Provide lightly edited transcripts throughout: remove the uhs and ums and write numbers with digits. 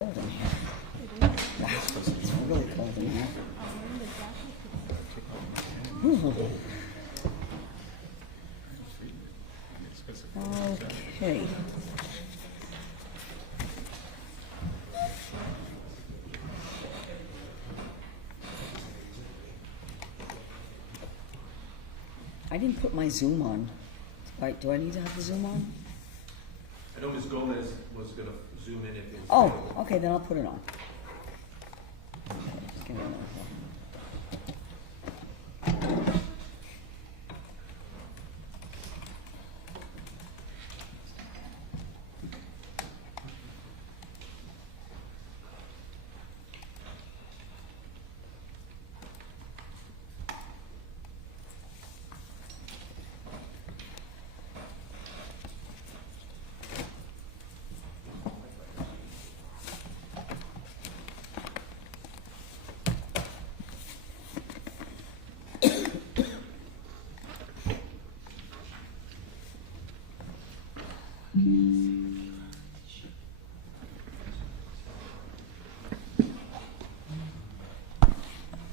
Cold in here. It's really cold in here. Okay. I didn't put my Zoom on. Right, do I need to have the Zoom on? I know Ms. Gomez was going to zoom in if it was Oh, okay, then I'll put it on. Okay, just give me a minute.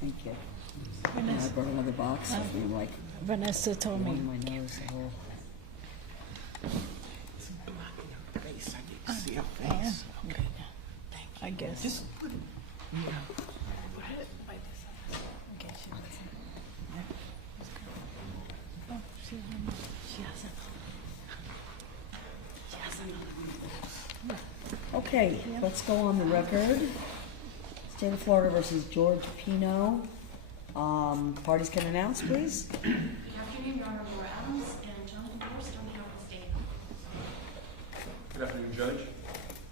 Thank you. I brought another box. I feel like Vanessa told me. my nose the whole. It's blocking her face. I can see her face. Okay. Thank you. I guess. Just put it. Yeah. Put it by this side. Okay, she doesn't. Oh, she hasn't. She hasn't. Okay, let's go on the record. State of Florida versus George Pino. Parties can announce, please. Good afternoon, Your Honor, Laura Adams and Jonathan Forrest on behalf of the state. Good afternoon, Judge.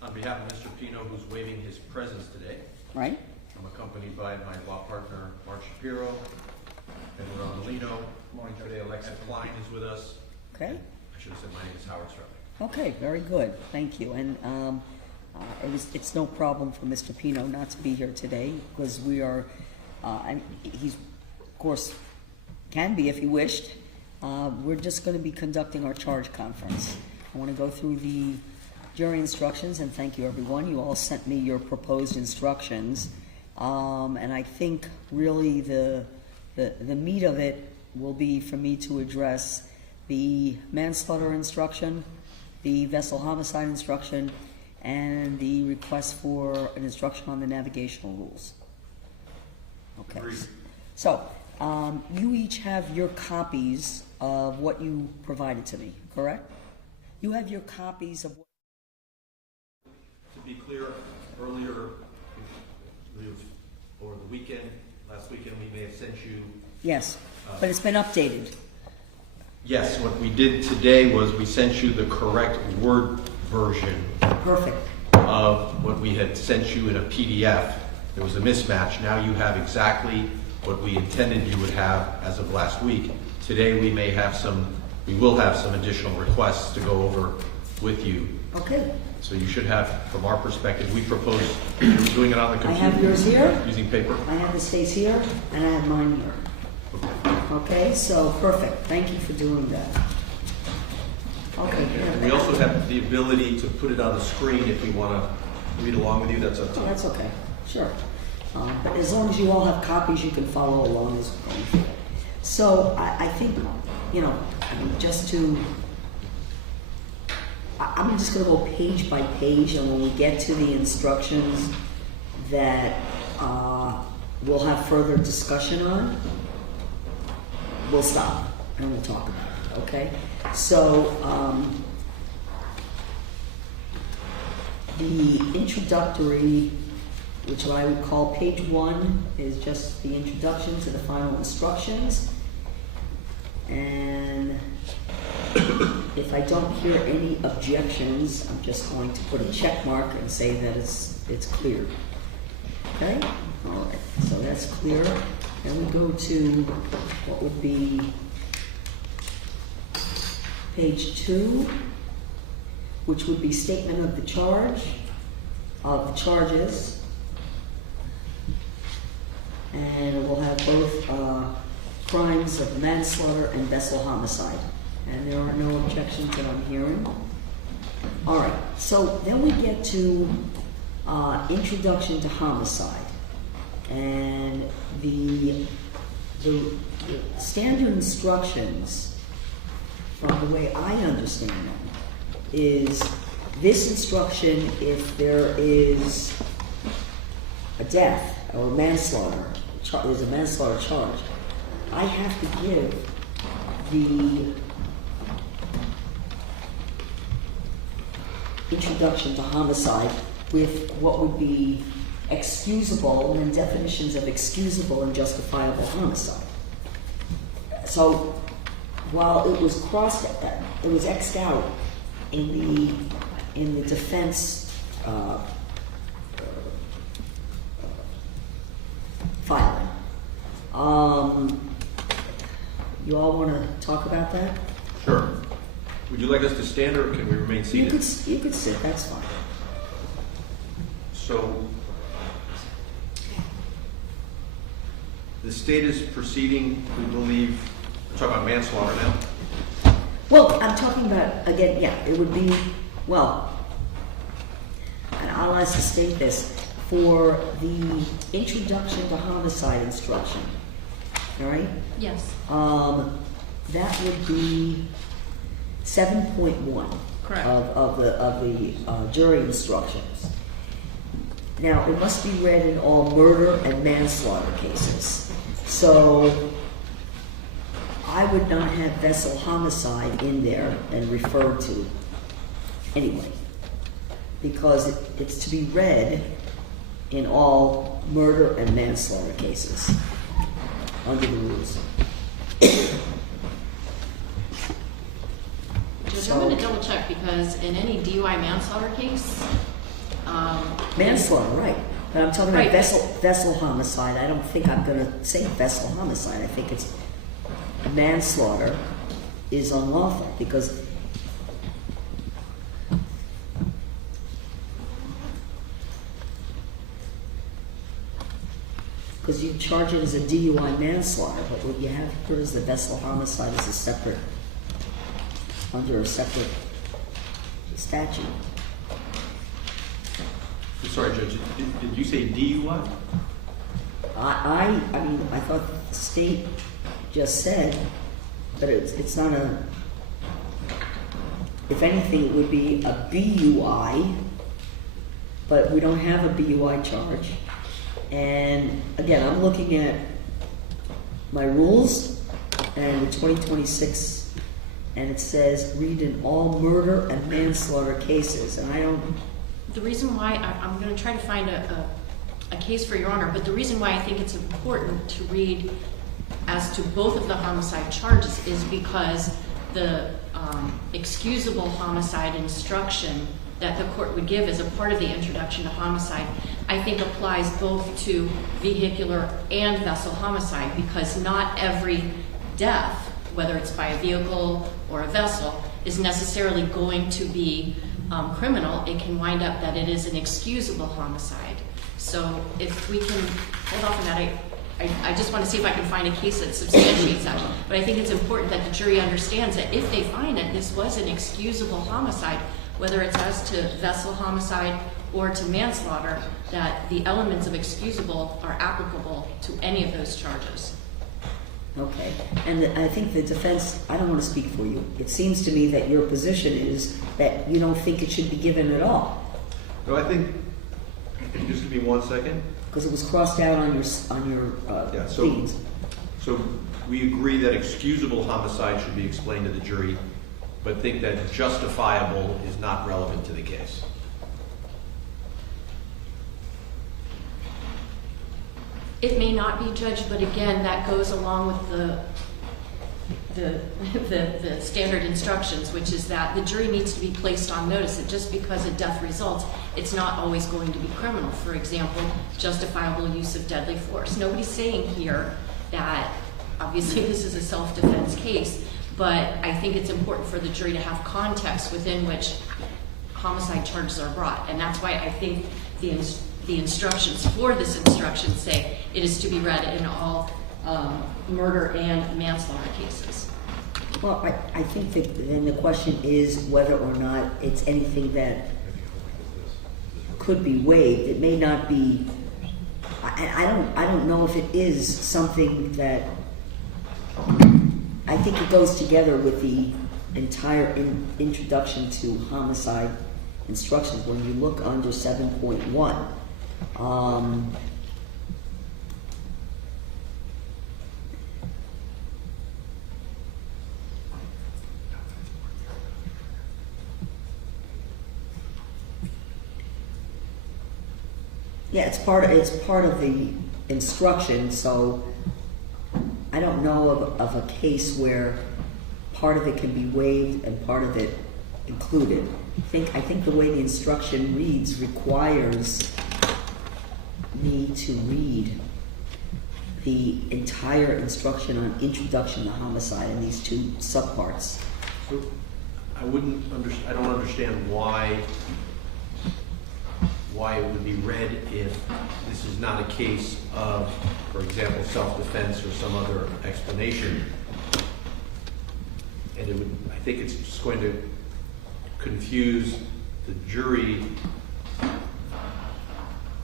On behalf of Mr. Pino, who's waiving his presence today, Right? I'm accompanied by my law partner, Mark Shapiro, Edward Armelino. Morning today, Alexa Klein is with us. Okay. I should have said my name is Howard Strutling. Okay, very good. Thank you. And it's no problem for Mr. Pino not to be here today because we are, and he's, of course, can be if he wished. We're just going to be conducting our charge conference. I want to go through the jury instructions, and thank you, everyone. You all sent me your proposed instructions, and I think really the meat of it will be for me to address the manslaughter instruction, the vessel homicide instruction, and the request for an instruction on the navigational rules. Okay. Agreed. So, you each have your copies of what you provided to me, correct? You have your copies of what... To be clear, earlier, over the weekend, last weekend, we may have sent you. Yes, but it's been updated. Yes, what we did today was we sent you the correct Word version Perfect. of what we had sent you in a PDF. There was a mismatch. Now you have exactly what we intended you would have as of last week. Today we will have some additional requests to go over with you. Okay. So you should have, from our perspective, we propose doing it on the I computer. have yours here, Using paper? I have the states here, and I have mine here. Okay, so perfect. Thank you for doing that. Okay. And we also have the ability to put it on the screen if we want to read along with you. That's up to Oh, you. that's okay, sure. But as long as you all have copies, you can follow along as well. So I think, just to, I'm just going to go page by page, and when we get to the instructions that we'll have further discussion on, we'll stop and we'll talk about it, okay? So, the introductory, which I would call page 1, is just the introduction to the final instructions. And if I don't hear any objections, I'm just going to put a check mark and say that it's clear. Okay? All right, so that's clear. Then we go to what would be page 2, which would be statement of the charges. And we'll have both crimes of manslaughter and vessel homicide. And there are no objections that I'm hearing. All right, so then we get to introduction to homicide. And the standard instructions, from the way I understand them, is this instruction, if there is a death or manslaughter, there's a manslaughter charge, I have to give the introduction to homicide with what would be excusable and definitions of excusable and justifiable homicide. So while it was crossed, it was X'd out in the defense filing. You all want to talk about that? Sure. Would you like us to stand or can we remain seated? You could sit, that's fine. So, the state is proceeding, we believe, we're talking about manslaughter now? Well, I'm talking about, again, yeah, it would be, well, and I'll ask to state this, for the introduction to homicide instruction, all right? Yes. That would be 7.1 Correct. of the jury instructions. Now, it must be read in all murder and manslaughter cases. So I would not have vessel homicide in there and referred to anyway, because it's to be read in all murder and manslaughter cases under the rules. Judge, I'm going to double check because in any DUI manslaughter case, Manslaughter, right. But I'm talking about Right. vessel homicide. I don't think I'm going to say vessel homicide. I think it's manslaughter is unlawful because you charge it as a DUI manslaughter, but what you have here is the vessel homicide is a separate, under a separate statute. Sorry, Judge, did you say DUI? I mean, I thought the state just said that it's not a, if anything, it would be a BUI, but we don't have a BUI charge. And again, I'm looking at my rules and the 2026, and it says read in all murder and manslaughter cases, and I don't. the reason why I'm going to try to find a case for Your Honor, but the reason why I think it's important to read as to both of the homicide charges is because the excusable homicide instruction that the court would give as a part of the introduction to homicide, I think applies both to vehicular and vessel homicide, because not every death, whether it's by a vehicle or a vessel, is necessarily going to be criminal. It can wind up that it is an excusable homicide. So if we can hold off on that, I just want to see if I can find a case that substantiates that. But I think it's important that the jury understands that if they find that this was an excusable homicide, whether it's as to vessel homicide or to manslaughter, that the elements of excusable are applicable to any of those charges. Okay, and I think the defense, I don't want to speak for you. It seems to me that your position is that you don't think it should be given at all. No, I think, just give me 1 second. Because it was crossed out on your Yeah, so- pleadings. So we agree that excusable homicide should be explained to the jury, but think that justifiable is not relevant to the case. It may not be, Judge, but again, that goes along with the standard instructions, which is that the jury needs to be placed on notice that just because a death results, it's not always going to be criminal. For example, justifiable use of deadly force. Nobody's saying here that, obviously this is a self-defense case, but I think it's important for the jury to have context within which homicide charges are brought. And that's why I think the instructions for this instruction say it is to be read in all murder and manslaughter cases. Well, I think that then the question is whether or not it's anything that could be waived. It may not be, I don't know if it is something that, I think it goes together with the entire introduction to homicide instructions. When you look under 7.1, yeah, it's part of the instruction, so I don't know of a case where part of it can be waived and part of it included. I think the way the instruction reads requires me to read the entire instruction on introduction to homicide in these two subparts. So I don't understand why it would be read if this is not a case of, for example, self-defense or some other explanation. And it would, I think it's just going to confuse the jury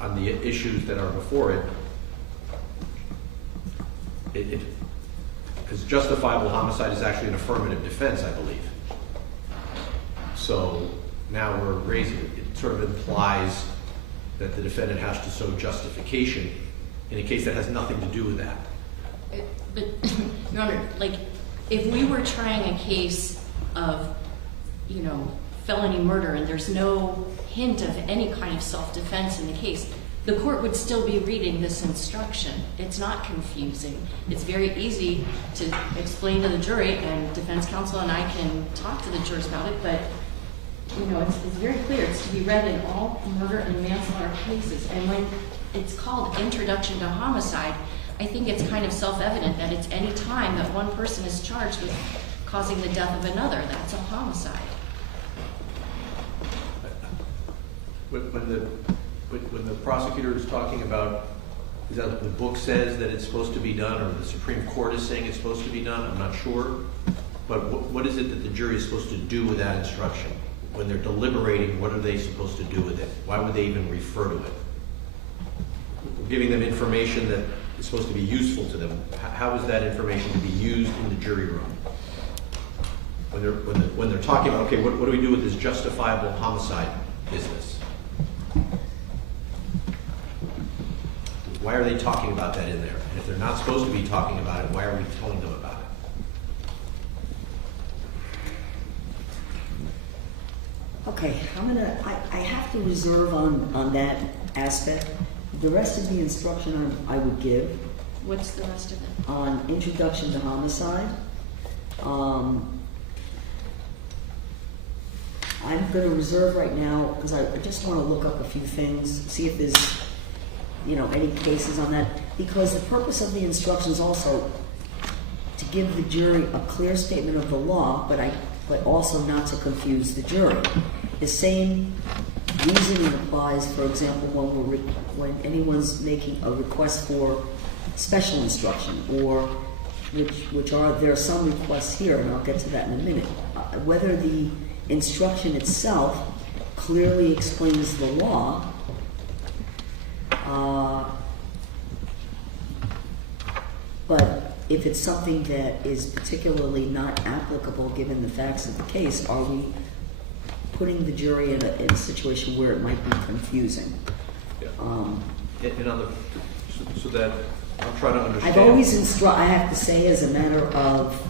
on the issues that are before it. Because justifiable homicide is actually an affirmative defense, I believe. So now we're raising it sort of implies that the defendant has to show justification in a case that has nothing to do with that. But, Your Honor, like, if we were trying a case of, you know, felony murder and there's no hint of any kind of self-defense in the case, the court would still be reading this instruction. It's not confusing. It's very easy to explain to the jury, and defense counsel and I can talk to the jurors about it, but you know, it's very clear. It's to be read in all murder and manslaughter cases. And when it's called Introduction to Homicide, I think it's kind of self-evident that it's any time that one person is charged with causing the death of another. That's a homicide. When the prosecutor is talking about, is that what the book says that it's supposed to be done, or the Supreme Court is saying it's supposed to be done? I'm not sure. But what is it that the jury is supposed to do with that instruction? When they're deliberating, what are they supposed to do with it? Why would they even refer to it? We're giving them information that is supposed to be useful to them. How is that information to be used in the jury room? When they're talking about, okay, what do we do with this justifiable homicide business? Why are they talking about that in there? And if they're not supposed to be talking about it, why are we telling them about it? Okay, I have to reserve on that aspect. The rest of the instruction I would give What's the rest of it? on introduction to homicide. I'm going to reserve right now because I just want to look up a few things, see if there's, you know, any cases on that. Because the purpose of the instruction is also to give the jury a clear statement of the law, but also not to confuse the jury. The same reasoning applies, for example, when anyone's making a request for special instruction, or there are some requests here, and I'll get to that in a minute. Whether the instruction itself clearly explains the law, but if it's something that is particularly not applicable given the facts of the case, are we putting the jury in a situation where it might be confusing? Yeah. So that I'm trying to understand. I've always I have to say, as a matter of,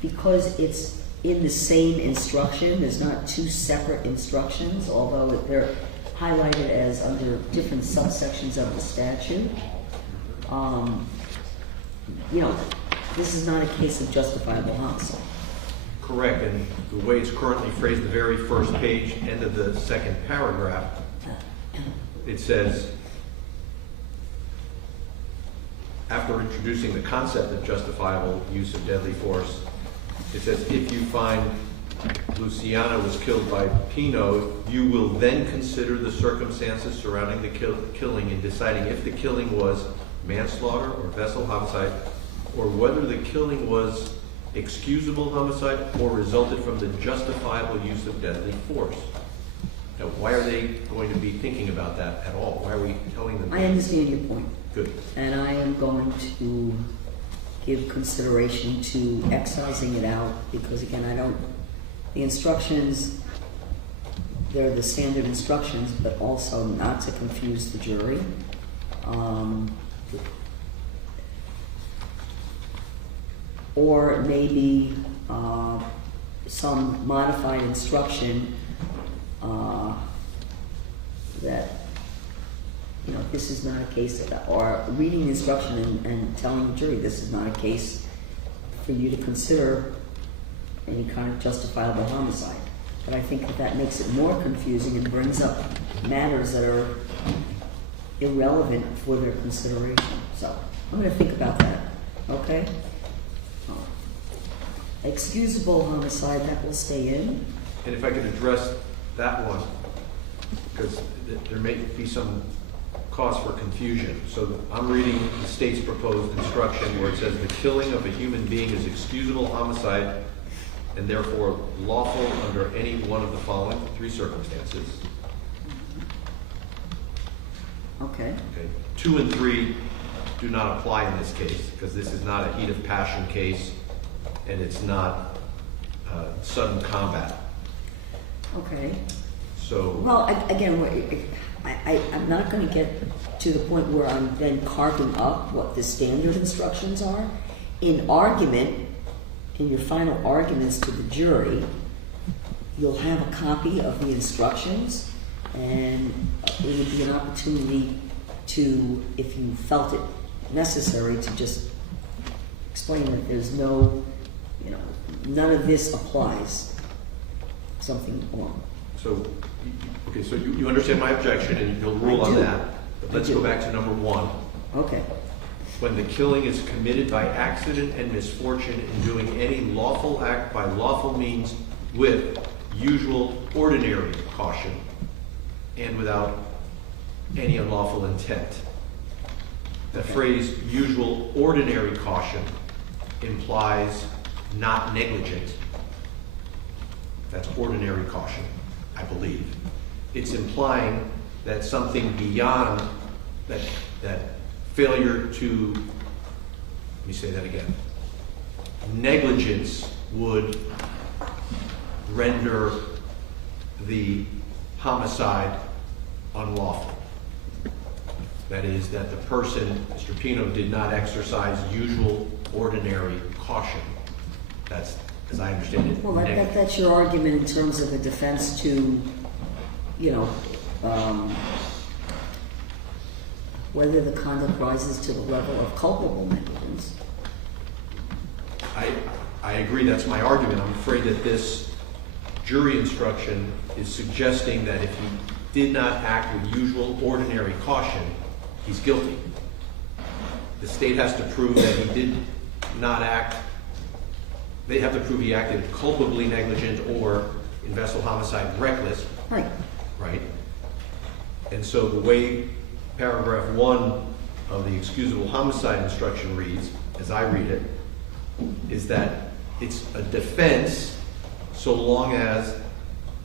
because it's in the same instruction, there's not two separate instructions, although they're highlighted as under different subsections of the statute. You know, this is not a case of justifiable homicide. Correct, and the way it's currently phrased, the very first page, end of the second paragraph, it says, after introducing the concept of justifiable use of deadly force, it says, if you find Luciana was killed by Pino, you will then consider the circumstances surrounding the killing in deciding if the killing was manslaughter or vessel homicide, or whether the killing was excusable homicide or resulted from the justifiable use of deadly force. Now, why are they going to be thinking about that at all? Why are we telling them? I understand your point. Good. And I am going to give consideration to excising it out because, again, the instructions, they're the standard instructions, but also not to confuse the jury. Or maybe some modified instruction that, you know, this is not a case of, or reading the instruction and telling the jury this is not a case for you to consider any kind of justifiable homicide. But I think that makes it more confusing and brings up matters that are irrelevant for their consideration. So I'm going to think about that, okay? Excusable homicide, that will stay in. And if I could address that one, because there may be some cause for confusion. So I'm reading the state's proposed instruction where it says the killing of a human being is excusable homicide and therefore lawful under any one of the following three circumstances. Okay. Okay. 2 and 3 do not apply in this case because this is not a heat of passion case and it's not sudden combat. Okay. So, Well, again, I'm not going to get to the point where I'm then carving up what the standard instructions are. In argument, in your final arguments to the jury, you'll have a copy of the instructions, and it would be an opportunity to, if you felt it necessary, to just explain that there's no, you know, none of this applies. Something wrong. so okay, so you understand my objection and you'll rule I on do. that. But let's I do. go back to number 1. Okay. When the killing is committed by accident and misfortune in doing any lawful act by lawful means with usual ordinary caution and without any unlawful intent. The phrase usual ordinary caution implies not negligent. That's ordinary caution, I believe. It's implying that something beyond that failure to, let me say that again, negligence would render the homicide unlawful. That is, that the person, Mr. Pino, did not exercise usual ordinary caution. That's, as I understand it, Well, that's your argument in terms of the defense to, you know, whether the conduct rises to the level of culpable negligence. I agree, that's my argument. I'm afraid that this jury instruction is suggesting that if he did not act with usual ordinary caution, he's guilty. The state has to prove that he did not act, they have to prove he acted culpably negligent or, in vessel homicide, reckless. Right. Right? And so the way paragraph 1 of the excusable homicide instruction reads, as I read it, is that it's a defense so long as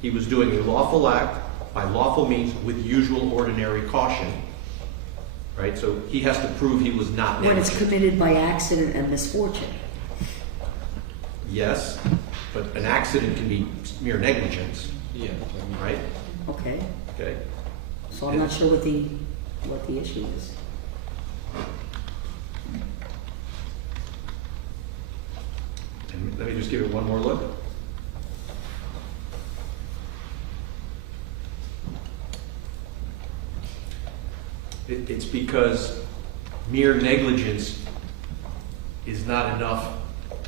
he was doing a lawful act by lawful means with usual ordinary caution. Right? So he has to prove he was not negligent. When it's committed by accident and misfortune. Yes, but an accident can be mere negligence. Yeah. Right? Okay. Okay. So I'm not sure what the issue is. And let me just give it one more look. It's because mere negligence is not enough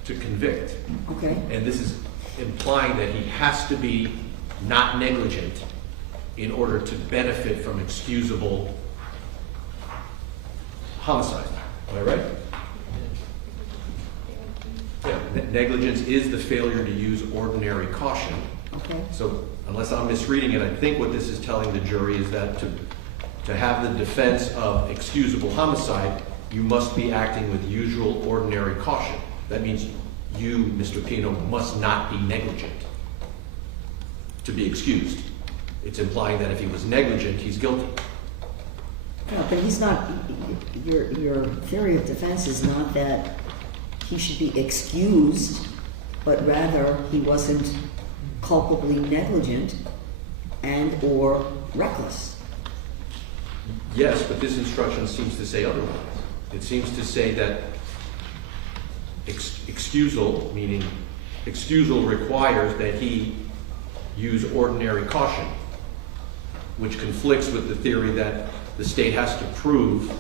to convict. Okay. And this is implying that he has to be not negligent in order to benefit from excusable homicide. Am I right? Yeah, negligence is the failure to use ordinary caution. Okay. So unless I'm misreading it, I think what this is telling the jury is that to have the defense of excusable homicide, you must be acting with usual ordinary caution. That means you, Mr. Pino, must not be negligent to be excused. It's implying that if he was negligent, he's guilty. No, but he's not, your theory of defense is not that he should be excused, but rather he wasn't culpably negligent and/or reckless. Yes, but this instruction seems to say otherwise. It seems to say that excusal, meaning excusal requires that he use ordinary caution, which conflicts with the theory that the state has to prove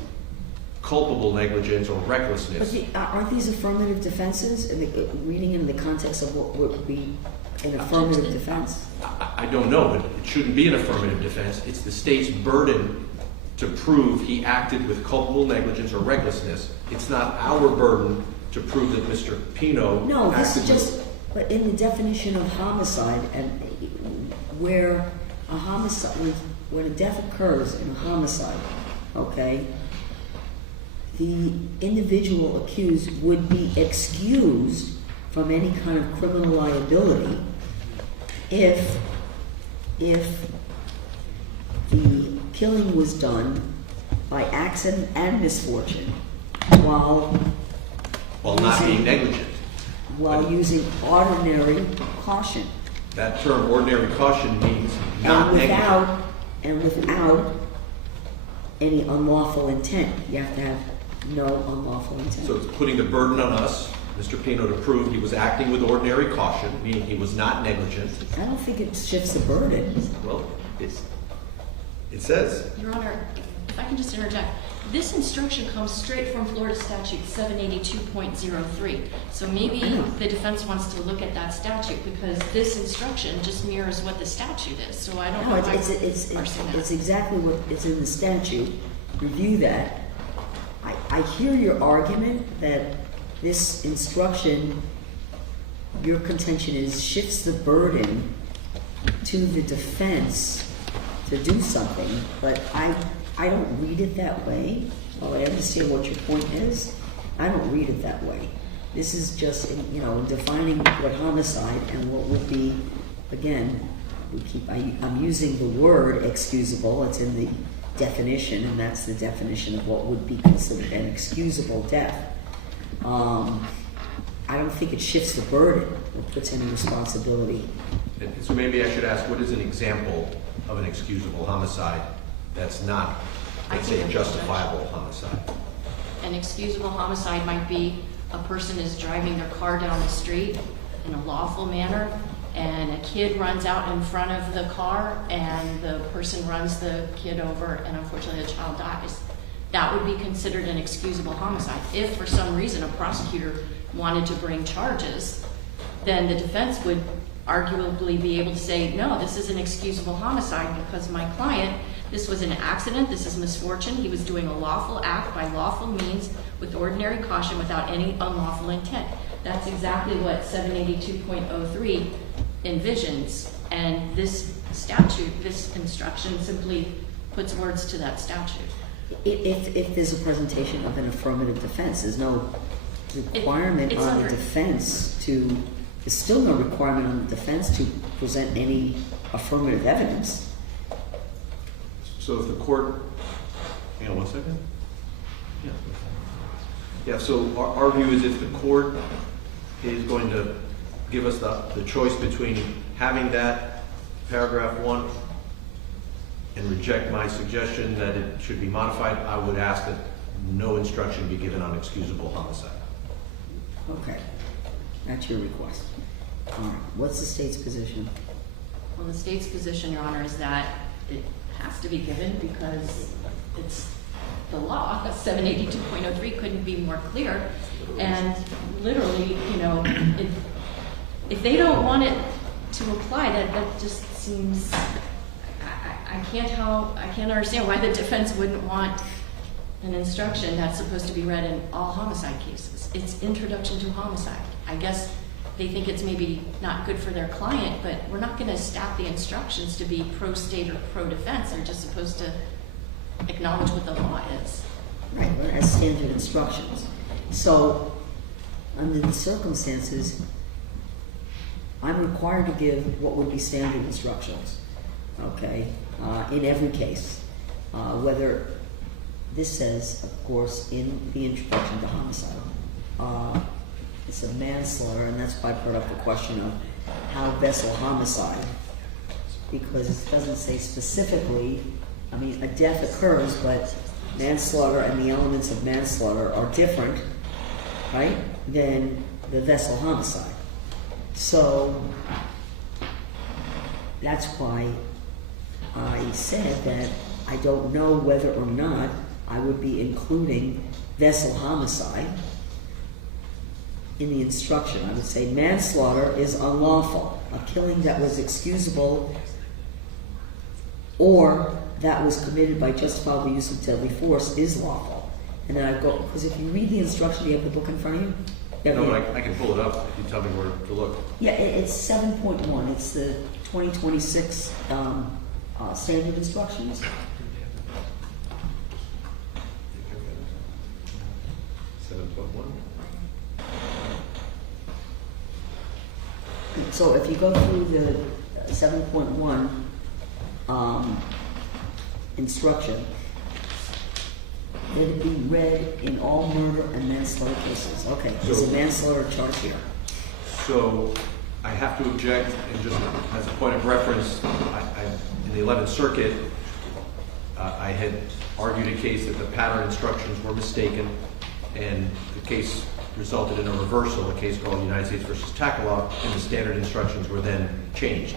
culpable negligence or recklessness. But aren't these affirmative defenses, reading in the context of what would be an affirmative defense? I don't know, but it shouldn't be an affirmative defense. It's the state's burden to prove he acted with culpable negligence or recklessness. It's not our burden to prove that Mr. Pino No, this acted is just, but in the definition of homicide, and where a homicide, when a death occurs in a homicide, okay, the individual accused would be excused from any kind of criminal liability if the killing was done by accident and misfortune while not being negligent. while using ordinary caution That term, ordinary caution, means not negligent. and without any unlawful intent. You have to have no unlawful intent. So it's putting the burden on us, Mr. Pino, to prove he was acting with ordinary caution, meaning he was not negligent. I don't think it shifts the burden. Well, it says. Your Honor, if I can just interject, this instruction comes straight from Florida Statute 782.03. So maybe the defense wants to look at that statute because this instruction just mirrors what the statute is. So I don't know No, if I'm it's parsing that. exactly what is in the statute. Review that. I hear your argument that this instruction, your contention is, shifts the burden to the defense to do something, but I don't read it that way. While I understand what your point is, I don't read it that way. This is just, defining what homicide and what would be, again, I'm using the word excusable, it's in the definition, and that's the definition of what would be considered an excusable death. I don't think it shifts the burden or puts any responsibility. So maybe I should ask, what is an example of an excusable homicide that's not, let's say, a justifiable homicide? An excusable homicide might be a person is driving their car down the street in a lawful manner, and a kid runs out in front of the car, and the person runs the kid over, and unfortunately the child dies. That would be considered an excusable homicide. If for some reason a prosecutor wanted to bring charges, then the defense would arguably be able to say, no, this is an excusable homicide because my client, this was an accident, this is misfortune, he was doing a lawful act by lawful means with ordinary caution without any unlawful intent. That's exactly what 782.03 envisions, and this statute, this instruction simply puts words to that statute. If there's a presentation of an affirmative defense, there's no requirement on the defense to, there's still no requirement on the defense to present any affirmative evidence. So if the court, hang on 1 second. Yeah, so our view is if the court is going to give us the choice between having that paragraph 1 and reject my suggestion that it should be modified, I would ask that no instruction be given on excusable homicide. Okay, that's your request. All right, what's the state's position? Well, the state's position, Your Honor, is that it has to be given because it's the law. 782.03 couldn't be more clear. And literally, if they don't want it to apply, that just seems, I can't understand why the defense wouldn't want an instruction that's supposed to be read in all homicide cases. It's introduction to homicide. I guess they think it's maybe not good for their client, but we're not going to stack the instructions to be pro-state or pro-defense. They're just supposed to acknowledge what the law is. Right, well, it has standard instructions. So, under the circumstances, I'm required to give what would be standard instructions, okay, in every case. Whether this says, of course, in the introduction to homicide, it's a manslaughter, and that's why I brought up the question of how vessel homicide, because it doesn't say specifically, I mean, a death occurs, but manslaughter and the elements of manslaughter are different, right, than the vessel homicide. So that's why I said that I don't know whether or not I would be including vessel homicide in the instruction. I would say manslaughter is unlawful, a killing that was excusable or that was committed by justifiable use of deadly force is lawful. And then I go, because if you read the instruction, do you have the book in front of you? No, but I can pull it up if you tell me where to look. Yeah, it's 7.1. It's the 2026 standard instructions. 7.1. So if you go through the 7.1 instruction, let it be read in all murder and manslaughter cases. Okay, there's a manslaughter charge here. So I have to object, and just as a point of reference, in the 11th Circuit, I had argued a case that the pattern instructions were mistaken, and the case resulted in a reversal, a case called United States versus Tackalaw, and the standard instructions were then changed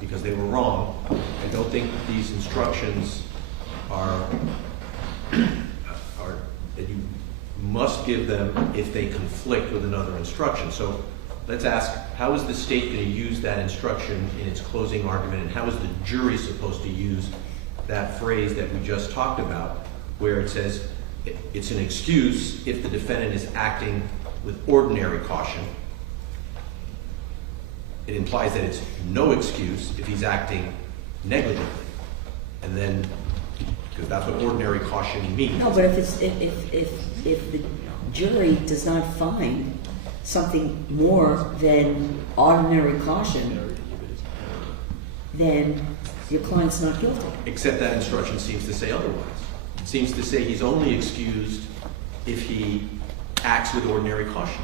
because they were wrong. I don't think these instructions are that you must give them if they conflict with another instruction. So let's ask, how is the state going to use that instruction in its closing argument, and how is the jury supposed to use that phrase that we just talked about, where it says it's an excuse if the defendant is acting with ordinary caution. It implies that it's no excuse if he's acting negligently. And then, because that's what ordinary caution means. No, but if the jury does not find something more than ordinary caution, then your client's not guilty. Except that instruction seems to say otherwise. It seems to say he's only excused if he acts with ordinary caution.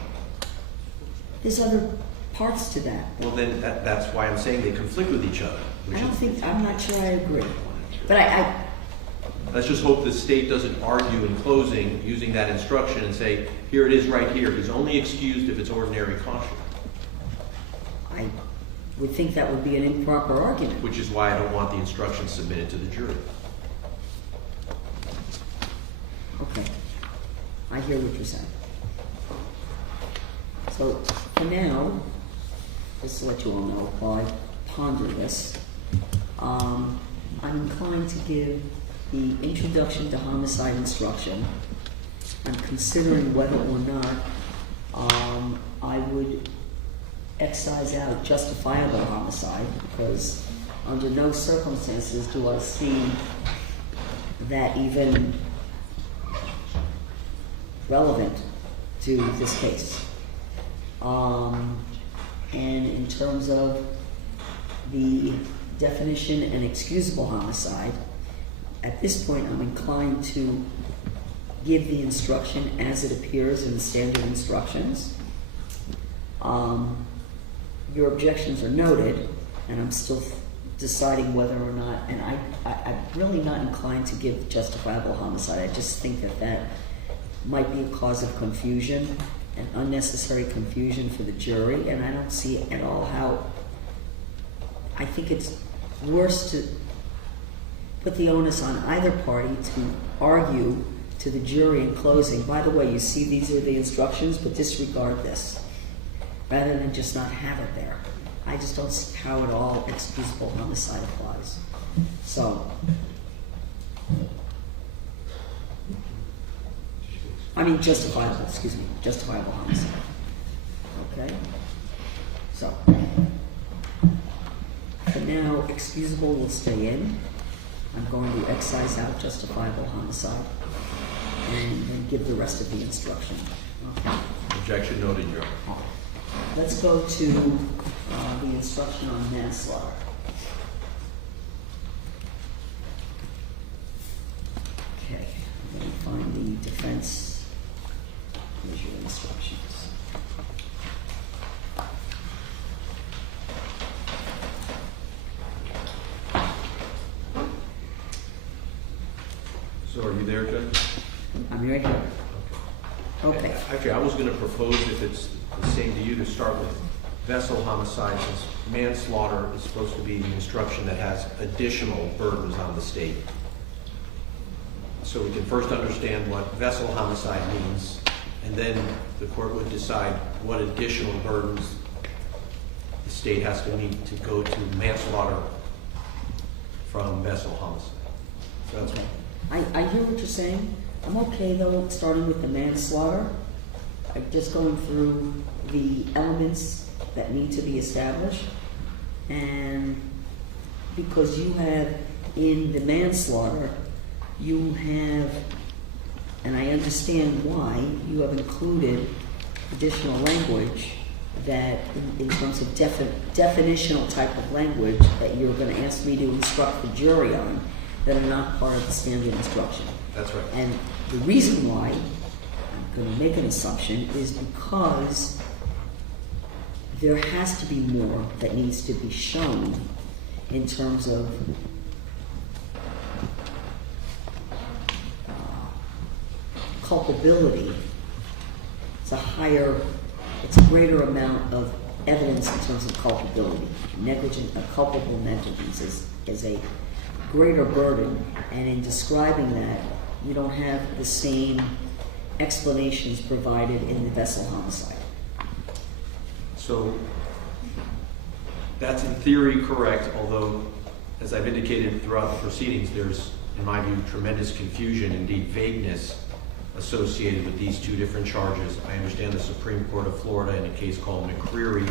There's other parts to that. Well, then that's why I'm saying they conflict with each other. I'm not sure I agree. But Let's just hope the state doesn't argue in closing using that instruction and say, here it is right here. He's only excused if it's ordinary caution. I would think that would be an improper argument. Which is why I don't want the instruction submitted to the jury. Okay. I hear what you're saying. So, for now, just to let you all know, while I ponder this, I'm inclined to give the introduction to homicide instruction. I'm considering whether or not I would excise out justifiable homicide, because under no circumstances do I see that even relevant to this case. And in terms of the definition and excusable homicide, at this point I'm inclined to give the instruction as it appears in the standard instructions. Your objections are noted, and I'm still deciding whether or not, and I'm really not inclined to give justifiable homicide. I just think that might be a cause of confusion, and unnecessary confusion for the jury, and I don't see at all how. I think it's worse to put the onus on either party to argue to the jury in closing, by the way, you see these are the instructions, but disregard this, rather than just not have it there. I just don't see how at all excusable homicide applies. So, I mean justifiable homicide. Okay? So, for now, excusable will stay in. I'm going to excise out justifiable homicide and then give the rest of the instruction. Okay. Objection noted, Your Honor. Let's go to the instruction on manslaughter. Okay, let me find the defense. Here's your instructions. So are you there, Judge? I'm right here. Okay. Actually, I was going to propose, if it's the same to you, to start with vessel homicide, since manslaughter is supposed to be the instruction that has additional burdens on the state. So we can first understand what vessel homicide means, and then the court would decide what additional burdens the state has to meet to go to manslaughter from vessel homicide. So that's Okay. I hear what you're saying. I'm okay though, starting with the manslaughter, just going through the elements that need to be established. And because you have, in the manslaughter, you have, and I understand why, you have included additional language that, in terms of definitional type of language, that you're going to ask me to instruct the jury on, that are not part of the standard instruction. right. And the reason why, I'm going to make an assumption, is because there has to be more that needs to be shown in terms of culpability. It's a greater amount of evidence in terms of culpability. Culpable negligence is a greater burden, and in describing that, you don't have the same explanations provided in the vessel homicide. So that's in theory correct, although, as I've indicated throughout the proceedings, there's, in my view, tremendous confusion, indeed vagueness, associated with these two different charges. I understand the Supreme Court of Florida in a case called McCreary,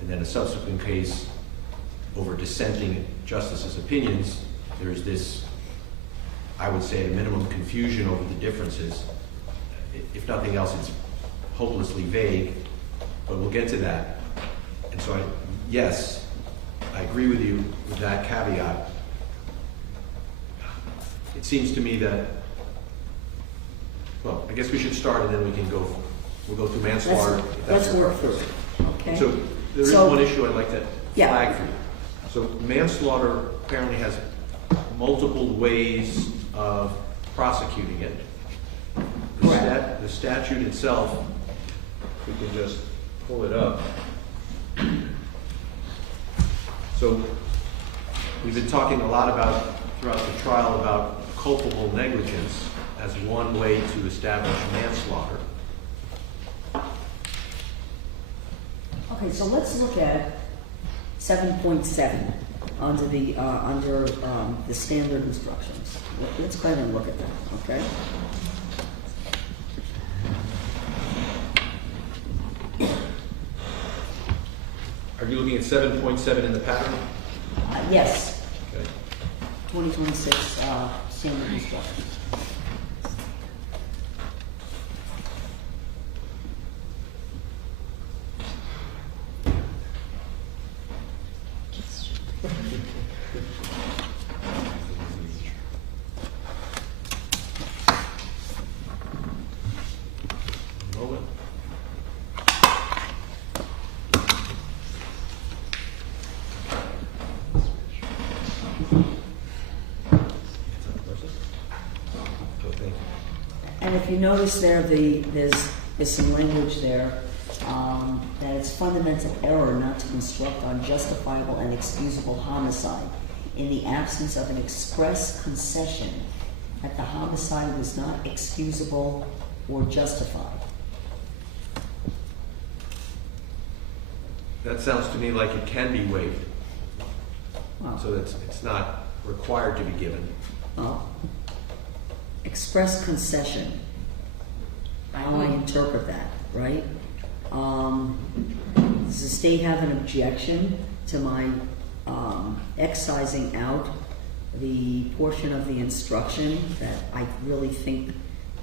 and then a subsequent case over dissenting justices' opinions. There's this, I would say, at a minimum, confusion over the differences. If nothing else, it's hopelessly vague, but we'll get to that. And so, yes, I agree with you with that caveat. It seems to me that, well, I guess we should start and then we'll go through manslaughter. if that's Let's your work through preference. it, okay? So there is one issue I'd like to Yeah. flag for you. So manslaughter apparently has multiple ways of prosecuting it. Correct. The statute itself, we can just pull it up. So we've been talking a lot about, throughout the trial, about culpable negligence as one way to establish manslaughter. Okay, so let's look at 7.7 under the standard instructions. Let's go ahead and look at that, okay? Are you looking at 7.7 in the pattern? Yes, Okay. 2026 standard instructions. Moment. Oh, thank you. And if you notice there, there's some language there, that it's fundamental error not to construct unjustifiable and excusable homicide in the absence of an express concession that the homicide was not excusable or justified. That sounds to me like it can be waived, Well, so that it's not required to be given. well, express concession, how I interpret that, right? Does the state have an objection to my excising out the portion of the instruction that I really think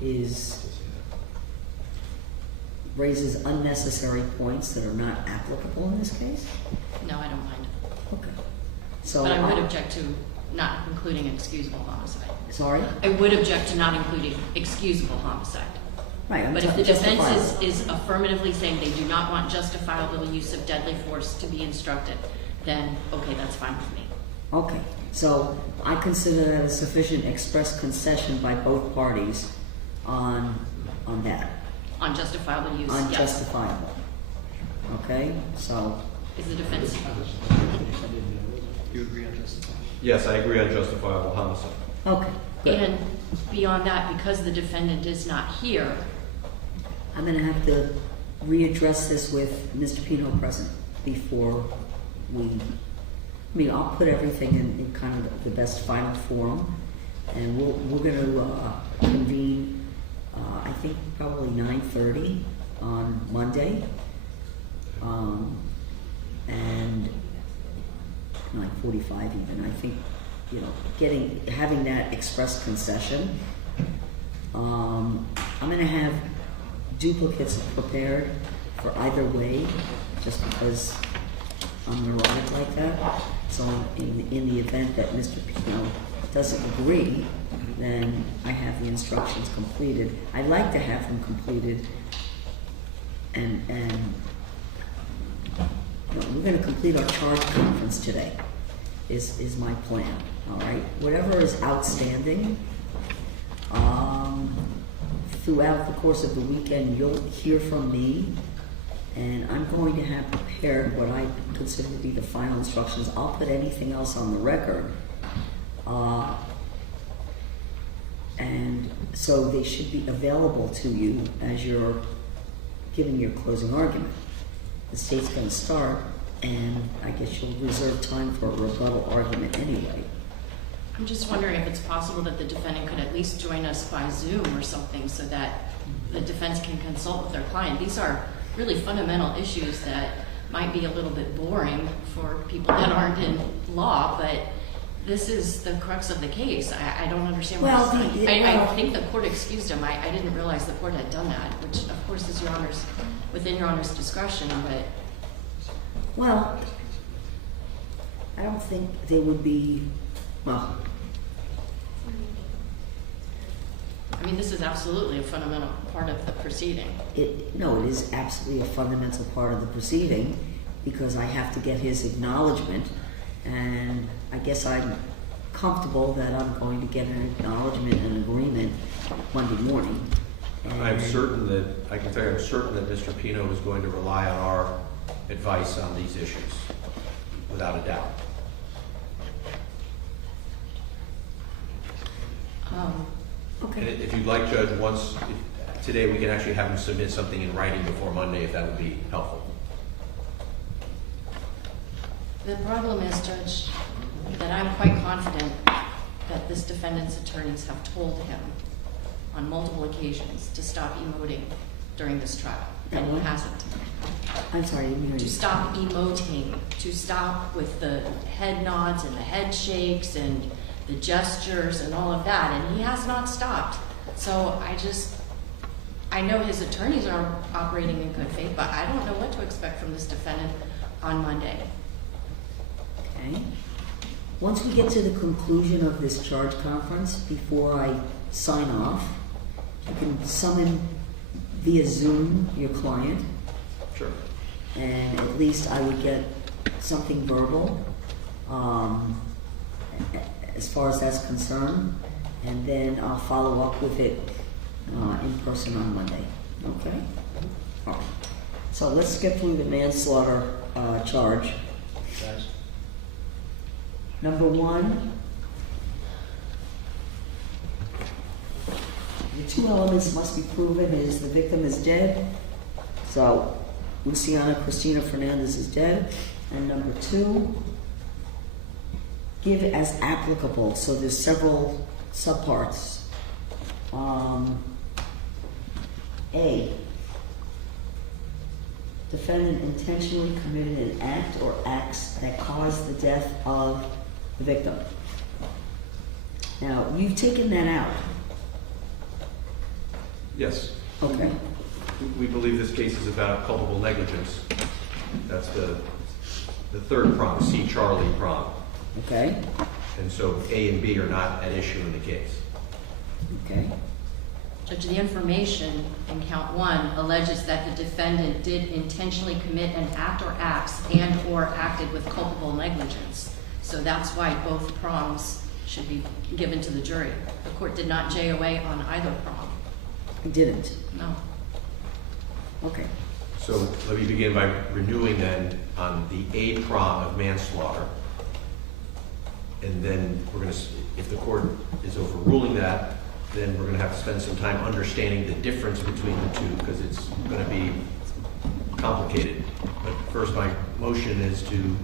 is raises unnecessary points that are not applicable in this case? No, I don't mind. Okay. So. But I would object to not including excusable homicide. Sorry? I would object to not including excusable homicide. Right. But if the defense justifiable. is affirmatively saying they do not want justifiable use of deadly force to be instructed, then, okay, that's fine with me. Okay, so I consider that a sufficient express concession by both parties on that, On justifiable use, yes. unjustifiable. Okay, so, Is the defense, You agree on justifiable? Yes, I agree on justifiable homicide. okay, good. and beyond that, because the defendant is not here, I'm gonna have to readdress this with Mr. Pino present before I'll put everything in kind of the best final form, and we're gonna convene, I think probably 9:30 on Monday, and 9:45 even. I think, having that express concession. I'm gonna have duplicates prepared for either way, just because I'm neurotic like that. So in the event that Mr. Pino doesn't agree, then I have the instructions completed. I'd like to have them completed, and we're gonna complete our charge conference today, is my plan, all right? Whatever is outstanding, throughout the course of the weekend, you'll hear from me, and I'm going to have prepared what I consider to be the final instructions. I'll put anything else on the record. And so they should be available to you as you're giving your closing argument. The state's going to start, and I guess you'll reserve time for a rebuttal argument anyway. I'm just wondering if it's possible that the defendant could at least join us by Zoom or something so that the defense can consult with their client. These are really fundamental issues that might be a little bit boring for people that aren't in law, but this is the crux of the case. I don't understand why Well, I think the court excused him. I didn't realize the court had done that, which of course is within Your Honor's discretion, but Well, I don't think they would be, well, I mean, this is absolutely a fundamental part of the proceeding. it is absolutely a fundamental part of the proceeding, because I have to get his acknowledgement, and I guess I'm comfortable that I'm going to get an acknowledgement and agreement Monday morning. I'm certain that, I can tell you, I'm certain that Mr. Pino is going to rely on our advice on these issues, without a doubt. And Okay. if you'd like, Judge, today we can actually have him submit something in writing before Monday, if that would be helpful. The problem is, Judge, that I'm quite confident that this defendant's attorneys have told him on multiple occasions to stop emoting during this trial, and he hasn't. I'm sorry, I didn't hear To you. stop emoting, to stop with the head nods and the head shakes and the gestures and all of that, and he has not stopped. So I know his attorneys are operating in good faith, but I don't know what to expect from this defendant on Monday. Okay. Once we get to the conclusion of this charge conference, before I sign off, you can summon via Zoom your client, Sure. and at least I would get something verbal, as far as that's concerned, and then I'll follow up with it in person on Monday. Okay? All right. So let's get through the manslaughter charge. Guys? Number one, the two elements must be proven is the victim is dead. So Luciana Cristina Fernandez is dead. And number two, give as applicable. So there's several subparts. A, defendant intentionally committed an act or acts that caused the death of the victim. Now, you've taken that out. Yes. Okay. We believe this case is about culpable negligence. That's the third prong, C. Charlie prong. Okay, And so A and B are not at issue in the case. okay. Judge, the information in count 1 alleges that the defendant did intentionally commit an act or acts and/or acted with culpable negligence. So that's why both prongs should be given to the jury. The court did not JOA on either prong. I didn't. No. Okay. So let me begin by renewing then on the A prong of manslaughter. And then we're going to, if the court is overruling that, then we're going to have to spend some time understanding the difference between the two because it's going to be complicated. But first, my motion is to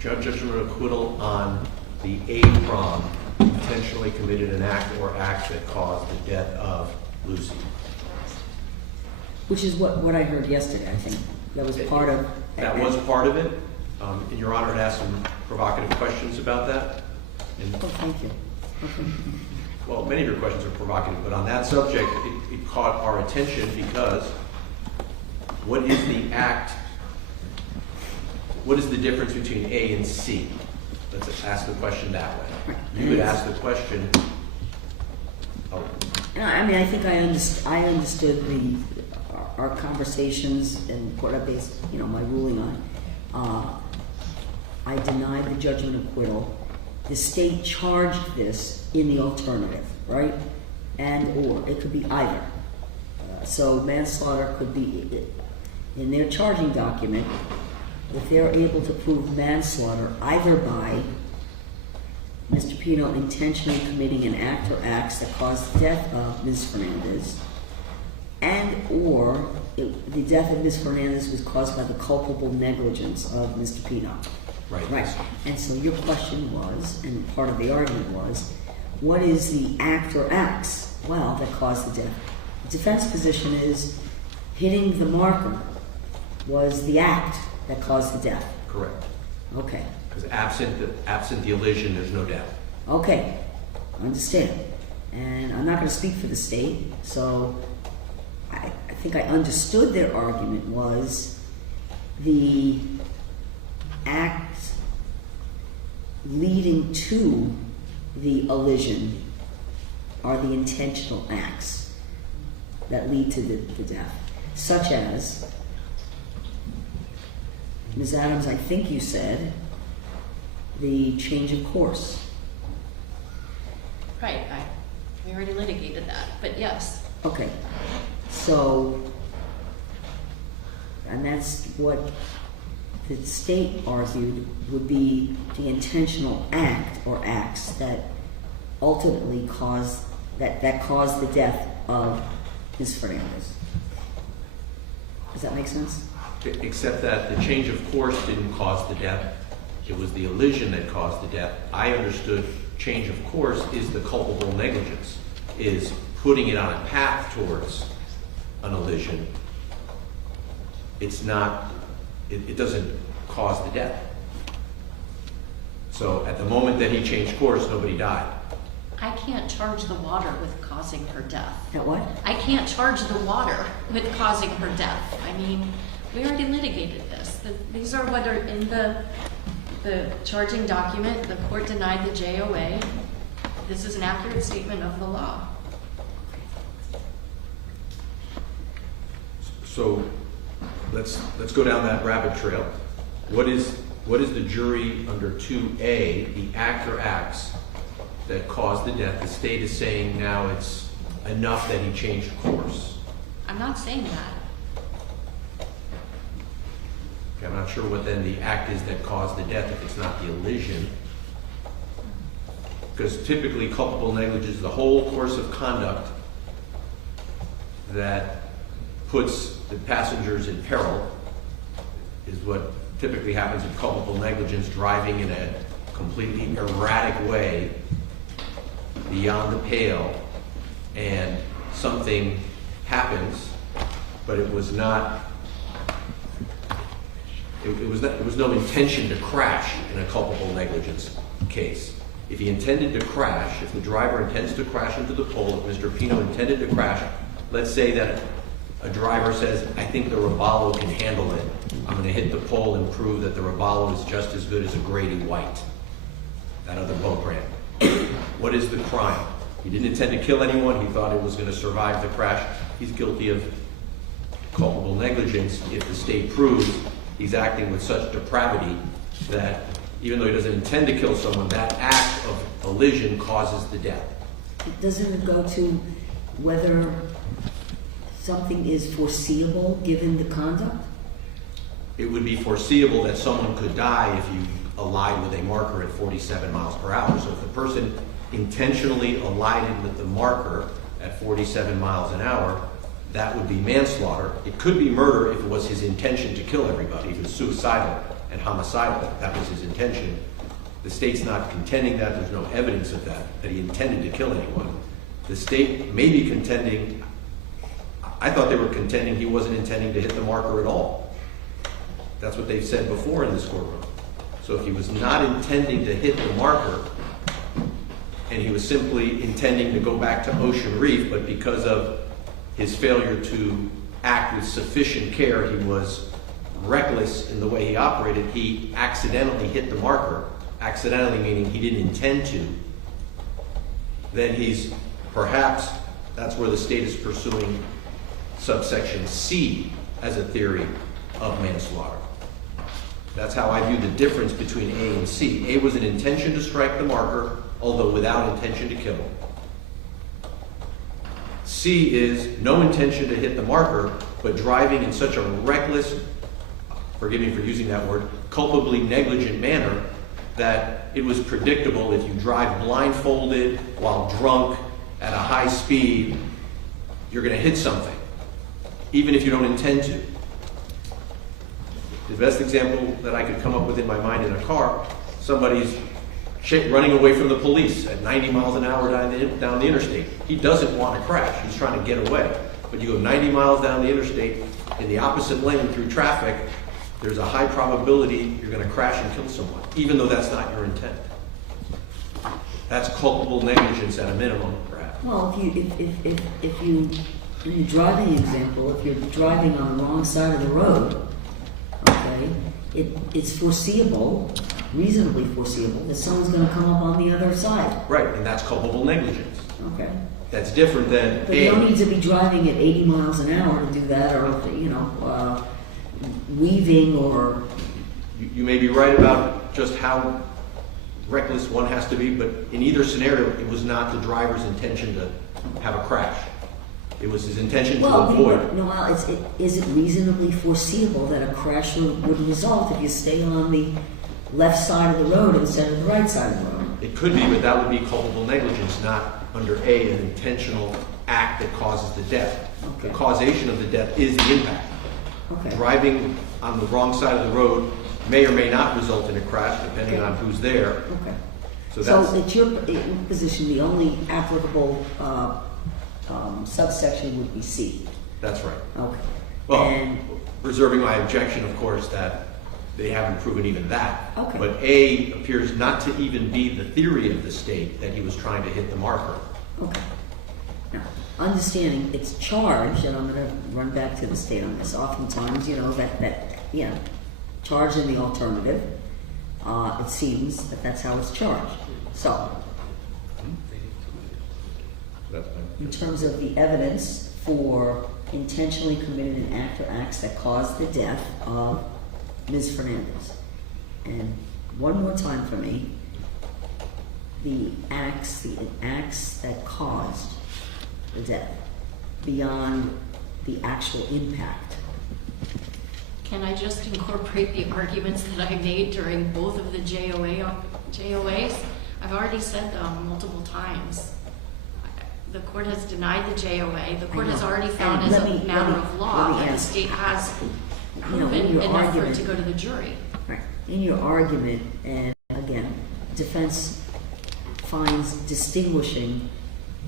judge judgment of acquittal on the A prong, intentionally committed an act or acts that caused the death of Lucy. Which is what I heard yesterday, I think. That was part of... That was part of it. And Your Honor had asked some provocative questions about that. And, Oh, thank you. Okay. well, many of your questions are provocative, but on that subject, it caught our attention because what is the act, what is the difference between A and C? Let's ask the question that way. You would ask the question, oh, No, I mean, I think I understood our conversations and what I based, my ruling on. I denied the judgment of acquittal. The state charged this in the alternative, right? And/or it could be either. So manslaughter could be in their charging document. If they're able to prove manslaughter either by Mr. Pino intentionally committing an act or acts that caused the death of Ms. Fernandez, and/or the death of Ms. Fernandez was caused by the culpable negligence of Mr. Pino. right. Right. And so your question was, and part of the argument was, what is the act or acts, well, that caused the death? The defense position is hitting the marker was the act that caused the death. Correct. Okay. Because absent the elision, there's no death. Okay. I understand. And I'm not going to speak for the state, so I think I understood their argument was the act leading to the elision are the intentional acts that lead to the death, such as, Ms. Adams, I think you said, the change of course. Right, we already litigated that, but yes. Okay, so, and that's what the state argued would be the intentional act or acts that ultimately caused, that caused the death of Ms. Fernandez. Does that make sense? Except that the change of course didn't cause the death. It was the elision that caused the death. I understood change of course is the culpable negligence, is putting it on a path towards an elision. It's not, it doesn't cause the death. So at the moment that he changed course, nobody died. I can't charge the water with causing her death. That what? I can't charge the water with causing her death. I mean, we already litigated this. These are what are in the charging document. The court denied the JOA. This is an accurate statement of the law. So let's go down that rabbit trail. What is the jury under 2A, the act or acts that caused the death? The state is saying now it's enough that he changed course. I'm not saying that. Okay, I'm not sure what then the act is that caused the death if it's not the elision. Because typically culpable negligence is the whole course of conduct that puts the passengers in peril, is what typically happens in culpable negligence, driving in a completely erratic way beyond the pale, and something happens, but it was not, it was no intention to crash in a culpable negligence case. If he intended to crash, if the driver intends to crash into the pole, if Mr. Pino intended to crash, let's say that a driver says, I think the Robalo can handle it. I'm gonna hit the pole and prove that the Robalo is just as good as a Grady White, that other boat brand. What is the crime? He didn't intend to kill anyone. He thought it was gonna survive the crash. He's guilty of culpable negligence if the state proves he's acting with such depravity that even though he doesn't intend to kill someone, that act of elision causes the death. Doesn't it go to whether something is foreseeable given the conduct? It would be foreseeable that someone could die if you allied with a marker at 47 miles per hour. So if the person intentionally allied with the marker at 47 miles an hour, that would be manslaughter. It could be murder if it was his intention to kill everybody. If it was suicidal and homicidal, that was his intention. The state's not contending that. There's no evidence of that he intended to kill anyone. The state may be contending, I thought they were contending he wasn't intending to hit the marker at all. That's what they've said before in this courtroom. So if he was not intending to hit the marker, and he was simply intending to go back to Ocean Reef, but because of his failure to act with sufficient care, he was reckless in the way he operated, he accidentally hit the marker, accidentally meaning he didn't intend to, then he's perhaps, that's where the state is pursuing subsection C as a theory of manslaughter. That's how I view the difference between A and C. A was an intention to strike the marker, although without intention to kill him. C is no intention to hit the marker, but driving in such a reckless, forgive me for using that word, culpably negligent manner that it was predictable if you drive blindfolded while drunk at a high speed, you're going to hit something, even if you don't intend to. The best example that I could come up with in my mind in a car, somebody's running away from the police at 90 miles an hour down the interstate. He doesn't want to crash. He's trying to get away. But you go 90 miles down the interstate in the opposite lane through traffic, there's a high probability you're going to crash and kill someone, even though that's not your intent. That's culpable negligence at a minimum, perhaps. Well, if you, in the driving example, if you're driving on the wrong side of the road, okay, it's foreseeable, reasonably foreseeable, that someone's going to come up on the other side. Right, and that's culpable negligence. Okay. That's different than But you don't need to be driving at 80 miles an hour to do that, or, you know, weaving or... You may be right about just how reckless one has to be, but in either scenario, it was not the driver's intention to have a crash. It was his intention to avoid. Is it reasonably foreseeable that a crash would result if you stay on the left side of the road instead of the right side of the road? It could be, but that would be culpable negligence, not under A, an intentional act that causes the death. Okay. The causation of the death is the impact. Okay. Driving on the wrong side of the road may or may not result in a crash, depending on who's there. Okay. So It's your position, the only applicable subsection would be C. That's right. Okay. Well, And reserving my objection, of course, that they haven't proven even that. Okay. But A appears not to even be the theory of the state that he was trying to hit the marker. okay. Now, understanding it's charged, and I'm going to run back to the state on this. Oftentimes, you know, charged in the alternative. It seems that that's how it's charged. So, That's fine. in terms of the evidence for intentionally committed an act or acts that caused the death of Ms. Fernandez. And one more time for me, the acts that caused the death beyond the actual impact. Can I just incorporate the arguments that I made during both of the JOAs? I've already said them multiple times. The court has denied the JOA. The court has already found as a matter of law that the state has proven enough for it to go to the jury. Right. In your argument, and again, defense finds distinguishing,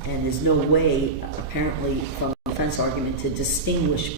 and there's no way, apparently, from the defense argument to distinguish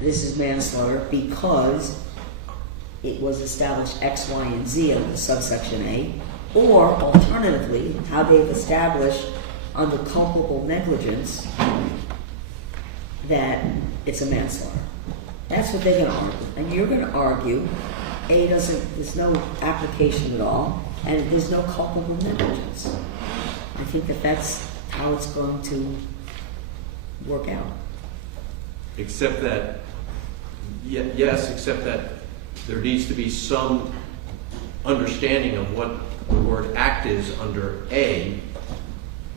this is manslaughter because it was established X, Y, and Z under subsection A, or alternatively, how they've established under culpable negligence that it's a manslaughter. That's what they're going to argue. And you're going to argue A there's no application at all, and there's no culpable negligence. I think that's how it's going to work out. Except that, yes, except that there needs to be some understanding of what the word act is under A,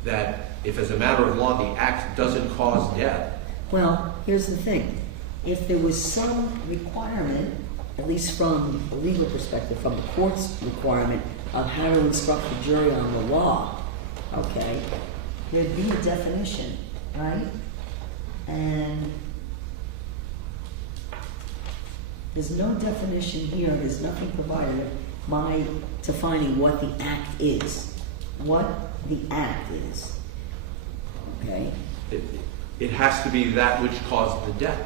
that if as a matter of law the act doesn't cause death. Well, here's the thing. If there was some requirement, at least from a legal perspective, from the court's requirement of how to instruct the jury on the law, okay, there'd be a definition, right? And there's no definition here, there's nothing provided by defining what the act is. What the act is. Okay? It has to be that which caused the death.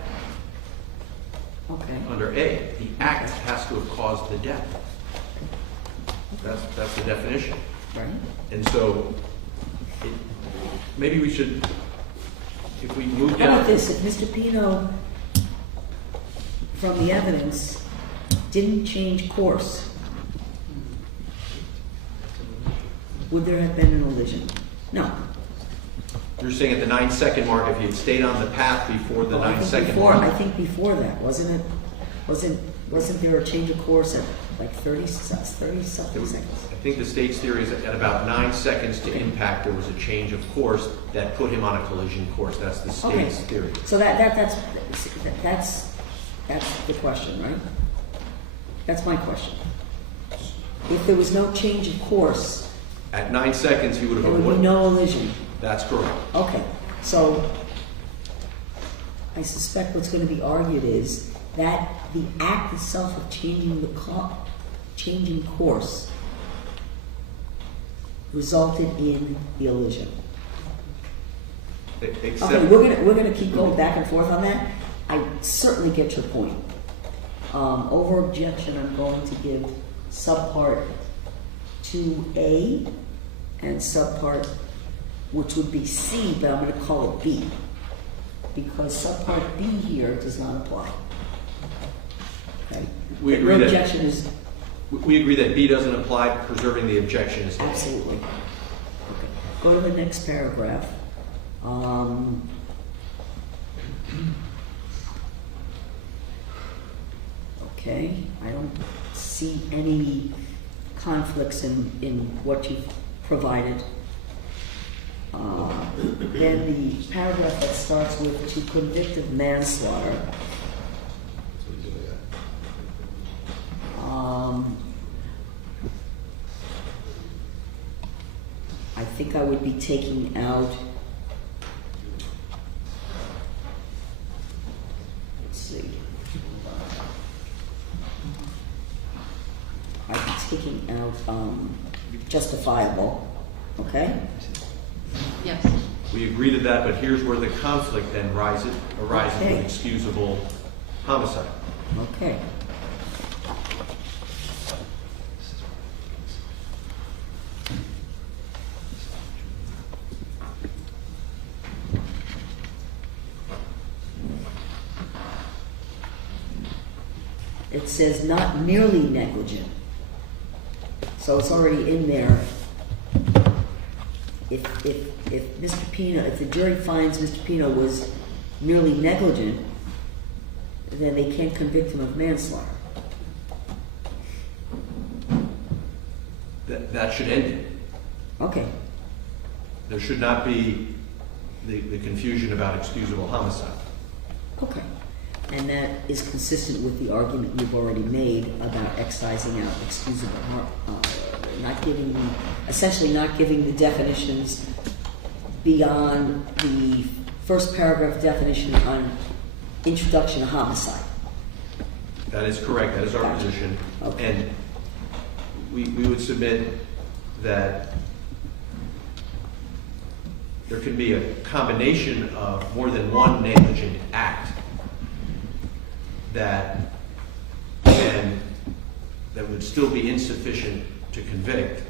Okay. Under A, the act has to have caused the death. That's the definition. Right. And so, maybe we should, if we move How down. about this? If Mr. Pino, from the evidence, didn't change course, would there have been an elision? No. You're saying at the 9-second mark, if he had stayed on the path before the 9-second mark? I think before that, wasn't it? Wasn't there a change of course at like 30 something seconds? I think the state's theory is that at about 9 seconds to impact, there was a change of course that put him on a collision course. That's the state's theory. So that's the question, right? That's my question. If there was no change of course, At 9 seconds, he would have there would be avoided. no elision. That's correct. Okay, so I suspect what's going to be argued is that the act itself of changing course resulted in the elision. Except, Okay, we're gonna keep going back and forth on that. I certainly get your point. Over objection, I'm going to give subpart 2A and subpart, which would be C, but I'm gonna call it B, because subpart B here does not apply. Okay? We But agree your that- objection is we agree that B doesn't apply, preserving the objection is. absolutely. Okay. Go to the next paragraph. Okay, I don't see any conflicts in what you've provided. Then the paragraph that starts with to convict of manslaughter. I think I would be taking out, let's see. I'd be taking out justifiable, okay? Yes. We agree to that, but here's where the conflict then arises Okay. with excusable homicide. Okay. It says not merely negligent. So it's already in there. If Mr. Pino, if the jury finds Mr. Pino was merely negligent, then they can't convict him of manslaughter. That should end it. Okay. There should not be the confusion about excusable homicide. Okay. And that is consistent with the argument you've already made about excising out excusable harm, essentially not giving the definitions beyond the first paragraph definition on introduction to homicide. That is correct. That is our Gotcha. position. Okay. And we would submit that there can be a combination of more than one negligent act that would still be insufficient to convict.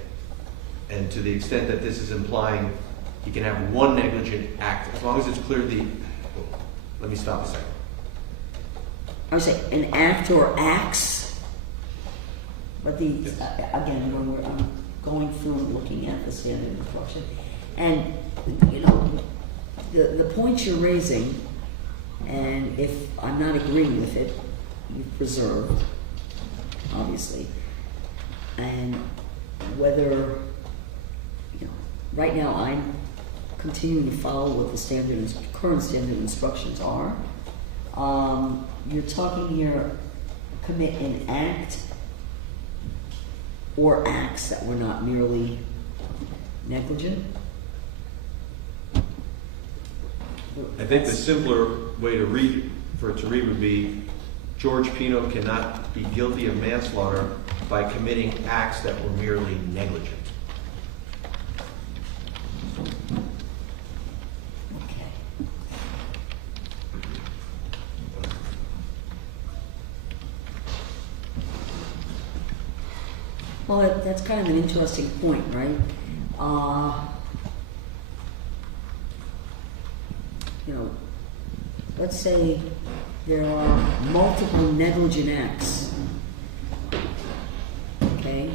And to the extent that this is implying he can have one negligent act, as long as it's clear let me stop a second. I would say an act or acts, but again, when I'm going through and looking at the standard instruction, and the points you're raising, and if I'm not agreeing with it, you've preserved, obviously, and whether right now I'm continuing to follow what the current standard instructions are. You're talking here, commit an act or acts that were not merely negligent. I think the simpler way to read would be George Pino cannot be guilty of manslaughter by committing acts that were merely negligent. Okay. Well, that's kind of an interesting point, right? Let's say there are multiple negligent acts, okay?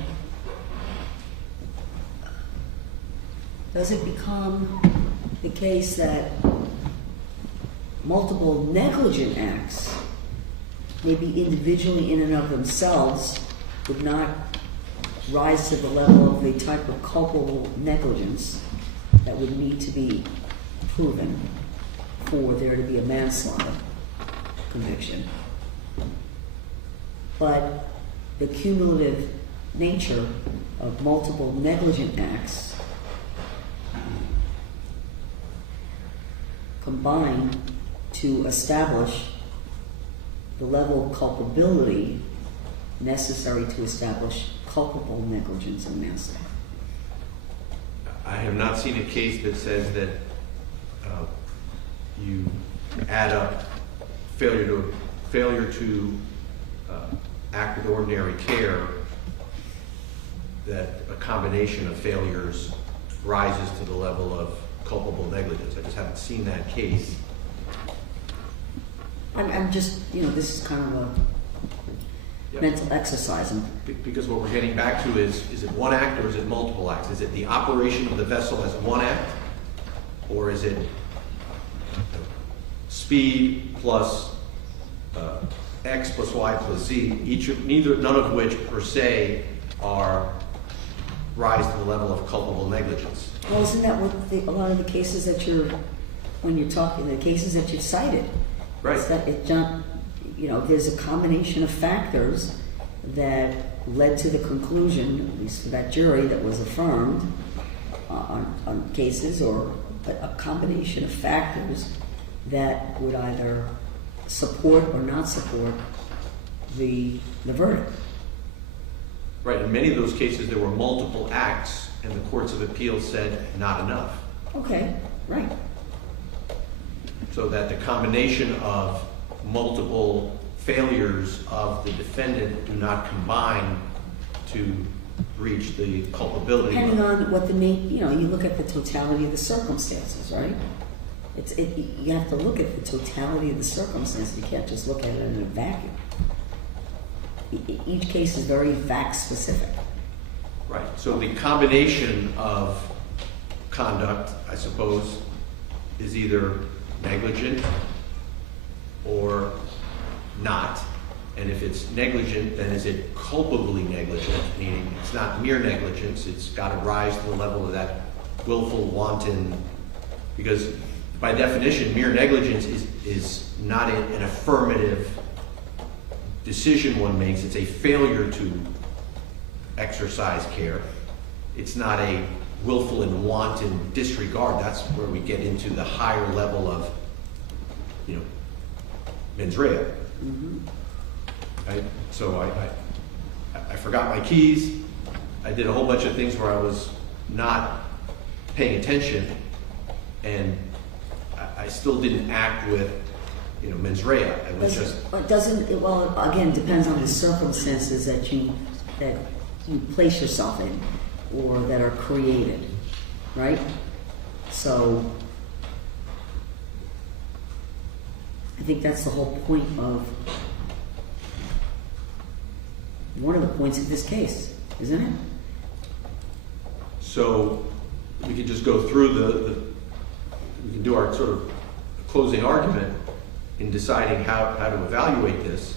Does it become the case that multiple negligent acts, maybe individually in and of themselves, would not rise to the level of the type of culpable negligence that would need to be proven for there to be a manslaughter conviction? But the cumulative nature of multiple negligent acts combine to establish the level of culpability necessary to establish culpable negligence in manslaughter. I have not seen a case that says that you add up failure to act with ordinary care, that a combination of failures rises to the level of culpable negligence. I just haven't seen that case. I'm just, this is kind of a mental exercise. Because what we're getting back to is it one act or is it multiple acts? Is it the operation of the vessel as one act, or is it speed plus X plus Y plus Z, none of which per se rise to the level of culpable negligence? Well, isn't that what a lot of the cases that when you're talking, the cases that you've cited? Right. It's that there's a combination of factors that led to the conclusion, at least for that jury that was affirmed on cases, or a combination of factors that would either support or not support the verdict. Right, in many of those cases there were multiple acts and the courts of appeals said not enough. Okay, right. So that the combination of multiple failures of the defendant do not combine to reach the culpability. Depending on what you look at the totality of the circumstances, right? You have to look at the totality of the circumstances. You can't just look at it in a vacuum. Each case is very fact specific. Right. So the combination of conduct, I suppose, is either negligent or not. And if it's negligent, then is it culpably negligent? Meaning it's not mere negligence. It's got to rise to the level of that willful, wanton. Because by definition, mere negligence is not an affirmative decision one makes. It's a failure to exercise care. It's not a willful and wanton disregard. That's where we get into the higher level of, mens rea. Mm-hmm. So I forgot my keys. I did a whole bunch of things where I was not paying attention, and I still didn't act with mens rea. It was just, It doesn't, well, again, depends on the circumstances that you place yourself in or that are created, right? So I think that's the whole point of, one of the points of this case, isn't it? so we could just go through we can do our sort of closing argument in deciding how to evaluate this,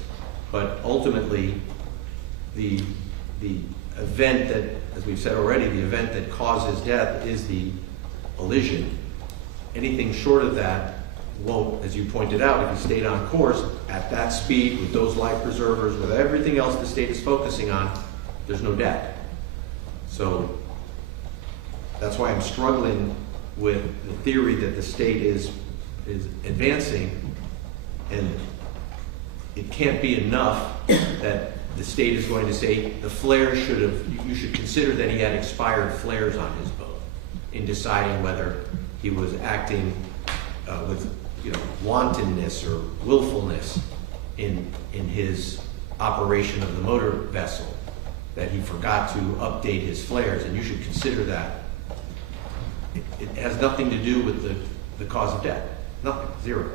but ultimately, the event that, as we've said already, the event that causes death is the elision. Anything short of that won't, as you pointed out, if you stayed on course at that speed with those life preservers, with everything else the state is focusing on, there's no death. So that's why I'm struggling with the theory that the state is advancing, and it can't be enough that the state is going to say the flares you should consider that he had expired flares on his boat in deciding whether he was acting with wantonness or willfulness in his operation of the motor vessel, that he forgot to update his flares, and you should consider that. It has nothing to do with the cause of death. Nothing. Zero.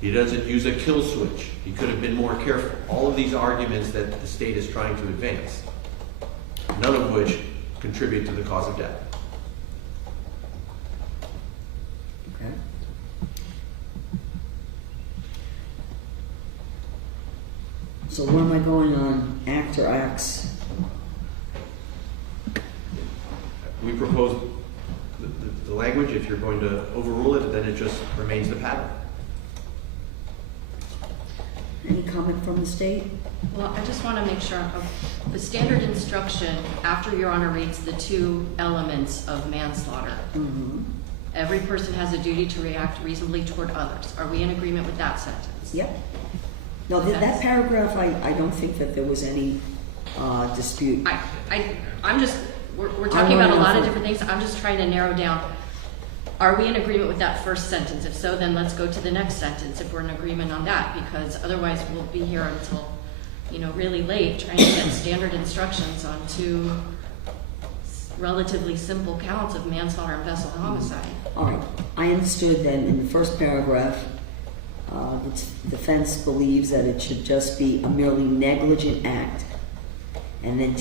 He doesn't use a kill switch. He could have been more careful. All of these arguments that the state is trying to advance, none of which contribute to the cause of death. Okay. So where am I going on act or acts? We propose the language. If you're going to overrule it, then it just remains the pattern. Any comment from the state? Well, I just want to make sure of the standard instruction after Your Honor reads the two elements of manslaughter. Mm-hmm. Every person has a duty to react reasonably toward others. Are we in agreement with that sentence? Yep. No, that paragraph, I don't think that there was any dispute. I'm just, we're talking about a lot of different things. I'm just trying to narrow down. Are we in agreement with that first sentence? If so, then let's go to the next sentence if we're in agreement on that, because otherwise we'll be here until, really late trying to get standard instructions on two relatively simple counts of manslaughter and vessel homicide. All right. I understood then in the first paragraph, the defense believes that it should just be a merely negligent act, and then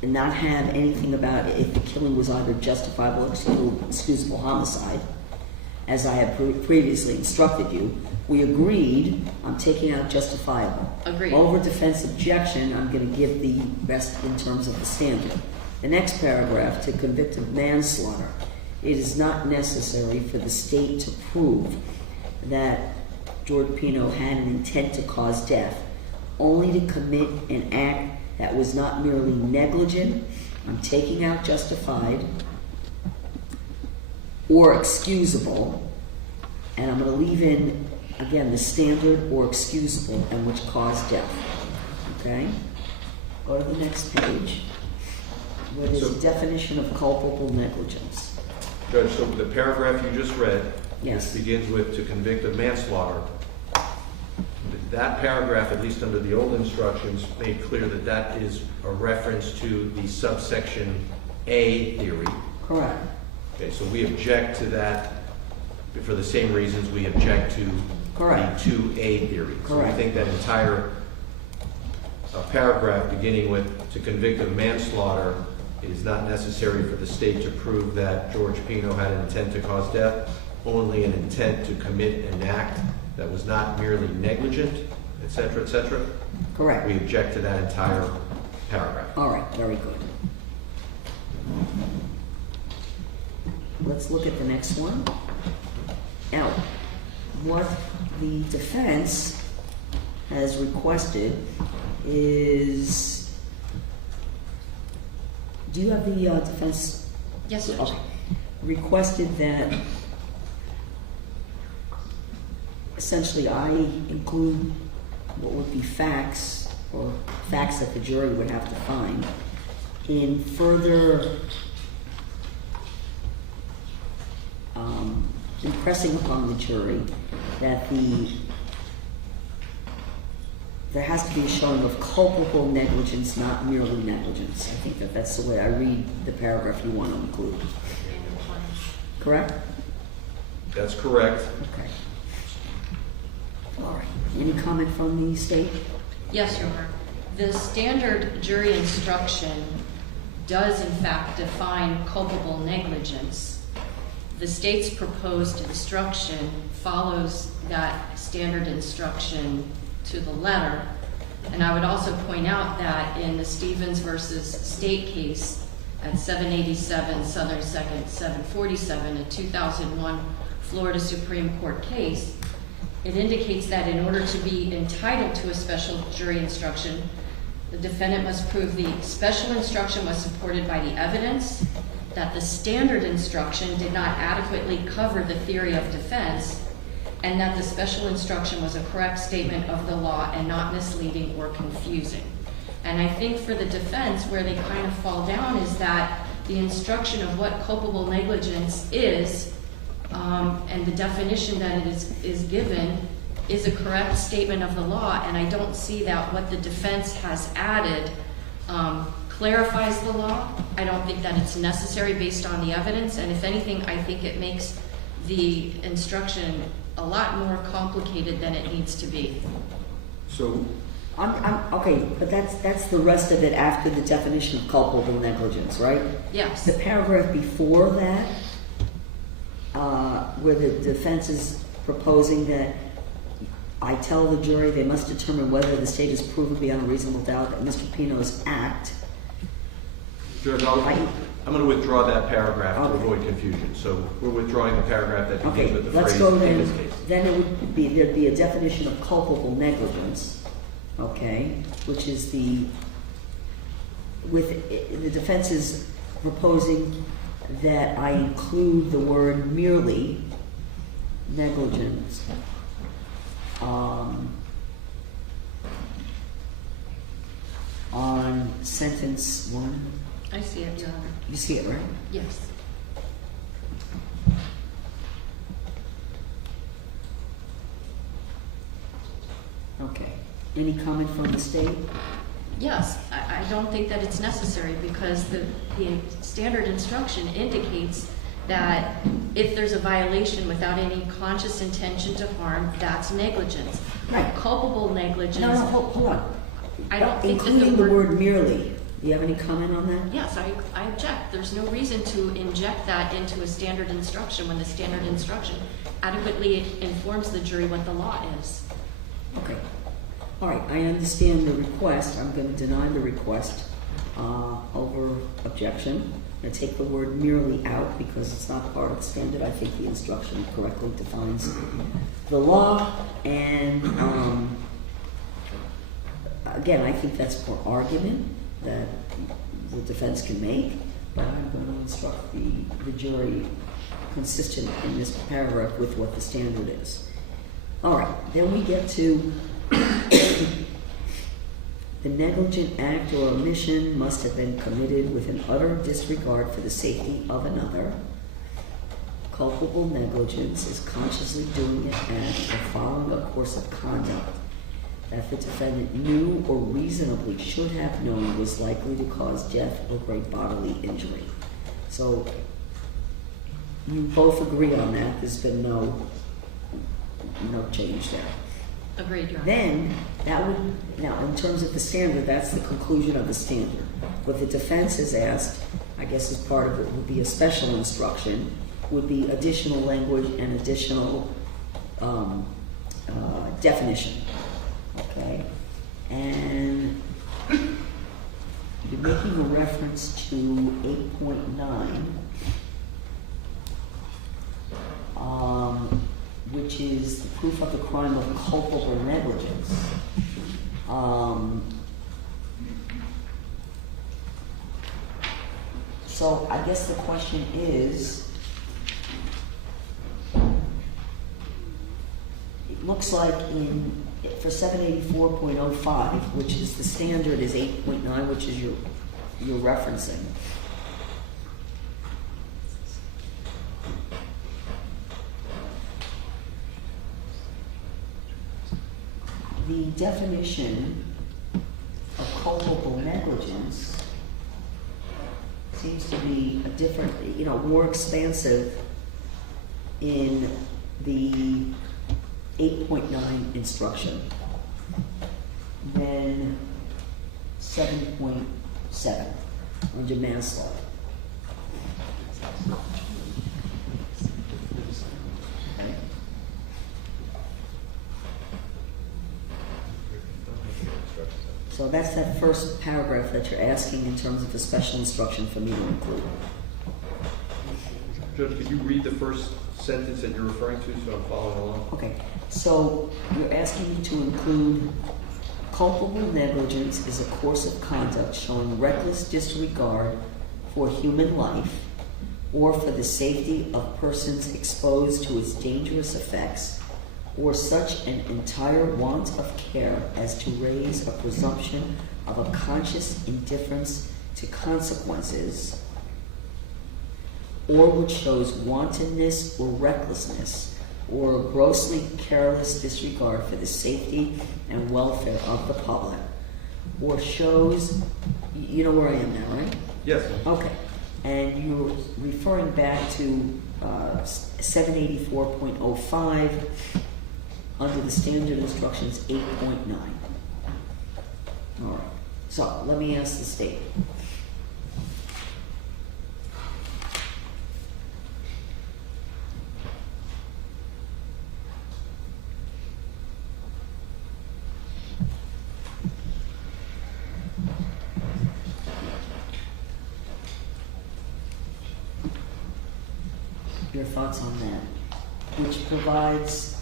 not have anything about if the killing was either justifiable or excusable homicide, as I have previously instructed you. We agreed, I'm taking out justifiable. Agreed. Over defense objection, I'm going to give the rest in terms of the standard. The next paragraph, to convict of manslaughter, it is not necessary for the state to prove that George Pino had an intent to cause death, only to commit an act that was not merely negligent, I'm taking out justified, or excusable, and I'm going to leave in, again, the standard or excusable, and which caused death. Okay? Go to the next page, where there's a definition of culpable negligence. Judge, so the paragraph you just read, Yes. which begins with to convict of manslaughter, that paragraph, at least under the old instructions, made clear that that is a reference to the subsection A theory. Correct. Okay, so we object to that for the same reasons we object to Correct. the 2A theory. Correct. So we think that entire paragraph beginning with to convict of manslaughter, it is not necessary for the state to prove that George Pino had an intent to cause death, only an intent to commit an act that was not merely negligent, et cetera, et cetera. Correct. We object to that entire paragraph. All right, very good. Let's look at the next one. Now, what the defense has requested is, do you have the defense? Yes, Judge. Okay. Requested that essentially I include what would be facts, or facts that the jury would have to find, in further impressing upon the jury that there has to be a showing of culpable negligence, not merely negligence. I think that's the way I read the paragraph you want to include. Correct? That's correct. Okay. All right. Any comment from the state? Yes, Your Honor. The standard jury instruction does in fact define culpable negligence. The state's proposed instruction follows that standard instruction to the letter. And I would also point out that in the Stevens versus State case at 787 Southern 2nd 747, a 2001 Florida Supreme Court case, it indicates that in order to be entitled to a special jury instruction, the defendant must prove the special instruction was supported by the evidence, that the standard instruction did not adequately cover the theory of defense, and that the special instruction was a correct statement of the law and not misleading or confusing. And I think for the defense, where they kind of fall down is that the instruction of what culpable negligence is, and the definition that it is given, is a correct statement of the law, and I don't see that what the defense has added clarifies the law. I don't think that it's necessary based on the evidence, and if anything, I think it makes the instruction a lot more complicated than it needs to be. So, I'm okay, but that's the rest of it after the definition of culpable negligence, right? Yes. The paragraph before that, where the defense is proposing that I tell the jury they must determine whether the state has proven beyond a reasonable doubt that Mr. Pino's act. Judge, I'm going to withdraw that paragraph to avoid confusion. So we're withdrawing the paragraph that begins Okay, with the let's phrase go in then. this case. Then it would be, there'd be a definition of culpable negligence, okay, which is with the defense is proposing that I include the word merely negligence on sentence 1. I see it, Your Honor. You see it, right? Yes. Okay. Any comment from the state? Yes, I don't think that it's necessary because the standard instruction indicates that if there's a violation without any conscious intention to harm, that's negligence. Right. Culpable negligence. No, hold on. I don't think that including the word merely. Do you have any comment on that? Yes, I object. There's no reason to inject that into a standard instruction when the standard instruction adequately informs the jury what the law is. Okay. All right, I understand the request. I'm going to deny the request over objection. I take the word merely out because it's not part of the standard. I think the instruction correctly defines the law. And again, I think that's for argument that the defense can make, but I'm going to instruct the jury consistent in this paragraph with what the standard is. All right, then we get to the negligent act or omission must have been committed with an utter disregard for the safety of another. Culpable negligence is consciously doing an act or following a course of conduct that the defendant knew or reasonably should have known was likely to cause death or great bodily injury. So you both agree on that. There's been no change there. Agreed, Your Honor. Then, now in terms of the standard, that's the conclusion of the standard. What the defense has asked, I guess as part of it would be a special instruction, would be additional language and additional definition. Okay? And you're making a reference to 8.9, which is the proof of the crime of culpable negligence. So I guess the question is, it looks like for 784.05, which is the standard is 8.9, which is you're referencing. the definition of culpable negligence seems to be a different, more expansive in the 8.9 instruction than 7.7 under manslaughter. Okay. So that's that first paragraph that you're asking in terms of a special instruction for me to include. Judge, could you read the first sentence that you're referring to so I'm following along? Okay, so you're asking me to include culpable negligence is a course of conduct showing reckless disregard for human life or for the safety of persons exposed to its dangerous effects, or such an entire want of care as to raise a presumption of a conscious indifference to consequences, or which shows wantonness or recklessness, or grossly careless disregard for the safety and welfare of the public, or shows, you know where I am now, right? Yes. Okay, and you're referring back to 784.05 under the standard instructions 8.9. All right, so let me ask the state. Your thoughts on that, which provides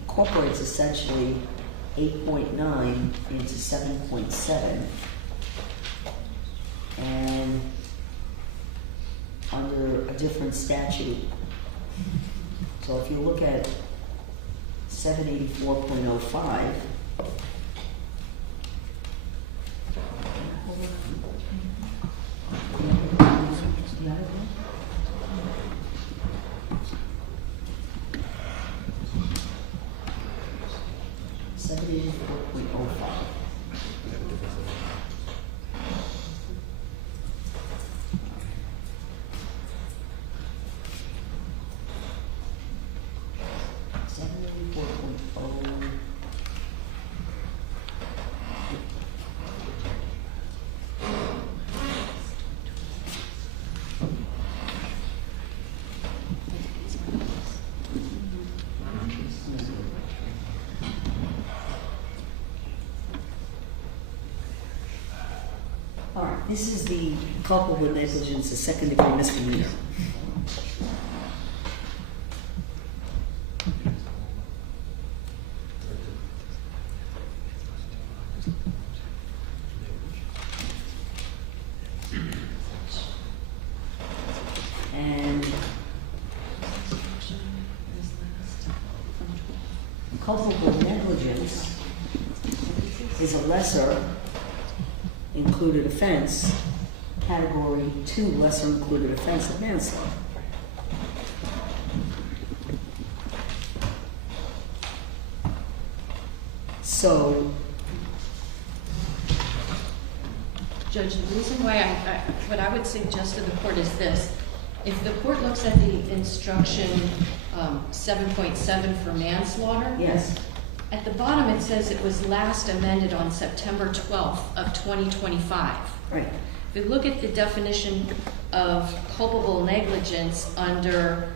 incorporates essentially 8.9 into 7.7, and under a different statute. So if you look at 784.05, all right, this is the culpable negligence, a second-degree misdemeanor. And culpable negligence is a lesser included offense, category 2 lesser included offense of manslaughter. So, Judge, the reason why what I would suggest to the court is this. If the court looks at the instruction 7.7 for manslaughter, yes, at the bottom it says it was last amended on September 12th of 2025. right, If you look at the definition of culpable negligence under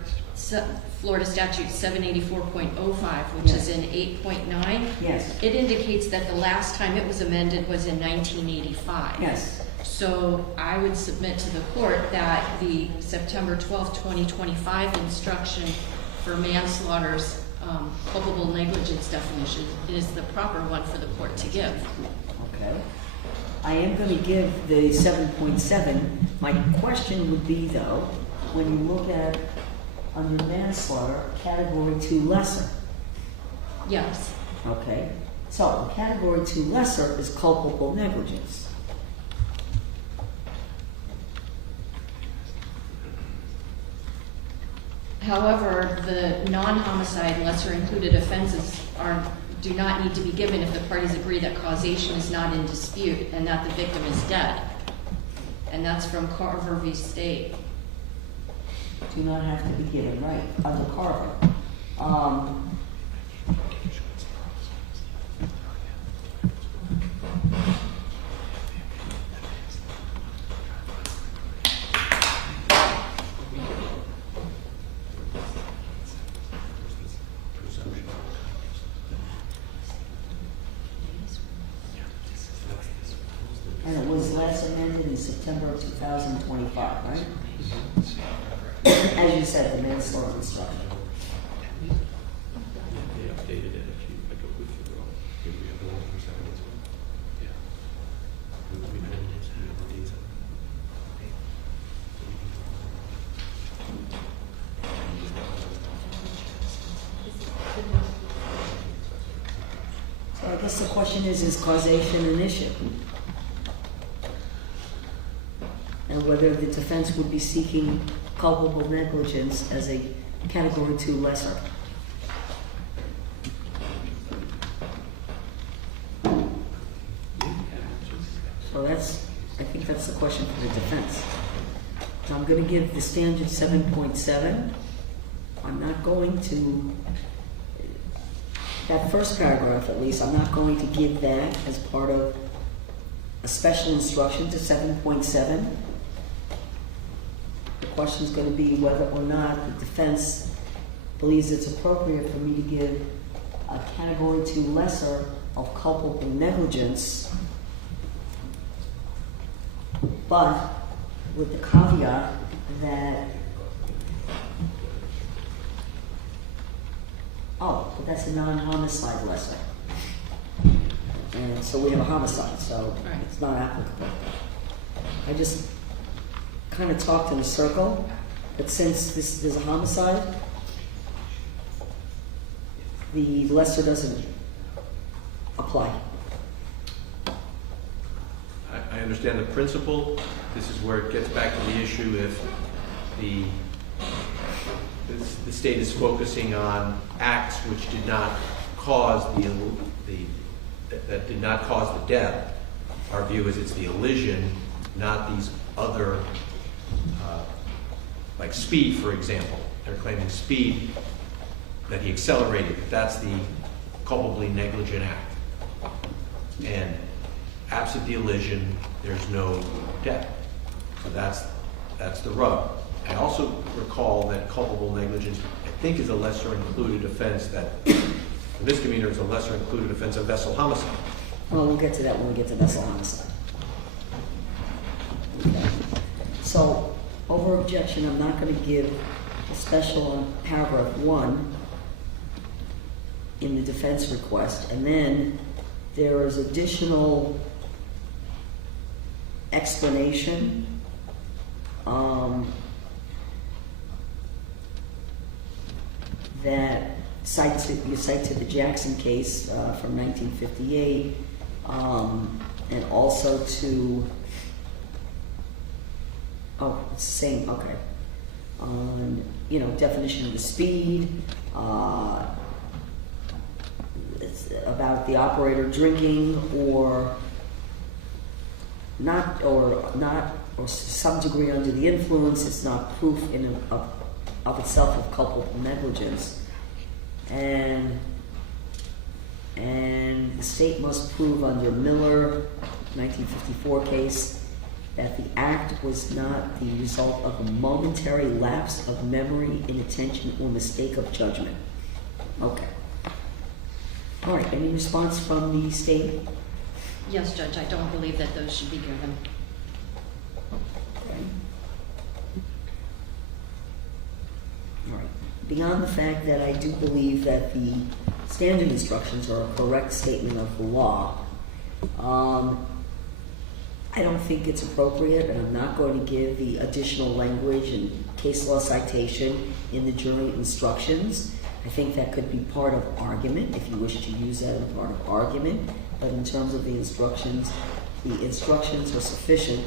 Florida statute 784.05, which is in 8.9, yes, it indicates that the last time it was amended was in 1985. yes. So I would submit to the court that the September 12th, 2025 instruction for manslaughter's culpable negligence definition is the proper one for the court to give. Okay. I am going to give the 7.7. My question would be, though, when you look at under manslaughter, category 2 lesser. Yes. Okay. So category 2 lesser is culpable negligence. However, the non-homicide lesser included offenses do not need to be given if the parties agree that causation is not in dispute and that the victim is dead. And that's from Carver v. State. Do not have to be given, right, under Carver. And it was last amended in September of 2025, right? As you said, the manslaughter instruction. They updated it like a week ago. Did we have the one for 7 as well? Yeah. We know the dates on So I guess the question is causation an issue? And whether the defense would be seeking culpable negligence as a category 2 lesser. So I think that's the question for the defense. So I'm going to give the standard 7.7. I'm not going to, that first paragraph at least, I'm not going to give that as part of a special instruction to 7.7. The question is going to be whether or not the defense believes it's appropriate for me to give a category 2 lesser of culpable negligence, but with the caveat that, but that's a non-homicide lesser. And so we have a homicide, so Right. it's not applicable. I just kind of talked in a circle, but since there's a homicide, the lesser doesn't apply. I understand the principle. This is where it gets back to the issue if the state is focusing on acts which did not cause that did not cause the death. Our view is it's the elision, not these other, like speed, for example. They're claiming speed, that he accelerated. That's the culpably negligent act. And absent the elision, there's no death. So that's the rub. I also recall that culpable negligence, I think, is a lesser included offense, that the misdemeanor is a lesser included offense of vessel homicide. Well, we'll get to that when we get to vessel homicide. Okay. So, over objection, I'm not going to give a special on paragraph 1 in the defense request, and then there is additional explanation that you cite to the Jackson case from 1958, and also to, it's the same, okay, definition of the speed, it's about the operator drinking or or some degree under the influence. It's not proof of itself of culpable negligence, and the state must prove under Miller, 1954 case, that the act was not the result of a momentary lapse of memory, inattention, or mistake of judgment. Okay. All right. Any response from the state? Yes, Judge, I don't believe that those should be given. Okay. All right. Beyond the fact that I do believe that the standard instructions are a correct statement of the law, I don't think it's appropriate, and I'm not going to give the additional language and case law citation in the jury instructions. I think that could be part of argument, if you wish to use that as part of argument. But in terms of the instructions are sufficient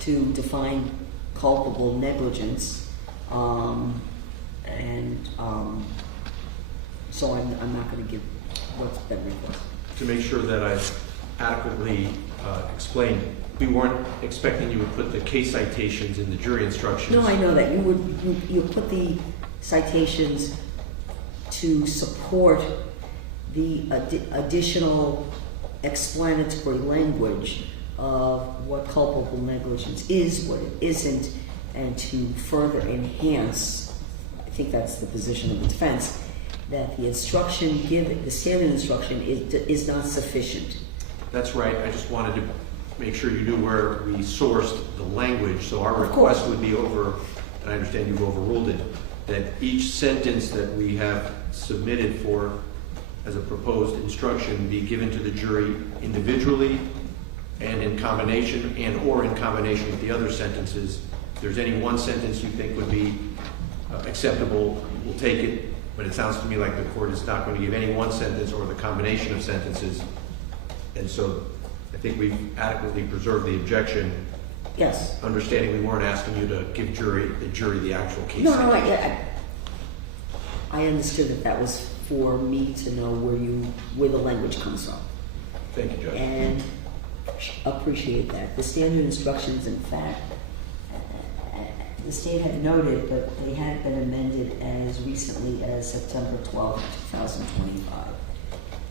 to define culpable negligence, And, so I'm not gonna give what's been requested. To make sure that I've adequately explained, we weren't expecting you would put the case citations in the jury instructions. No, I know that. You put the citations to support the additional explanatory language of what culpable negligence is, what it isn't, and to further enhance, I think that's the position of the defense, that the instruction given, the standard instruction is not sufficient. That's right. I just wanted to make sure you knew where we sourced the language. So our Of course. request would be over, and I understand you've overruled it, that each sentence that we have submitted for as a proposed instruction be given to the jury individually and in combination or in combination with the other sentences. If there's any one sentence you think would be acceptable, we'll take it. But it sounds to me like the court is not going to give any one sentence or the combination of sentences. And so I think we've adequately preserved the objection, Yes. understanding we weren't asking you to give the jury the actual case. No, I understood that was for me to know where the language comes from. Thank you, Judge. And appreciate that. The standard instructions, in fact, the state had noted, but they had been amended as recently as September 12th, 2025.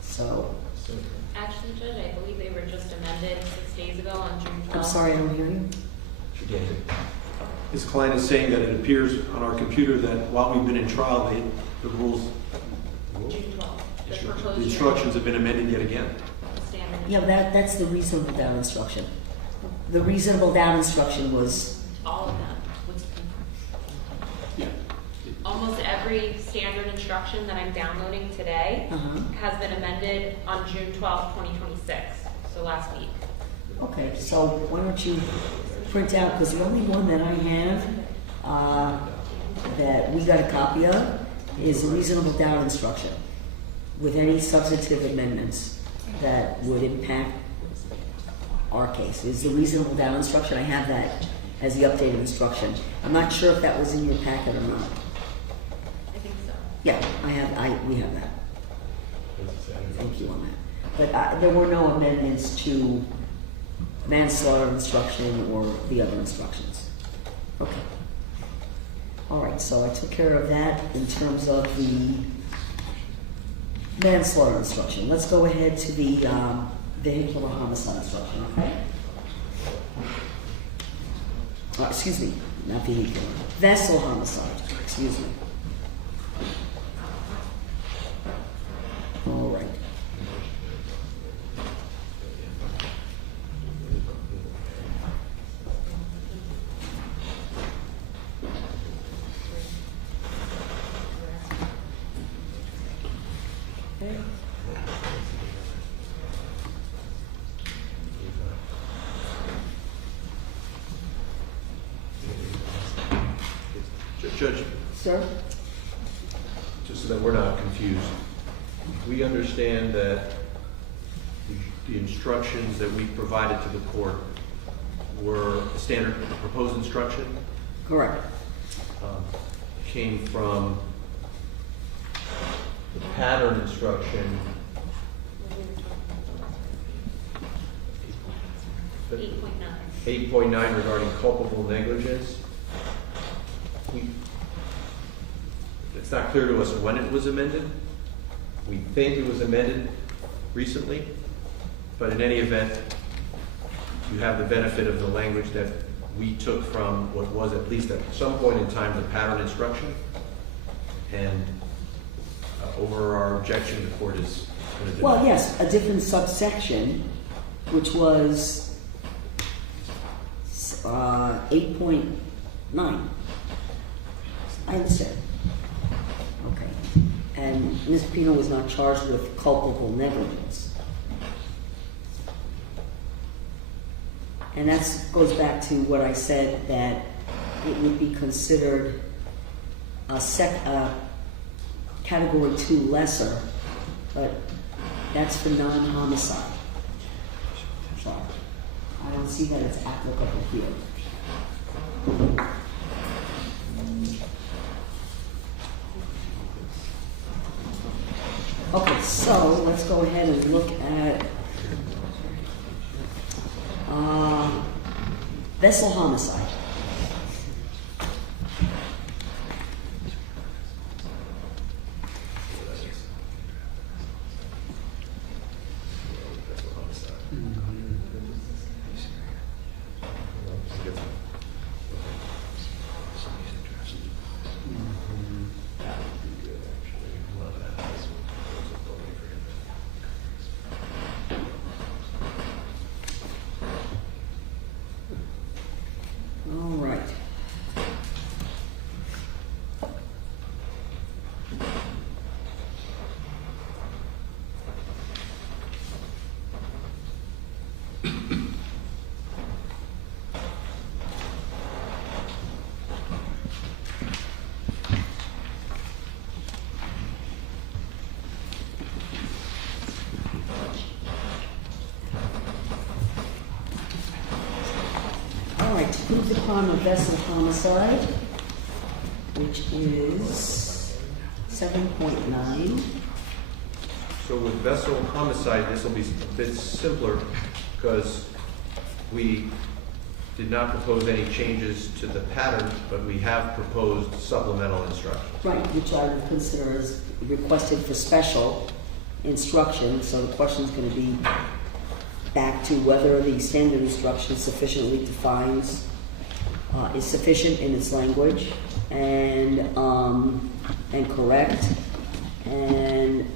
So, Actually, Judge, I believe they were just amended 6 days ago on June 12th. I'm sorry, I don't hear you. His client is saying that it appears on our computer that while we've been in trial, the rules, June 12th. The the proposed instructions have been amended yet again. standard. Yeah, that's the reasonable doubt instruction. The reasonable doubt instruction was, All of them. Yeah. Almost every standard instruction that I'm downloading today has been amended on June 12th, 2026. So last week. okay, so why don't you print out, because the only one that I have that we got a copy of is a reasonable doubt instruction with any substantive amendments that would impact our case. Is the reasonable doubt instruction, I have that as the updated instruction. I'm not sure if that was in your packet or not. I think so. Yeah, we have that. Thank you on that. But there were no amendments to manslaughter instruction or the other instructions. Okay. All right, so I took care of that in terms of the manslaughter instruction. Let's go ahead to the vehicular homicide instruction, okay? Excuse me, not vehicular. Vessel homicide, excuse me. All right. Judge, Sir? just so that we're not confused, we understand that the instructions that we provided to the court were a standard proposed instruction, Correct. came from the pattern instruction. 8.9. 8.9 regarding culpable negligence. It's not clear to us when it was amended. We think it was amended recently, but in any event, you have the benefit of the language that we took from what was at least at some point in time the pattern instruction, and over our objection, the court is going to deny. Well, yes, a different subsection, which was 8.9. I understand. Okay. And Ms. Pino was not charged with culpable negligence. And that goes back to what I said, that it would be considered a category 2 lesser, but that's for non-homicide. So I don't see that it's applicable here. So let's go ahead and look at vessel homicide. All right. All right, to prove the crime of vessel homicide, which is 7.9. So with vessel homicide, this will be a bit simpler because we did not propose any changes to the pattern, but we have proposed supplemental instructions. Right, which I would consider as requested for special instruction, so the question is going to be back to whether the standard instruction sufficiently defines, is sufficient in its language and correct, and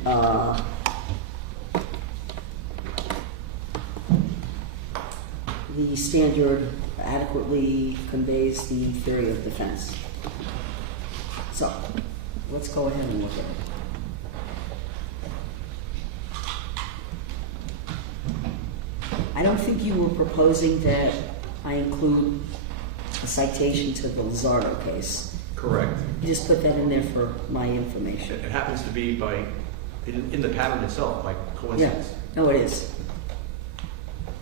the standard adequately conveys the theory of defense. So, let's go ahead and look at it. I don't think you were proposing that I include a citation to the Lizardo case. Correct. You just put that in there for my information. It happens to be in the pattern itself, by Yeah, coincidence. no, it is.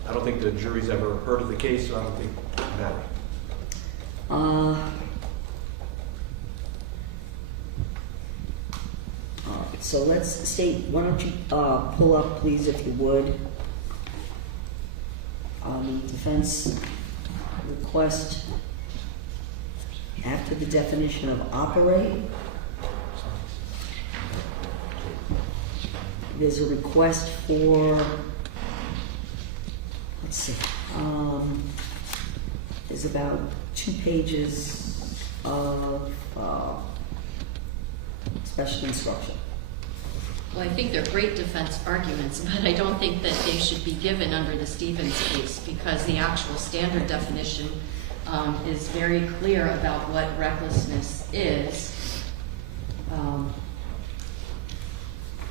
I don't think the jury's ever heard of the case, so I don't think it matters. All right, so let's state, why don't you pull up, please, if you would, the defense request after the definition of operate. There's a request for, let's see, there's about 2 pages of special instruction. Well, I think they're great defense arguments, but I don't think that they should be given under the Stevens case because the actual standard definition is very clear about what recklessness is.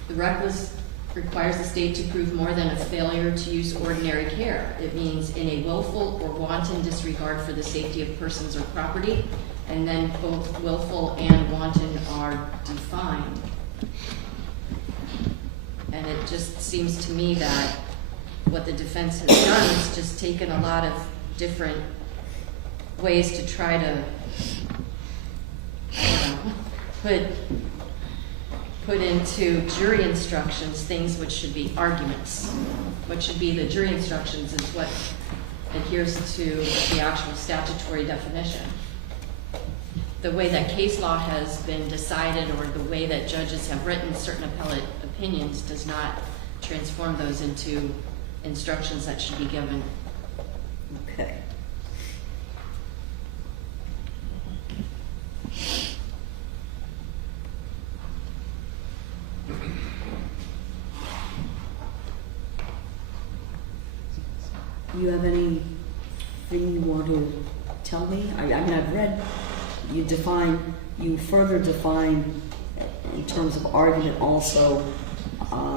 The reckless requires the state to prove more than a failure to use ordinary care. It means in a willful or wanton disregard for the safety of persons or property, and then both willful and wanton are defined. And it just seems to me that what the defense has done is just taken a lot of different ways to try to, I don't know, put into jury instructions things which should be arguments. What should be the jury instructions is what adheres to the actual statutory definition. The way that case law has been decided or the way that judges have written certain appellate opinions does not transform those into instructions that should be given. Okay. You have anything you want to tell me? I mean, I've read, you further define in terms of argument also,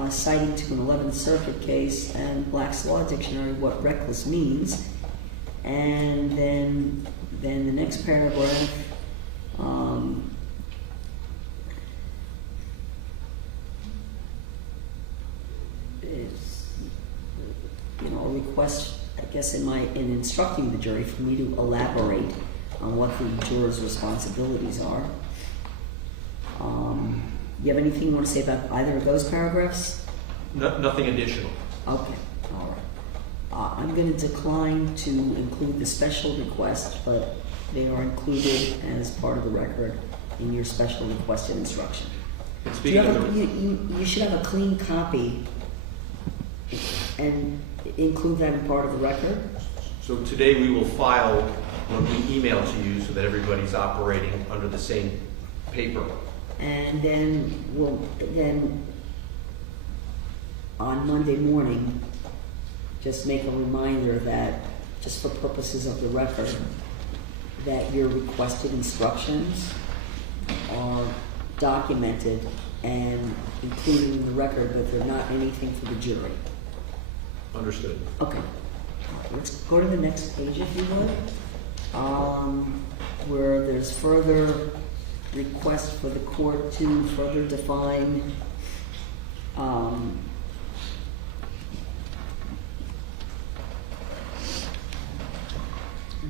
citing to an 11th Circuit case and Black's Law Dictionary what reckless means. And then the next paragraph, is, a request, I guess, in instructing the jury for me to elaborate on what the jurors' responsibilities are. You have anything you want to say about either of those paragraphs? Nothing additional. Okay, all right. I'm going to decline to include the special request, but they are included as part of the record in your special requested instruction. And Do you, speaking have of a, the, you should have a clean copy and include that in part of the record. so today we will file when we email to you so that everybody's operating under the same paper. And then on Monday morning, just make a reminder that, just for purposes of the record, that your requested instructions are documented and included in the record, but they're not anything for the jury. Understood. Okay. Let's go to the next page, if you would, where there's further request for the court to further define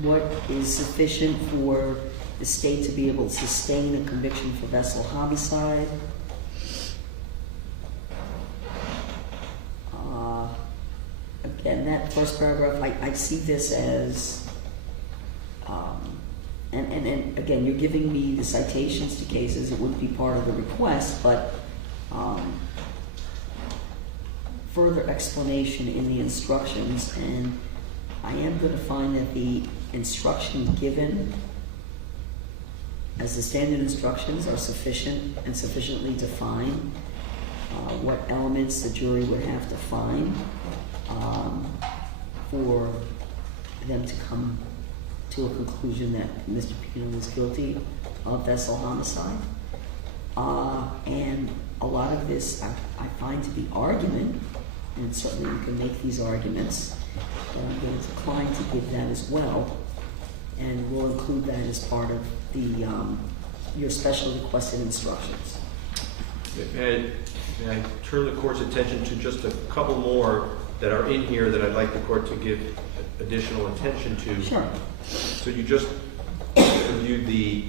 what is sufficient for the state to be able to sustain a conviction for vessel homicide. Again, that first paragraph, I see this as, and again, you're giving me the citations to cases. It wouldn't be part of the request, but further explanation in the instructions, and I am going to find that the instruction given as the standard instructions are sufficient and sufficiently define what elements the jury would have to find for them to come to a conclusion that Mr. Pino was guilty of vessel homicide. And a lot of this I find to be argument, and certainly you can make these arguments, but I'm going to decline to give that as well, and we'll include that as part of the your special requested instructions. May I turn the court's attention to just a couple more that are in here that I'd like the court to give additional attention to. Sure. So you just reviewed the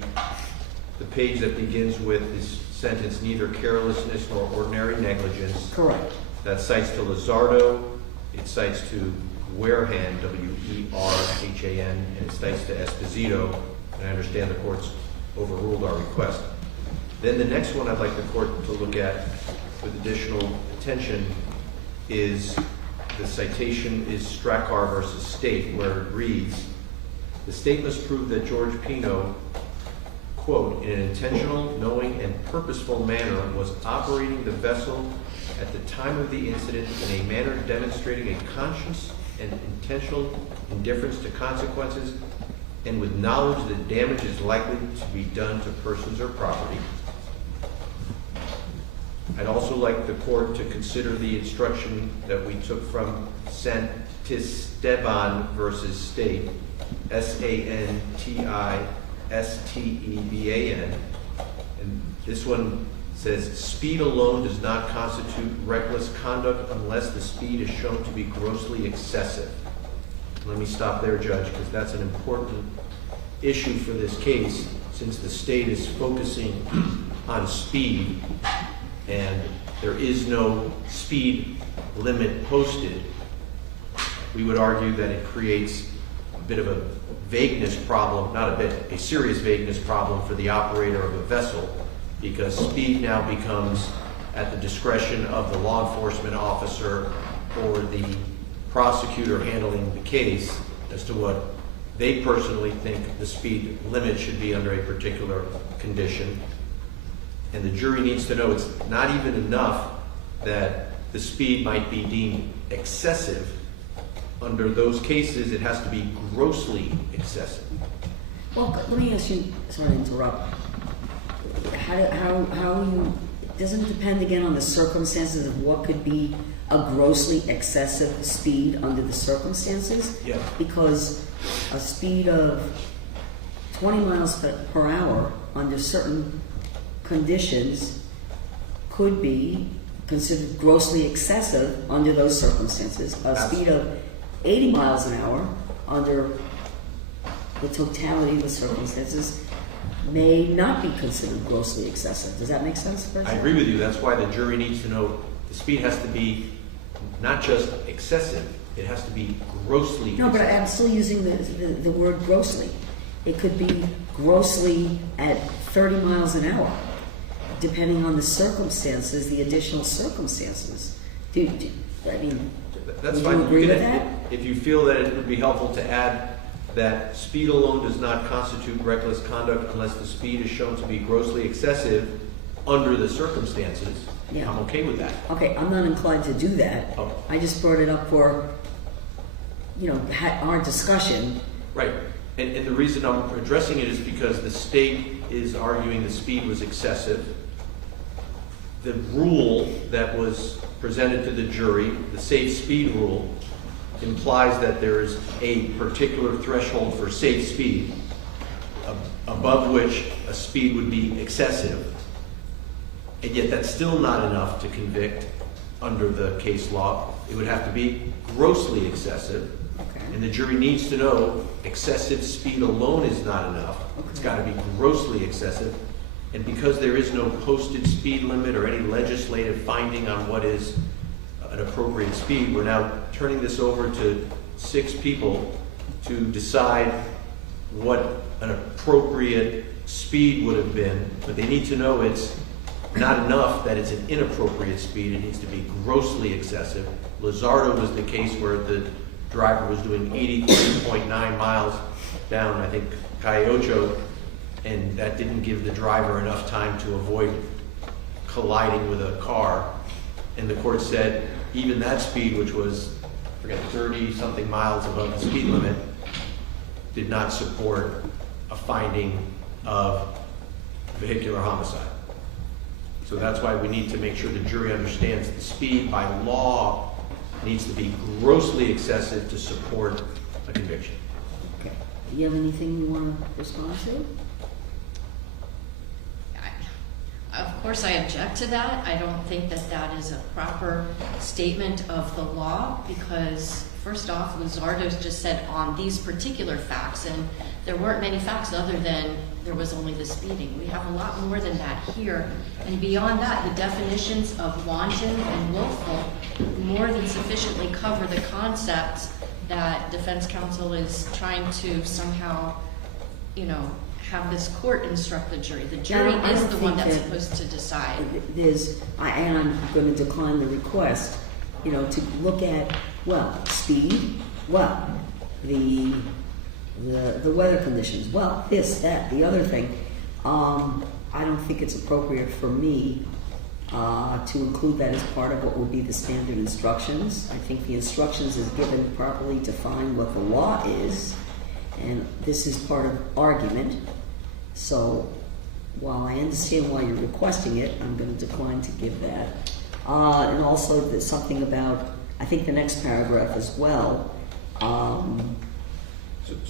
page that begins with this sentence, neither carelessness nor ordinary negligence. Correct. That cites to Lizardo, it cites to Warehan, W-E-R-H-A-N, and it cites to Esposito, and I understand the court's overruled our request. Then the next one I'd like the court to look at with additional attention is the citation is Strackar versus State, where it reads, the state must prove that George Pino, quote, in an intentional, knowing, and purposeful manner was operating the vessel at the time of the incident in a manner demonstrating a conscious and intentional indifference to consequences and with knowledge that damage is likely to be done to persons or property. I'd also like the court to consider the instruction that we took from Santisteban versus State, S-A-N-T-I-S-T-E-B-A-N. And this one says, speed alone does not constitute reckless conduct unless the speed is shown to be grossly excessive. Let me stop there, Judge, because that's an important issue for this case, since the state is focusing on speed and there is no speed limit posted. We would argue that it creates a bit of a vagueness problem, not a bit, a serious vagueness problem for the operator of a vessel, because speed now becomes at the discretion of the law enforcement officer or the prosecutor handling the case as to what they personally think the speed limit should be under a particular condition. And the jury needs to know it's not even enough that the speed might be deemed excessive. Under those cases, it has to be grossly excessive. Well, let me ask you, sorry to interrupt. How you, doesn't it depend again on the circumstances of what could be a grossly excessive speed under the circumstances? Yeah. Because a speed of 20 miles per hour under certain conditions could be considered grossly excessive under those circumstances. A speed of 80 miles an hour under the totality of the circumstances may not be considered grossly excessive. Does that make sense? I agree with you. That's why the jury needs to know The speed has to be not just excessive, it has to be grossly No, but excessive. I'm still using the word grossly. It could be grossly at 30 miles an hour, depending on the circumstances, the additional circumstances. I mean, That's do fine. you agree can- with that? If you feel that it would be helpful to add that speed alone does not constitute reckless conduct unless the speed is shown to be grossly excessive under the circumstances, Yeah. I'm okay with that. Okay, I'm not inclined to do that. Oh. I just brought it up for, our discussion. Right, and the reason I'm addressing it is because the state is arguing the speed was excessive. The rule that was presented to the jury, the safe speed rule, implies that there is a particular threshold for safe speed, above which a speed would be excessive, and yet that's still not enough to convict under the case law. It would have to be grossly excessive. Okay. And the jury needs to know excessive speed alone is not enough. It's got to be grossly excessive. And because there is no posted speed limit or any legislative finding on what is an appropriate speed, we're now turning this over to 6 people to decide what an appropriate speed would have been. But they need to know it's not enough that it's an inappropriate speed. It needs to be grossly excessive. Lizardo was the case where the driver was doing 83.9 miles down, I think, Calle Ocho, and that didn't give the driver enough time to avoid colliding with a car. And the court said even that speed, which was, I forget, 30-something miles above the speed limit, did not support a finding of vehicular homicide. So that's why we need to make sure the jury understands the speed by law needs to be grossly excessive to support a conviction. Okay. Do you have anything you want to respond to? Of course, I object to that. I don't think that that is a proper statement of the law because, first off, Lizardo just said on these particular facts, and there weren't many facts other than there was only the speeding. We have a lot more than that here. And beyond that, the definitions of wanton and willful more than sufficiently cover the concepts that defense counsel is trying to somehow, have this court instruct the jury. The jury I is don't the one think that's that- supposed to decide. And I'm going to decline the request, to look at, speed, the weather conditions, this, that, the other thing. I don't think it's appropriate for me to include that as part of what would be the standard instructions. I think the instructions is given properly to find what the law is, and this is part of argument. So while I understand why you're requesting it, I'm going to decline to give that. And also there's something about, I think the next paragraph as well. So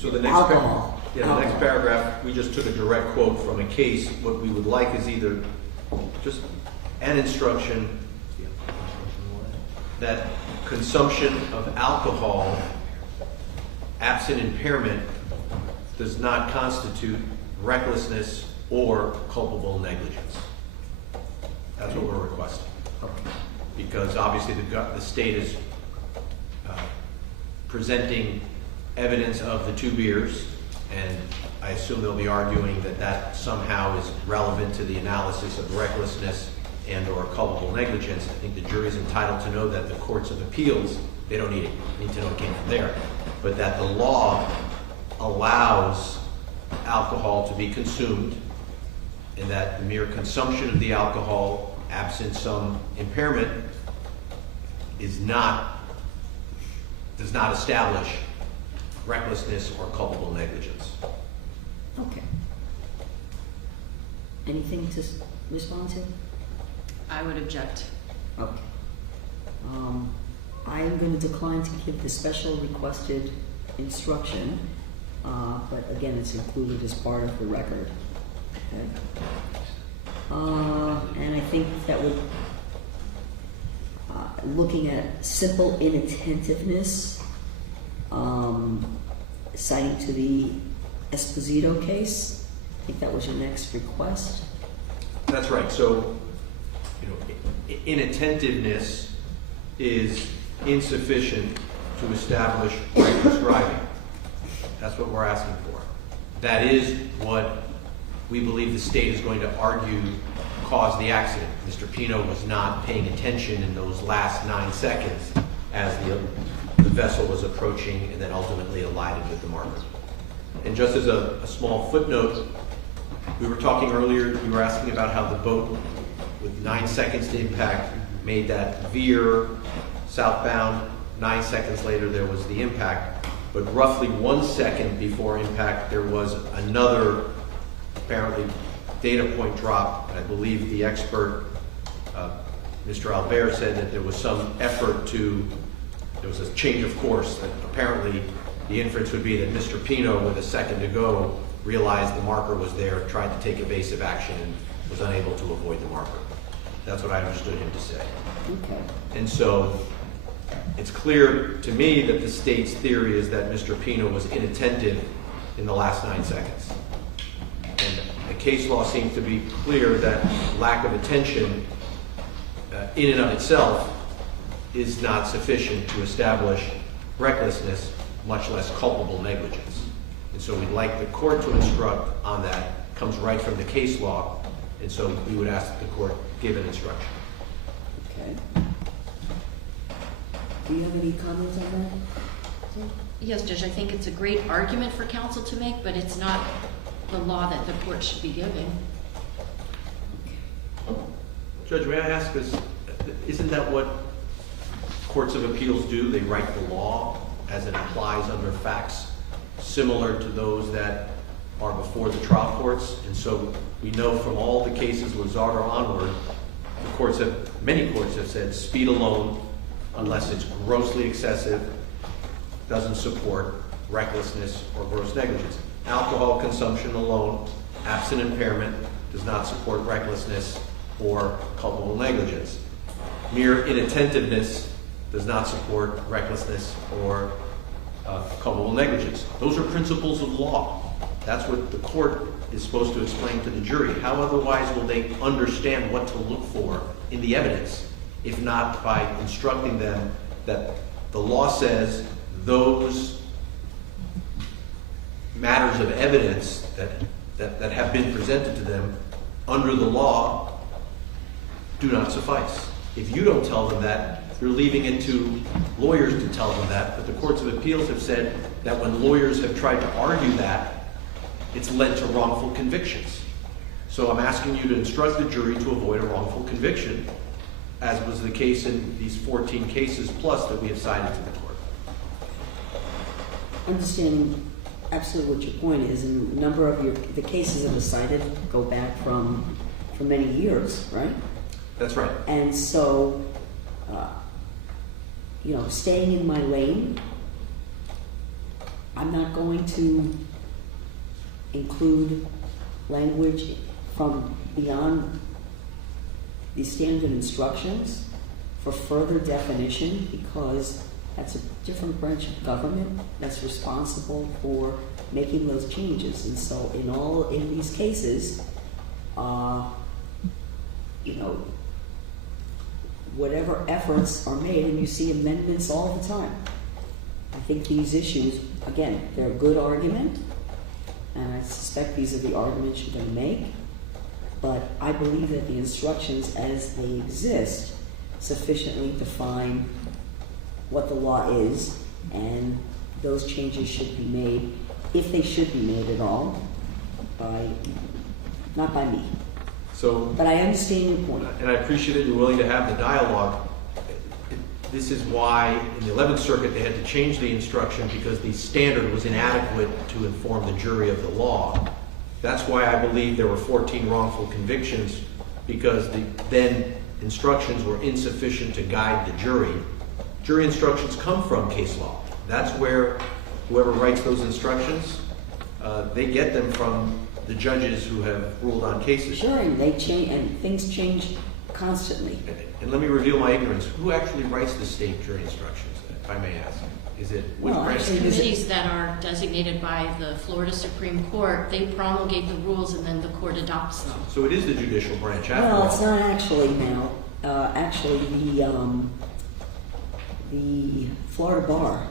the next Alcohol. the next paragraph, we just took a direct quote from a case. What we would like is either just an instruction that consumption of alcohol, absent impairment, does not constitute recklessness or culpable negligence. That's what we're requesting. Because obviously the state is presenting evidence of the 2 beers, and I assume they'll be arguing that that somehow is relevant to the analysis of recklessness and or culpable negligence. I think the jury is entitled to know that the courts of appeals, they don't need to know it came from there, but that the law allows alcohol to be consumed, and that the mere consumption of the alcohol, absent some impairment, does not establish recklessness or culpable negligence. Okay. Anything to respond to? I would object. Okay. I am going to decline to give the special requested instruction, but again, it's included as part of the record. Okay. And I think that would, looking at simple inattentiveness, citing to the Esposito case, I think that was your next request. That's right. So, inattentiveness is insufficient to establish reckless driving. That's what we're asking for. That is what we believe the state is going to argue caused the accident. Mr. Pino was not paying attention in those last 9 seconds as the vessel was approaching and then ultimately collided with the marker. And just as a small footnote, we were talking earlier, you were asking about how the boat with 9 seconds to impact made that veer southbound. 9 seconds later there was the impact, but roughly 1 second before impact there was another apparently data point drop. I believe the expert, Mr. Albert, said that there was some effort there was a change of course, that apparently the inference would be that Mr. Pino, with a second to go, realized the marker was there, tried to take evasive action, and was unable to avoid the marker. That's what I understood him to say. Okay. And so it's clear to me that the state's theory is that Mr. Pino was inattentive in the last 9 seconds. And the case law seems to be clear that lack of attention in and of itself is not sufficient to establish recklessness, much less culpable negligence. And so we'd like the court to instruct on that. It comes right from the case law. And so we would ask that the court give an instruction. Okay. Do you have any comments on that? Yes, Judge, I think it's a great argument for counsel to make, but it's not the law that the court should be giving. Judge, may I ask this, isn't that what courts of appeals do? They write the law as it applies under facts similar to those that are before the trial courts. And so we know from all the cases, Lozada onward, many courts have said speed alone, unless it's grossly excessive, doesn't support recklessness or gross negligence. Alcohol consumption alone, absent impairment, does not support recklessness or culpable negligence. Mere inattentiveness does not support recklessness or culpable negligence. Those are principles of law. That's what the court is supposed to explain to the jury. How otherwise will they understand what to look for in the evidence, if not by instructing them that the law says those matters of evidence that have been presented to them under the law do not suffice. If you don't tell them that, you're leaving it to lawyers to tell them that. But the courts of appeals have said that when lawyers have tried to argue that, it's led to wrongful convictions. So I'm asking you to instruct the jury to avoid a wrongful conviction, as was the case in these 14 cases plus that we have cited to the court. Understanding absolutely what your point is, and a number of the cases that were cited go back for many years, right? That's right. And so, staying in my lane, I'm not going to include language from beyond the standard instructions for further definition, because that's a different branch of government that's responsible for making those changes. And so in these cases, whatever efforts are made, and you see amendments all the time. I think these issues, again, they're a good argument, and I suspect these are the arguments you're going to make, but I believe that the instructions as they exist sufficiently define what the law is, and those changes should be made, if they should be made at all, not by me. So, but I understand your point. And I appreciate that you're willing to have the dialogue. This is why in the 11th Circuit they had to change the instruction, because the standard was inadequate to inform the jury of the law. That's why I believe there were 14 wrongful convictions, because the then instructions were insufficient to guide the jury. Jury instructions come from case law. That's where whoever writes those instructions, they get them from the judges who have ruled on cases. Sure, and they change, and things change constantly. And let me reveal my ignorance. Who actually writes the state jury instructions, if I may ask? Is it which branch? Committees that are designated by the Florida Supreme Court, they promulgate the rules and then the court adopts them. So it is the judicial branch after all. Well, it's not actually now. actually, the Florida Bar,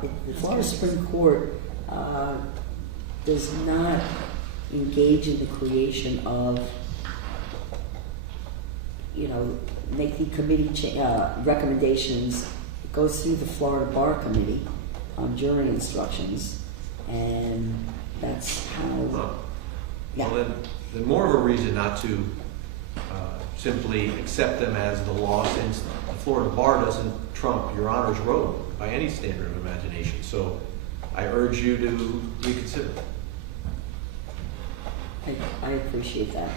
the Florida Supreme Court does not engage in the creation of, make the committee recommendations. It goes through the Florida Bar Committee on jury instructions, and that's how. Yeah. Well, then more of a reason not to simply accept them as the law, since the Florida Bar doesn't trump Your Honor's road by any standard of imagination. So I urge you to reconsider. I appreciate that.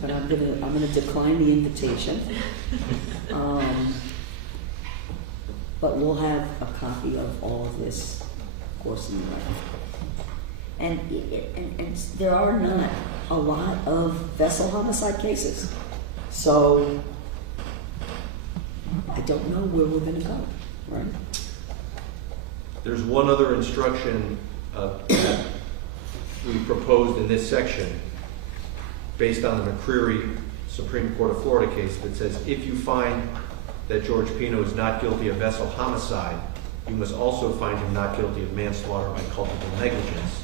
But I'm gonna decline the invitation. But we'll have a copy of all of this, of course, in the record. And there are not a lot of vessel homicide cases. So I don't know where we're gonna go, right? There's one other instruction that we proposed in this section based on the McCreary Supreme Court of Florida case that says if you find that George Pino is not guilty of vessel homicide, you must also find him not guilty of manslaughter by culpable negligence.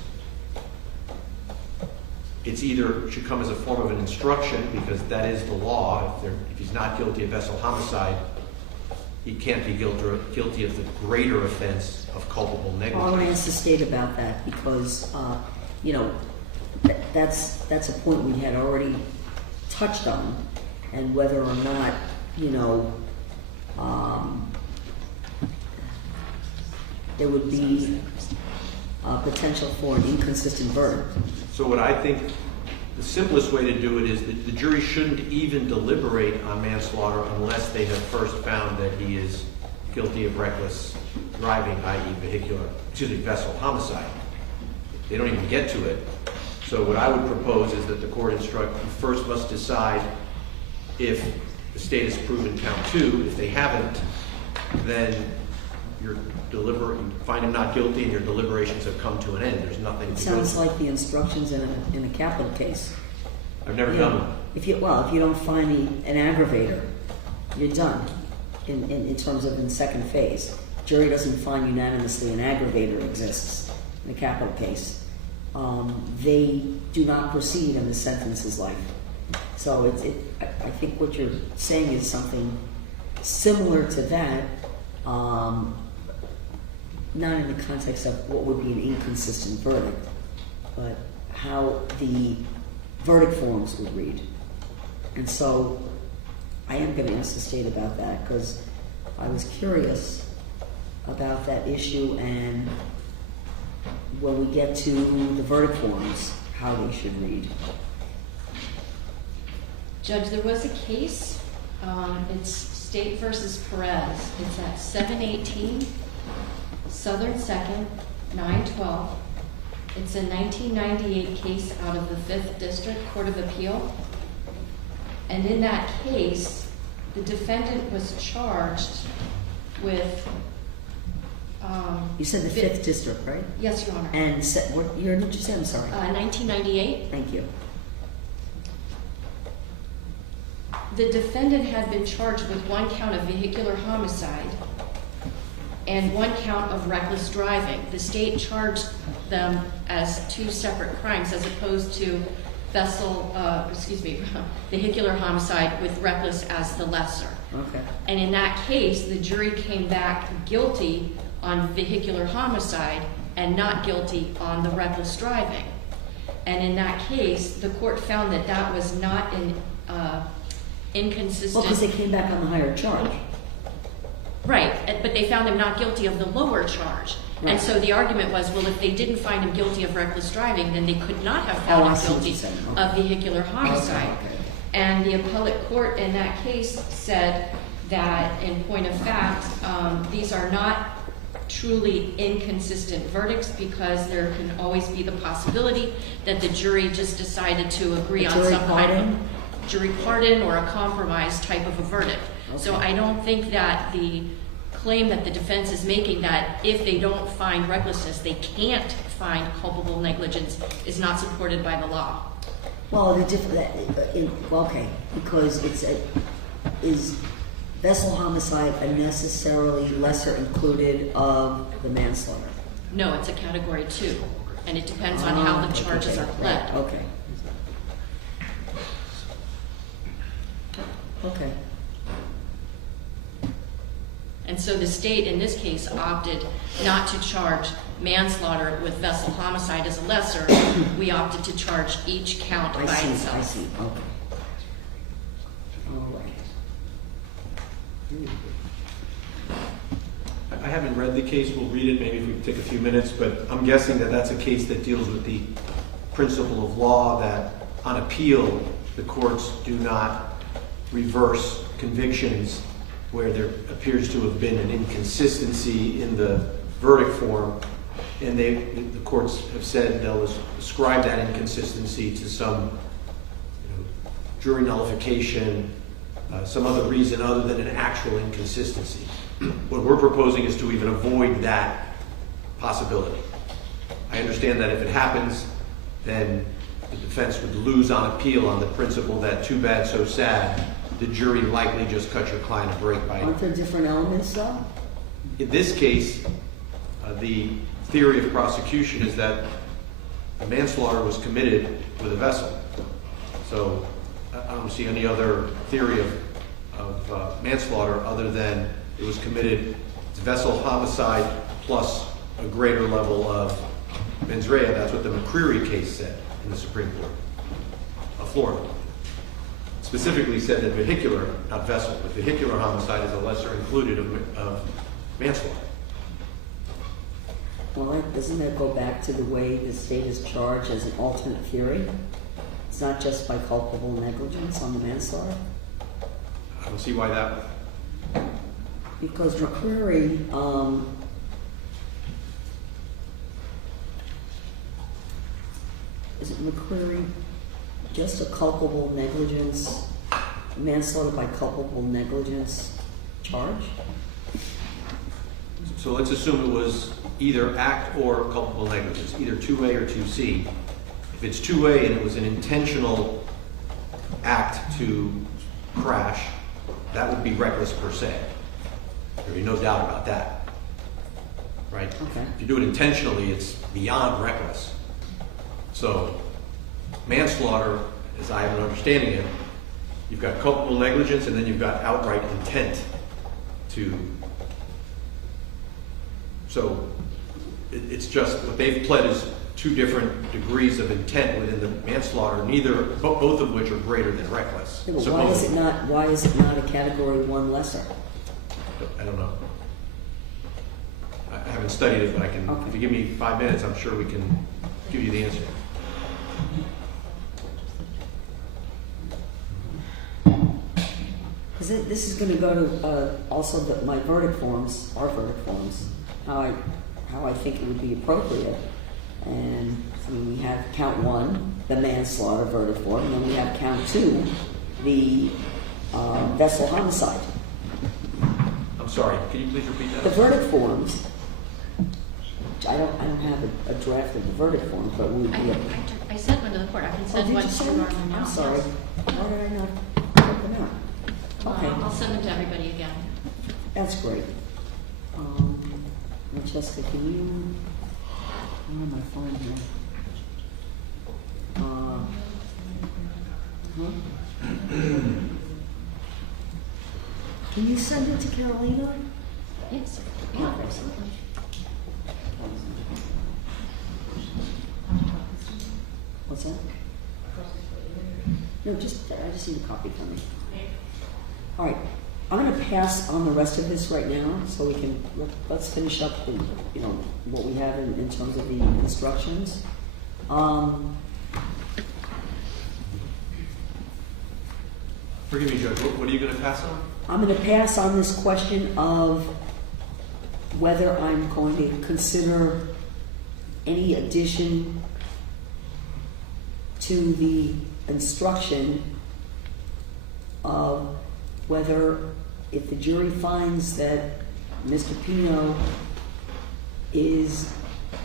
It's either should come as a form of an instruction, because that is the law. If he's not guilty of vessel homicide, he can't be guilty of the greater offense of culpable negligence. Well, I want to ask the state about that, because that's a point we had already touched on, and whether or not there would be potential for an inconsistent verdict. So what I think the simplest way to do it is that the jury shouldn't even deliberate on manslaughter unless they have first found that he is guilty of reckless driving, i.e. vessel homicide. They don't even get to it. So what I would propose is that the court instruct you first must decide if the state has proven count 2. If they haven't, then you find him not guilty and your deliberations have come to an end. There's nothing to Sounds like the instructions in a capital case. I've never done one. If you don't find an aggravator, you're done in terms of in second phase. Jury doesn't find unanimously an aggravator exists in a capital case. They do not proceed and the sentence is life. So I think what you're saying is something similar to that, not in the context of what would be an inconsistent verdict, but how the verdict forms would read. And so I am going to ask the state about that, because I was curious about that issue, and when we get to the verdict forms, how they should read. Judge, there was a case, it's State versus Perez. It's at 718 Southern 2nd, 912. It's a 1998 case out of the 5th District Court of Appeal. And in that case, the defendant was charged with... you said the 5th District, right? Yes, Your Honor. And what year did you say? I'm sorry. 1998. Thank you. The defendant had been charged with 1 count of vehicular homicide and 1 count of reckless driving. The state charged them as 2 separate crimes, as opposed to vehicular homicide with reckless as the lesser. Okay. And in that case, the jury came back guilty on vehicular homicide and not guilty on the reckless driving. And in that case, the court found that that was not an inconsistent... Well, because they came back on the higher charge. Right, but they found him not guilty of the lower charge. Right. And so the argument was, well, if they didn't find him guilty of reckless driving, then they could not have found him guilty of vehicular homicide. Okay. And the appellate court in that case said that, in point of fact, these are not truly inconsistent verdicts, because there can always be the possibility that the jury just decided to agree on some kind of jury pardon or a compromise type of a verdict. Okay. So I don't think that the claim that the defense is making, that if they don't find recklessness, they can't find culpable negligence, is not supported by the law. Well, okay, because is vessel homicide a necessarily lesser included of the manslaughter? No, it's a category 2, and it depends on how the charges are pled. Right, okay. Okay. And so the state, in this case, opted not to charge manslaughter with vessel homicide as a lesser. We opted to charge each count by itself. I see, okay. All right. I haven't read the case, we'll read it, maybe if we can take a few minutes, but I'm guessing that that's a case that deals with the principle of law that on appeal, the courts do not reverse convictions where there appears to have been an inconsistency in the verdict form, and the courts have said they'll ascribe that inconsistency to some jury nullification, some other reason other than an actual inconsistency. What we're proposing is to even avoid that possibility. I understand that if it happens, then the defense would lose on appeal on the principle that too bad, so sad, the jury likely just cut your client a break by... Aren't there different elements though? In this case, the theory of prosecution is that the manslaughter was committed with a vessel. So I don't see any other theory of manslaughter other than it was committed, it's vessel homicide plus a greater level of mens rea. That's what the McCreary case said in the Supreme Court of Florida. Specifically said that vehicular, not vessel, but vehicular homicide is a lesser included of manslaughter. Well, doesn't that go back to the way the state is charged as an alternate theory? It's not just by culpable negligence on the manslaughter? I don't see why that... Because McCreary, is it McCreary just a culpable negligence, manslaughter by culpable negligence charge? So let's assume it was either act or culpable negligence, either 2A or 2C. If it's 2A and it was an intentional act to crash, that would be reckless per se. There'd be no doubt about that, right? Okay. If you do it intentionally, it's beyond reckless. So manslaughter, as I am understanding it, you've got culpable negligence and then you've got outright intent to... So it's just what they've pled is two different degrees of intent within the manslaughter, both of which are greater than reckless. Yeah, but why is it not a category 1 lesser? I don't know. I haven't studied it, but I can. Okay. If you give me 5 minutes, I'm sure we can give you the answer. Because this is going to go to also my verdict forms, our verdict forms, how I think it would be appropriate. And I mean, we have count 1, the manslaughter verdict form, and then we have count 2, the vessel homicide. I'm sorry. Can you please repeat that? The verdict forms. I don't have a draft of the verdict forms, but we. I sent one to the court. I can send one to Norman now. I'm sorry. Yes. Why did I not print them out? Okay, I'll send them to everybody again. that's great. Francesca, can you? Where am I finding here? Can you send it to Carolina? Yes. Yeah, absolutely. What's that? No, I just need a copy from me. All right, I'm going to pass on the rest of this right now, so we can let's finish up the, what we have in terms of the instructions. Forgive me, Judge. What are you going to pass on? I'm going to pass on this question of whether I'm going to consider any addition to the instruction of whether, if the jury finds that Mr. Pino is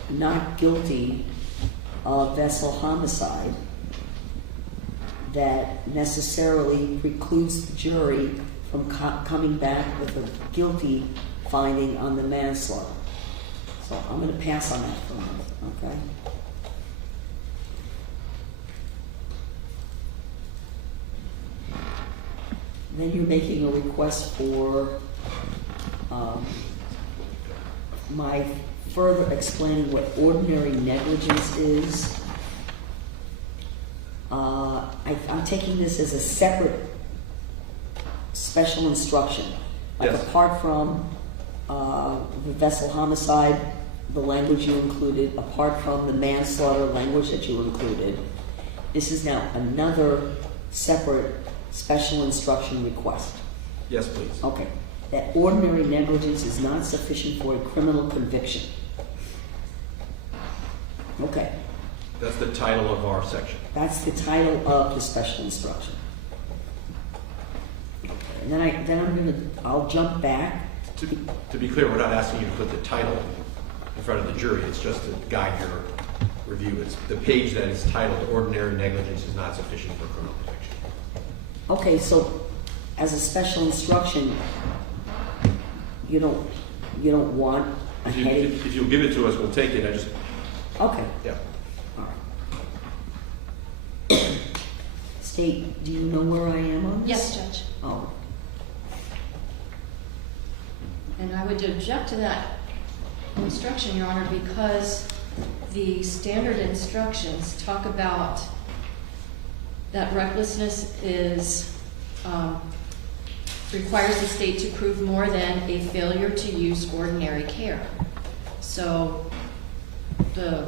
not guilty of vessel homicide, that necessarily precludes the jury from coming back with a guilty finding on the manslaughter. So I'm going to pass on that for a minute, okay? Then you're making a request for my further explaining what ordinary negligence is. I'm taking this as a separate special instruction. Like Yes. apart from the vessel homicide, the language you included, apart from the manslaughter language that you included, this is now another separate special instruction request. Yes, please. Okay, that ordinary negligence is not sufficient for a criminal conviction. Okay, That's the title of our section. that's the title of the special instruction. Okay, and then I'll jump back. To be clear, we're not asking you to put the title in front of the jury. It's just to guide your review. It's the page that is titled "Ordinary Negligence is not sufficient for criminal conviction." Okay, so as a special instruction, you don't want a heading? If you'll give it to us, we'll take it. Okay, Yeah. all right. State, do you know where I am on this? Yes, Judge. Oh, And I would object to that instruction, Your Honor, because the standard instructions talk about that recklessness requires the state to prove more than a failure to use ordinary care. So the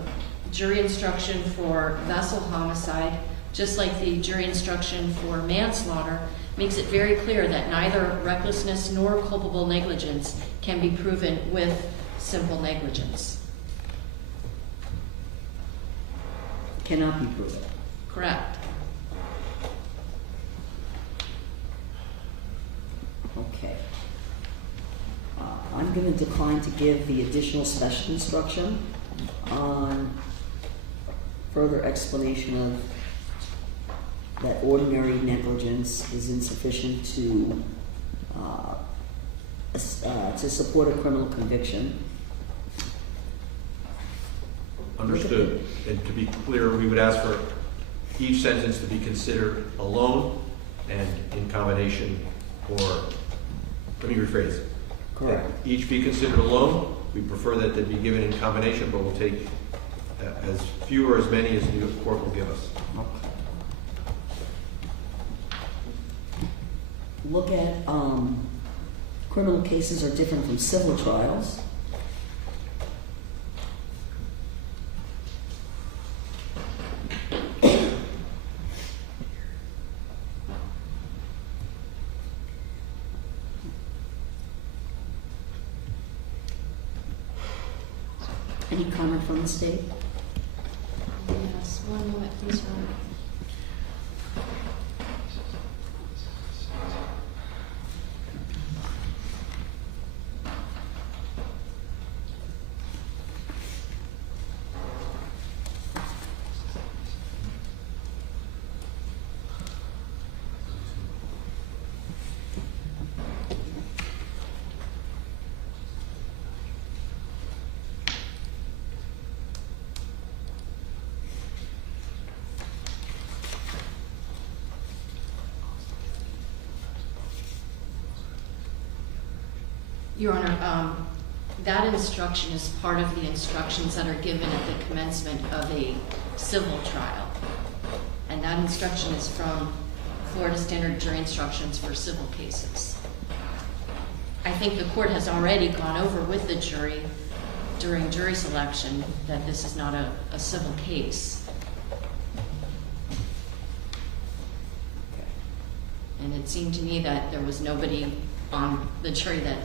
jury instruction for vessel homicide, just like the jury instruction for manslaughter, makes it very clear that neither recklessness nor culpable negligence can be proven with simple negligence. cannot be proven. Correct. Okay. I'm going to decline to give the additional special instruction on further explanation of that ordinary negligence is insufficient to support a criminal conviction. Understood. And to be clear, we would ask for each sentence to be considered alone and in combination, or, let me rephrase. Correct. Each be considered alone. We prefer that they be given in combination, but we'll take as few or as many as the court will give us. Look at criminal cases are different from civil trials. Any comment from the state? Yes, one moment, please, Your Honor. Your Honor, that instruction is part of the instructions that are given at the commencement of a civil trial. And that instruction is from Florida Standard Jury Instructions for civil cases. I think the court has already gone over with the jury during jury selection that this is not a civil case. And it seemed to me that there was nobody on the jury that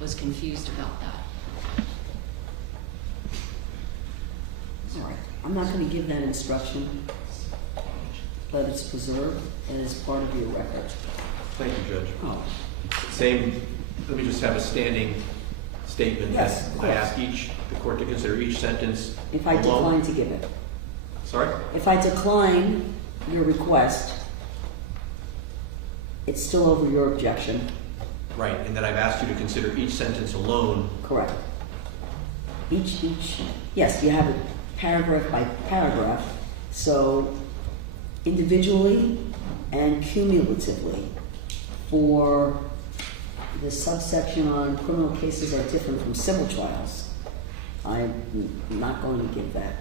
was confused about that. All right. I'm not going to give that instruction, but it's preserved and is part of your record. Thank you, Judge. Oh, Same, let me just have a standing statement Yes, that of I course. ask the court to consider each sentence if I alone. decline to give it. Sorry? If I decline your request, it's still over your objection, Right, and that I've asked you to consider each sentence alone. correct? Yes, you have it paragraph by paragraph, so individually and cumulatively for the subsection on criminal cases are different from civil trials. I'm not going to give that.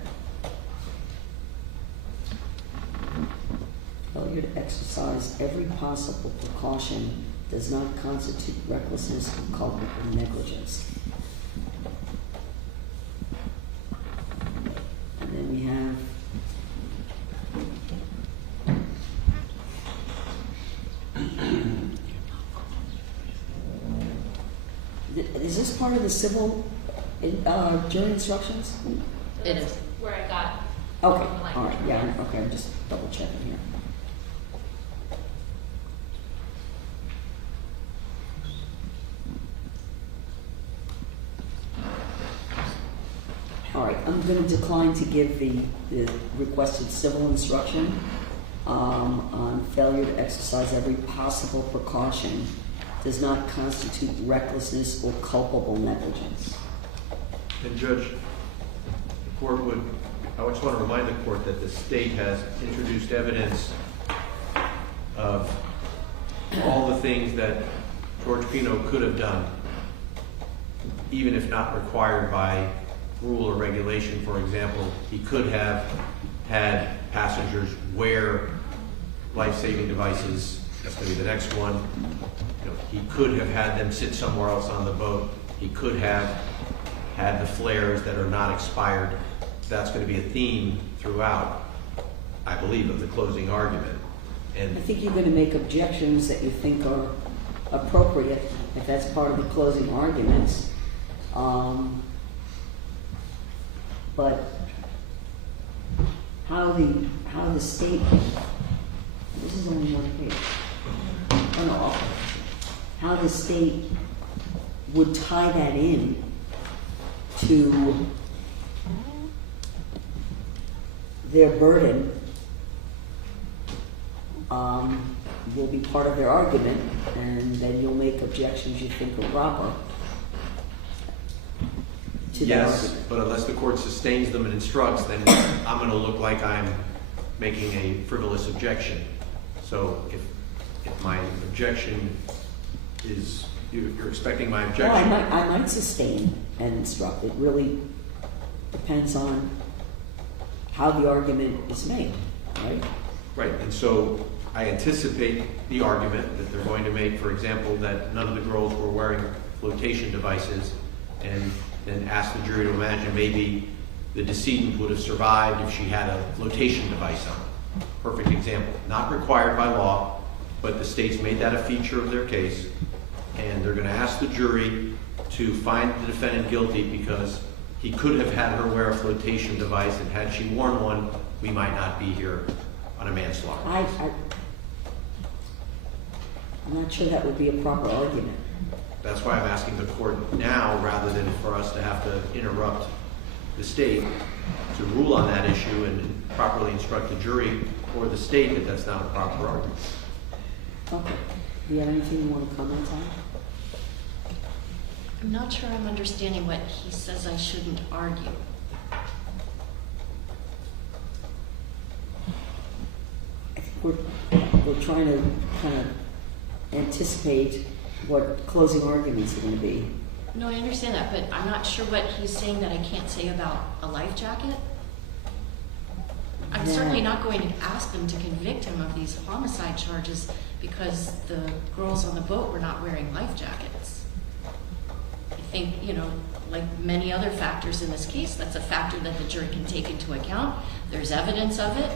Failure to exercise every possible precaution does not constitute recklessness or culpable negligence. And then we have is this part of the civil jury instructions? It is. Where I got. Okay, the language. all right, yeah, okay, I'm just double checking here. All right, I'm going to decline to give the requested civil instruction on failure to exercise every possible precaution does not constitute recklessness or culpable negligence. And Judge, the court would, I just want to remind the court that the state has introduced evidence of all the things that George Pino could have done, even if not required by rule or regulation. For example, he could have had passengers wear life-saving devices. That's going to be the next one. You know, he could have had them sit somewhere else on the boat. He could have had the flares that are not expired. That's going to be a theme throughout, I believe, of the closing argument. And I think you're going to make objections that you think are appropriate, if that's part of the closing arguments. But how the state, this is only one page. Oh no, how the state would tie that in to their burden will be part of their argument, and then you'll make objections you think are proper to that yes, argument. but unless the court sustains them and instructs, then I'm going to look like I'm making a frivolous objection. So if my objection is, you're expecting my objection. Well, I might sustain and instruct. It really depends on how the argument is made, right? Right, and so I anticipate the argument that they're going to make, for example, that none of the girls were wearing flotation devices, and then ask the jury to imagine maybe the decedent would have survived if she had a flotation device on. Perfect example. Not required by law, but the state's made that a feature of their case, and they're going to ask the jury to find the defendant guilty because he could have had her wear a flotation device, and had she worn one, we might not be here on a manslaughter. I'm not sure that would be a proper argument. That's why I'm asking the court now, rather than for us to have to interrupt the state, to rule on that issue and properly instruct the jury or the state that that's not a proper argument. Okay. Do you have anything you want to comment on? I'm not sure I'm understanding what he says I shouldn't argue. I think we're trying to kind of anticipate what closing arguments are going to be. No, I understand that, but I'm not sure what he's saying that I can't say about a life jacket. I'm certainly not going to ask them to convict him of these homicide charges because the girls on the boat were not wearing life jackets. I think, you know, like many other factors in this case, that's a factor that the jury can take into account. There's evidence of it.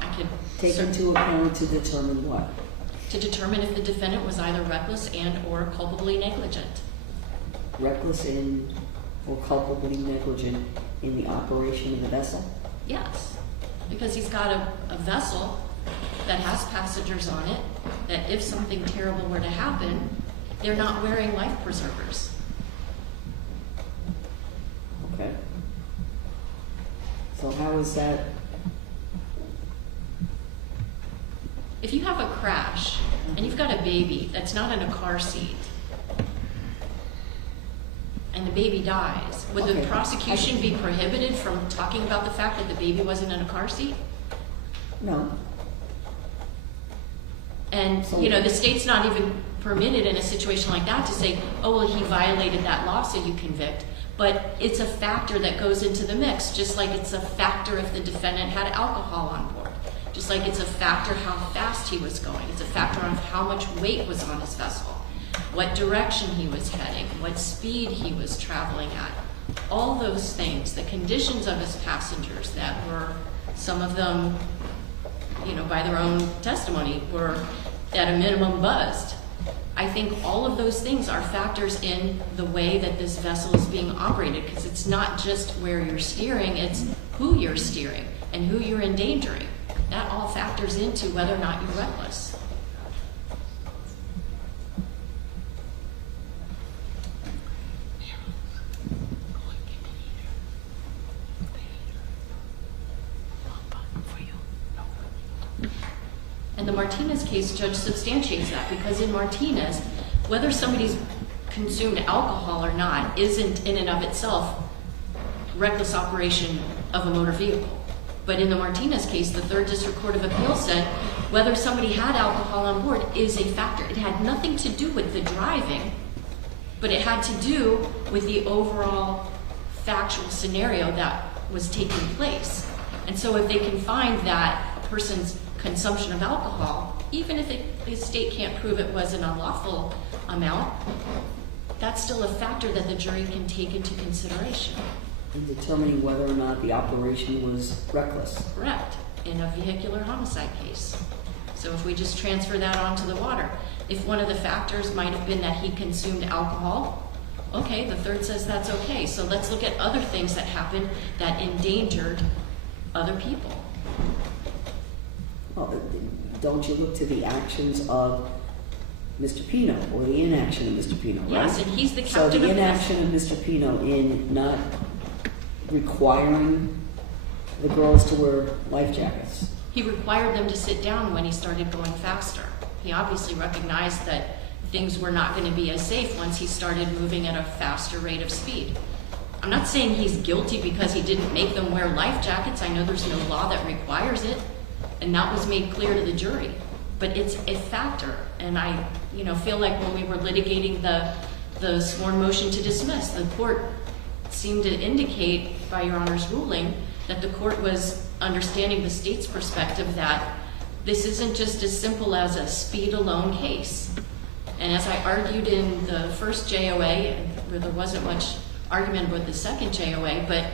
I could Take into account to determine what? to determine if the defendant was either reckless and or culpably negligent. Reckless in or culpably negligent in the operation of the vessel? Yes, because he's got a vessel that has passengers on it, that if something terrible were to happen, they're not wearing life preservers. Okay. So how is that? If you have a crash and you've got a baby that's not in a car seat, and the baby dies, would the Okay. prosecution be prohibited from talking about the fact that the baby wasn't in a car seat? No, And, So- you know, the state's not even permitted in a situation like that to say, oh, well, he violated that law, so you convict. But it's a factor that goes into the mix, just like it's a factor if the defendant had alcohol on board. Just like it's a factor how fast he was going. It's a factor of how much weight was on his vessel, what direction he was heading, what speed he was traveling at. All those things, the conditions of his passengers that were, some of them, you know, by their own testimony, were at a minimum buzzed. I think all of those things are factors in the way that this vessel is being operated, because it's not just where you're steering, it's who you're steering and who you're endangering. That all factors into whether or not you're reckless. And the Martinez case, Judge, substantiates that, because in Martinez, whether somebody's consumed alcohol or not isn't in and of itself reckless operation of a motor vehicle. But in the Martinez case, the Third District Court of Appeals said whether somebody had alcohol on board is a factor. It had nothing to do with the driving, but it had to do with the overall factual scenario that was taking place. And so if they can find that a person's consumption of alcohol, even if the state can't prove it was an unlawful amount, that's still a factor that the jury can take into consideration. in determining whether or not the operation was reckless. Correct, in a vehicular homicide case. So if we just transfer that onto the water, if one of the factors might have been that he consumed alcohol, okay, the third says that's okay. So let's look at other things that happened that endangered other people. Well, don't you look to the actions of Mr. Pino, or the inaction of Mr. Pino, right? Yes, and he's the So captain the of the inaction of Mr. Pino in not requiring the girls to wear life jackets. He required them to sit down when he started going faster. He obviously recognized that things were not going to be as safe once he started moving at a faster rate of speed. I'm not saying he's guilty because he didn't make them wear life jackets. I know there's no law that requires it, and that was made clear to the jury. But it's a factor, and I, feel like when we were litigating the sworn motion to dismiss, the court seemed to indicate by Your Honor's ruling that the court was understanding the state's perspective that this isn't just as simple as a speed alone case. And as I argued in the first JOA, where there wasn't much argument with the second JOA, but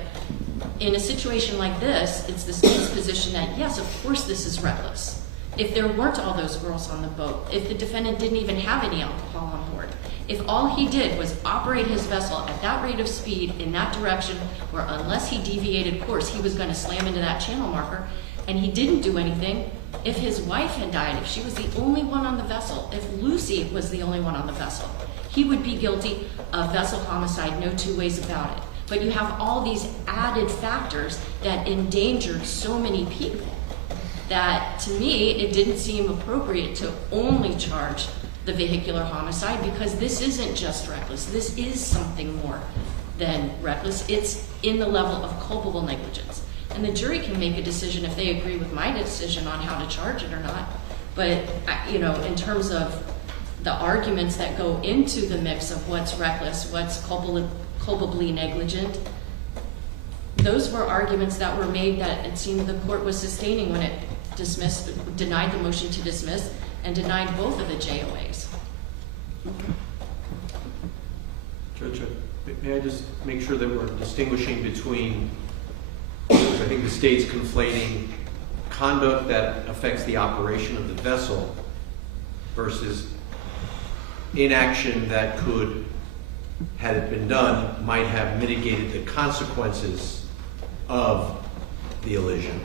in a situation like this, it's the state's position that, yes, of course this is reckless. If there weren't all those girls on the boat, if the defendant didn't even have any alcohol on board, if all he did was operate his vessel at that rate of speed in that direction, where unless he deviated course, he was going to slam into that channel marker, and he didn't do anything, if his wife had died, if she was the only one on the vessel, if Lucy was the only one on the vessel, he would be guilty of vessel homicide, no two ways about it. But you have all these added factors that endangered so many people that, to me, it didn't seem appropriate to only charge the vehicular homicide, because this isn't just reckless. This is something more than reckless. It's in the level of culpable negligence. And the jury can make a decision if they agree with my decision on how to charge it or not. But, in terms of the arguments that go into the mix of what's reckless, what's culpably negligent, those were arguments that were made that it seemed the court was sustaining when it denied the motion to dismiss and denied both of the JOAs. Judge, may I just make sure that we're distinguishing between, because I think the state's conflating conduct that affects the operation of the vessel versus inaction that could, had it been done, might have mitigated the consequences of the elision.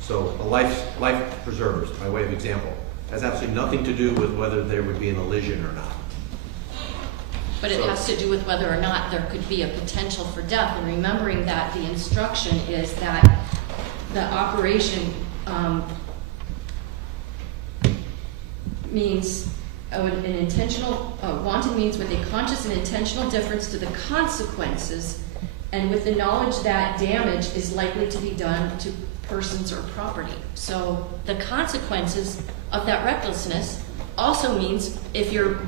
So a life preservers, by way of example, has absolutely nothing to do with whether there would be an elision or not. But it has to do with whether or not there could be a potential for death, and remembering that the instruction is that the operation means an intentional, wanton means with a conscious and intentional difference to the consequences and with the knowledge that damage is likely to be done to persons or property. So the consequences of that recklessness also means if your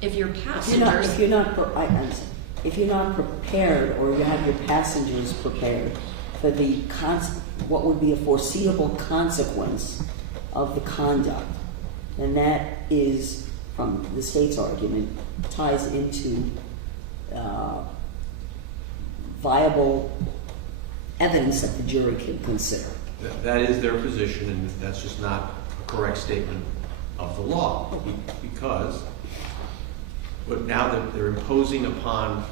passengers. If you're not prepared, or you have your passengers prepared for what would be a foreseeable consequence of the conduct, then that is, from the state's argument, ties into viable evidence that the jury can consider. That is their position, and that's just not a correct statement of the law, because but now that they're imposing upon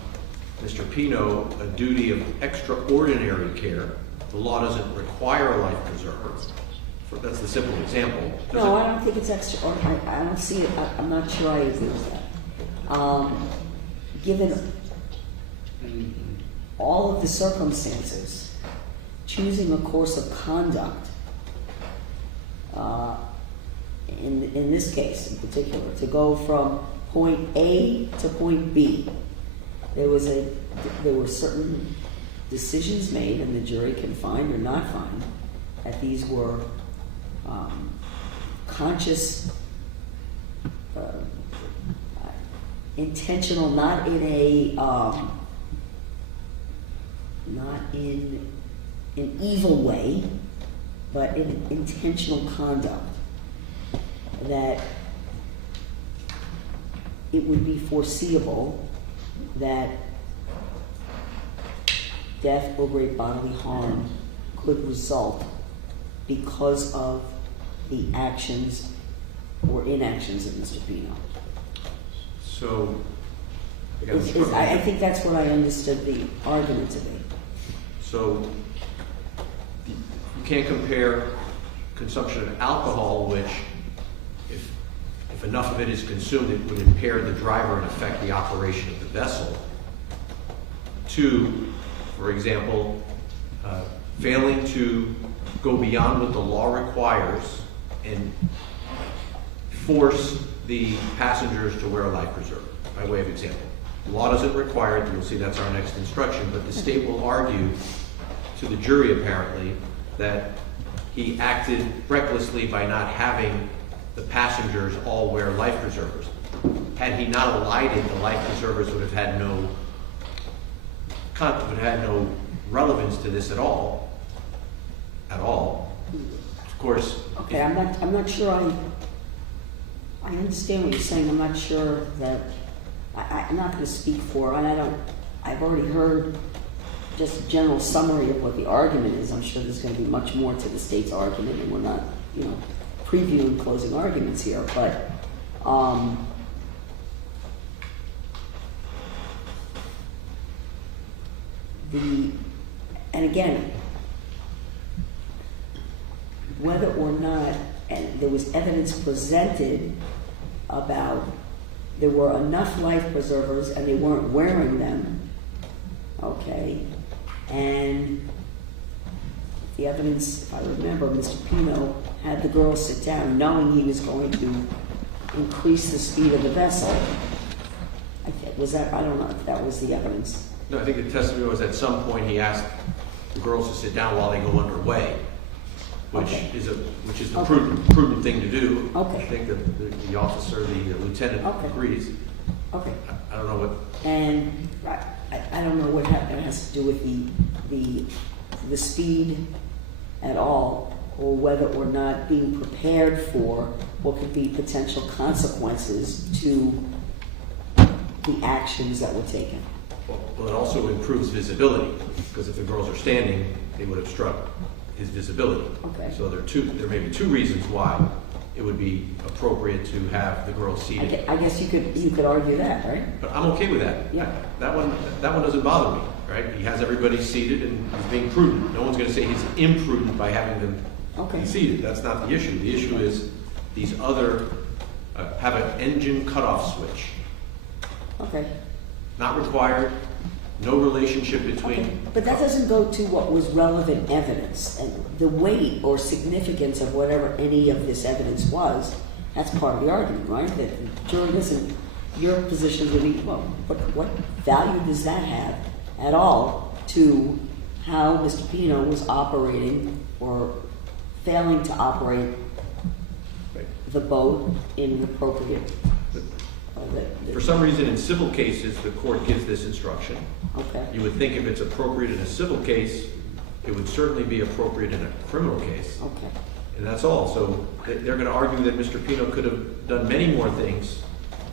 Mr. Pino a duty of extraordinary care, the law doesn't require a life preserver. That's the simple example. No, I don't think it's extraordinary. I don't see it. I'm not sure I agree with that. Given all of the circumstances, choosing a course of conduct, in this case in particular, to go from point A to point B, there were certain decisions made, and the jury can find or not find that these were conscious, intentional, not in an evil way, but in intentional conduct, that it would be foreseeable that death or great bodily harm could result because of the actions or inactions of Mr. Pino. So, I think that's what I understood the argument to be. So, you can't compare consumption of alcohol, which, if enough of it is consumed, it would impair the driver and affect the operation of the vessel, to, for example, failing to go beyond what the law requires and force the passengers to wear a life preserver, by way of example. The law doesn't require it. You'll see that's our next instruction, but the state will argue to the jury, apparently, that he acted recklessly by not having the passengers all wear life preservers. Had he not alighted, the life preservers would have had no relevance to this at all. Of course. Okay, I'm not sure I understand what you're saying. I'm not sure that I'm not going to speak for, and I've already heard just a general summary of what the argument is. I'm sure there's going to be much more to the state's argument, and we're not, previewing closing arguments here, but and again, whether or not, and there was evidence presented about there were enough life preservers and they weren't wearing them, okay, and the evidence, if I remember, Mr. Pino had the girl sit down knowing he was going to increase the speed of the vessel. I don't know if that was the evidence. No, I think the testimony was at some point he asked the girls to sit down while they go underway, which is the prudent thing to do. Okay. I think that the officer, the lieutenant, agrees. Okay. I don't know what. And I don't know what that has to do with the speed at all, or whether or not being prepared for what could be potential consequences to the actions that were taken. Well, it also improves visibility, because if the girls are standing, they would obstruct his visibility. Okay. So there may be two reasons why it would be appropriate to have the girls seated. I guess you could argue that, right? But I'm okay with that. Yeah. That one doesn't bother me, right? He has everybody seated and he's being prudent. No one's going to say he's imprudent by having them seated. That's not the issue. The issue is these other have an engine cutoff switch. Okay. Not required. No relationship between. Okay. But that doesn't go to what was relevant evidence, and the weight or significance of whatever any of this evidence was That's part of the argument, right? That the jury doesn't, your position would be, well, what value does that have at all to how Mr. Pino was operating or failing to operate the boat in an appropriate, For some reason, in civil cases, the court gives this instruction. okay. You would think if it's appropriate in a civil case, it would certainly be appropriate in a criminal case. Okay. And that's all. So they're going to argue that Mr. Pino could have done many more things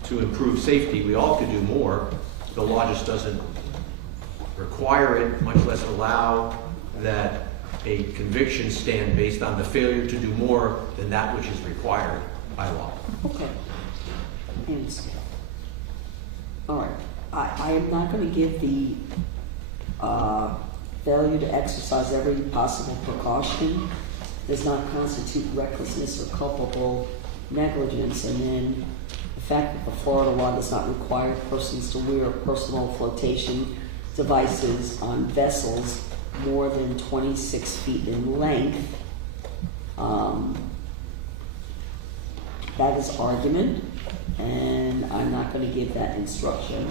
to improve safety. We all could do more. The law just doesn't require it, much less allow that a conviction stand based on the failure to do more than that which is required by law. Okay. Yes. All right. I am not going to give the failure to exercise every possible precaution does not constitute recklessness or culpable negligence, and then the fact that the Florida law does not require persons to wear personal flotation devices on vessels more than 26 feet in length. That is argument, and I'm not going to give that instruction.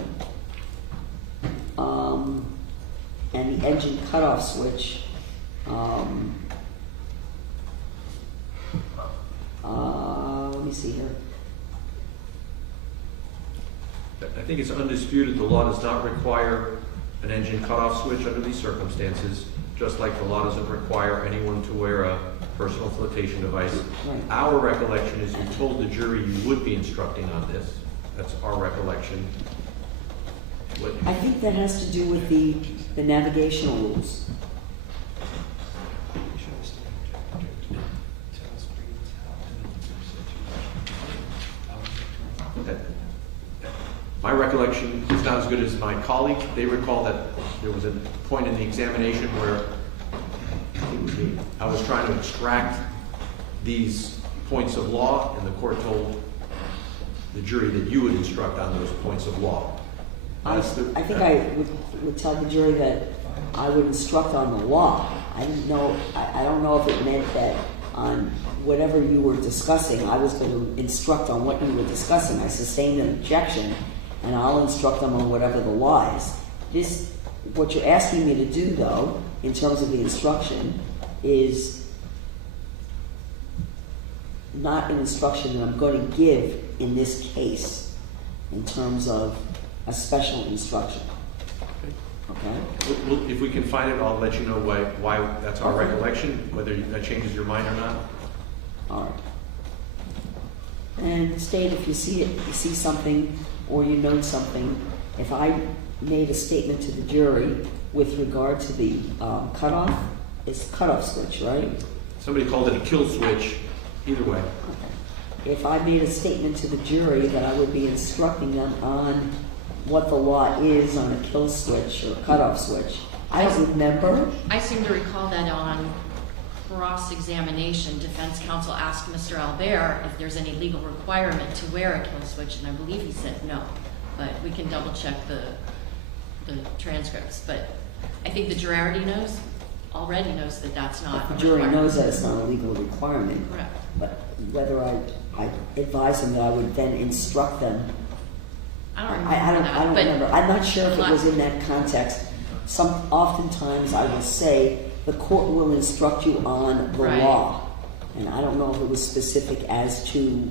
And the engine cutoff switch, let me see here. I think it's undisputed the law does not require an engine cutoff switch under these circumstances, just like the law doesn't require anyone to wear a personal flotation device. Right. Our recollection is you told the jury you would be instructing on this. That's our recollection. I think that has to do with the navigational rules. My recollection is not as good as my colleague. They recall that there was a point in the examination where I think it was me. I was trying to extract these points of law, and the court told the jury that you would instruct on those points of law. I think I would tell the jury that I would instruct on the law. I didn't know, I don't know if it meant that on whatever you were discussing, I was going to instruct on what you were discussing. I sustained an objection, and I'll instruct them on whatever the law is. What you're asking me to do, though, in terms of the instruction, is not an instruction that I'm going to give in this case in terms of a special instruction. Okay? If we can find it, I'll let you know why that's our recollection, whether that changes your mind or not. All right. And state if you see it, you see something, or you note something. If I made a statement to the jury with regard to the cutoff, it's cutoff switch, right? Somebody called it a kill switch. Either way. Okay. If I made a statement to the jury that I would be instructing them on what the law is on a kill switch or cutoff switch, I don't remember. I seem to recall that on cross-examination, defense counsel asked Mr. Albert if there's any legal requirement to wear a kill switch, and I believe he said no. But we can double check the transcripts. But I think the jury already knows that that's not The a jury requirement. knows that it's not a legal requirement. Correct. But whether I advise them that I would then instruct them, I don't remember I that. don't but remember. I'm not sure if it lot- was in that context. Oftentimes I will say the court will instruct you on the Right. law, and I don't know if it was specific as to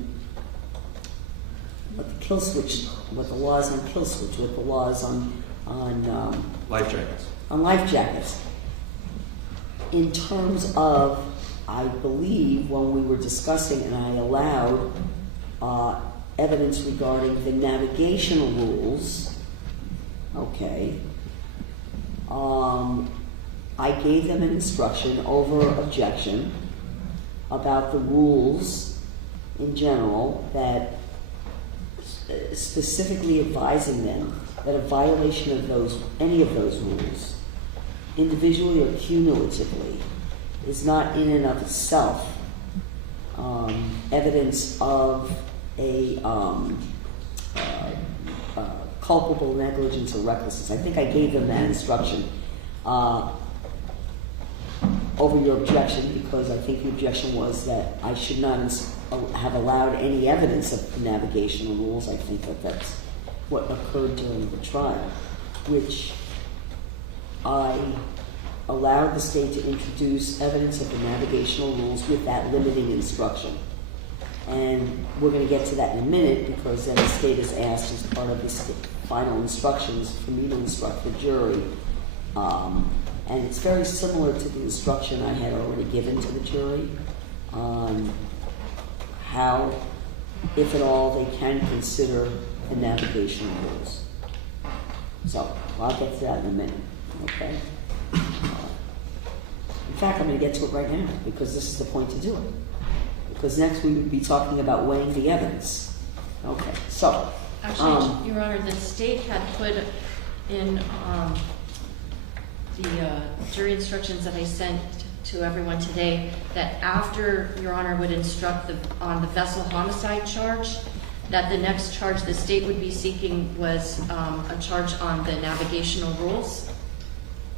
what the kill switch, what the laws on kill switch, what the laws on Life jackets. on life jackets. In terms of, I believe when we were discussing and I allowed evidence regarding the navigational rules, okay, I gave them an instruction over objection about the rules in general, that specifically advising them that a violation of any of those rules, individually or cumulatively, is not in and of itself evidence of a culpable negligence or recklessness. I think I gave them that instruction over your objection, because I think the objection was that I should not have allowed any evidence of navigational rules. I think that that's what occurred during the trial, which I allowed the state to introduce evidence of the navigational rules with that limiting instruction. And we're going to get to that in a minute, because then the state is asked as part of the final instructions for me to instruct the jury. And it's very similar to the instruction I had already given to the jury on how, if at all, they can consider the navigational rules. So I'll get to that in a minute, okay? In fact, I'm going to get to it right now, because this is the point to do it. Because next we would be talking about weighing the evidence. Okay, so. Actually, Your Honor, the state had put in the jury instructions that I sent to everyone today that after Your Honor would instruct on the vessel homicide charge, that the next charge the state would be seeking was a charge on the navigational rules.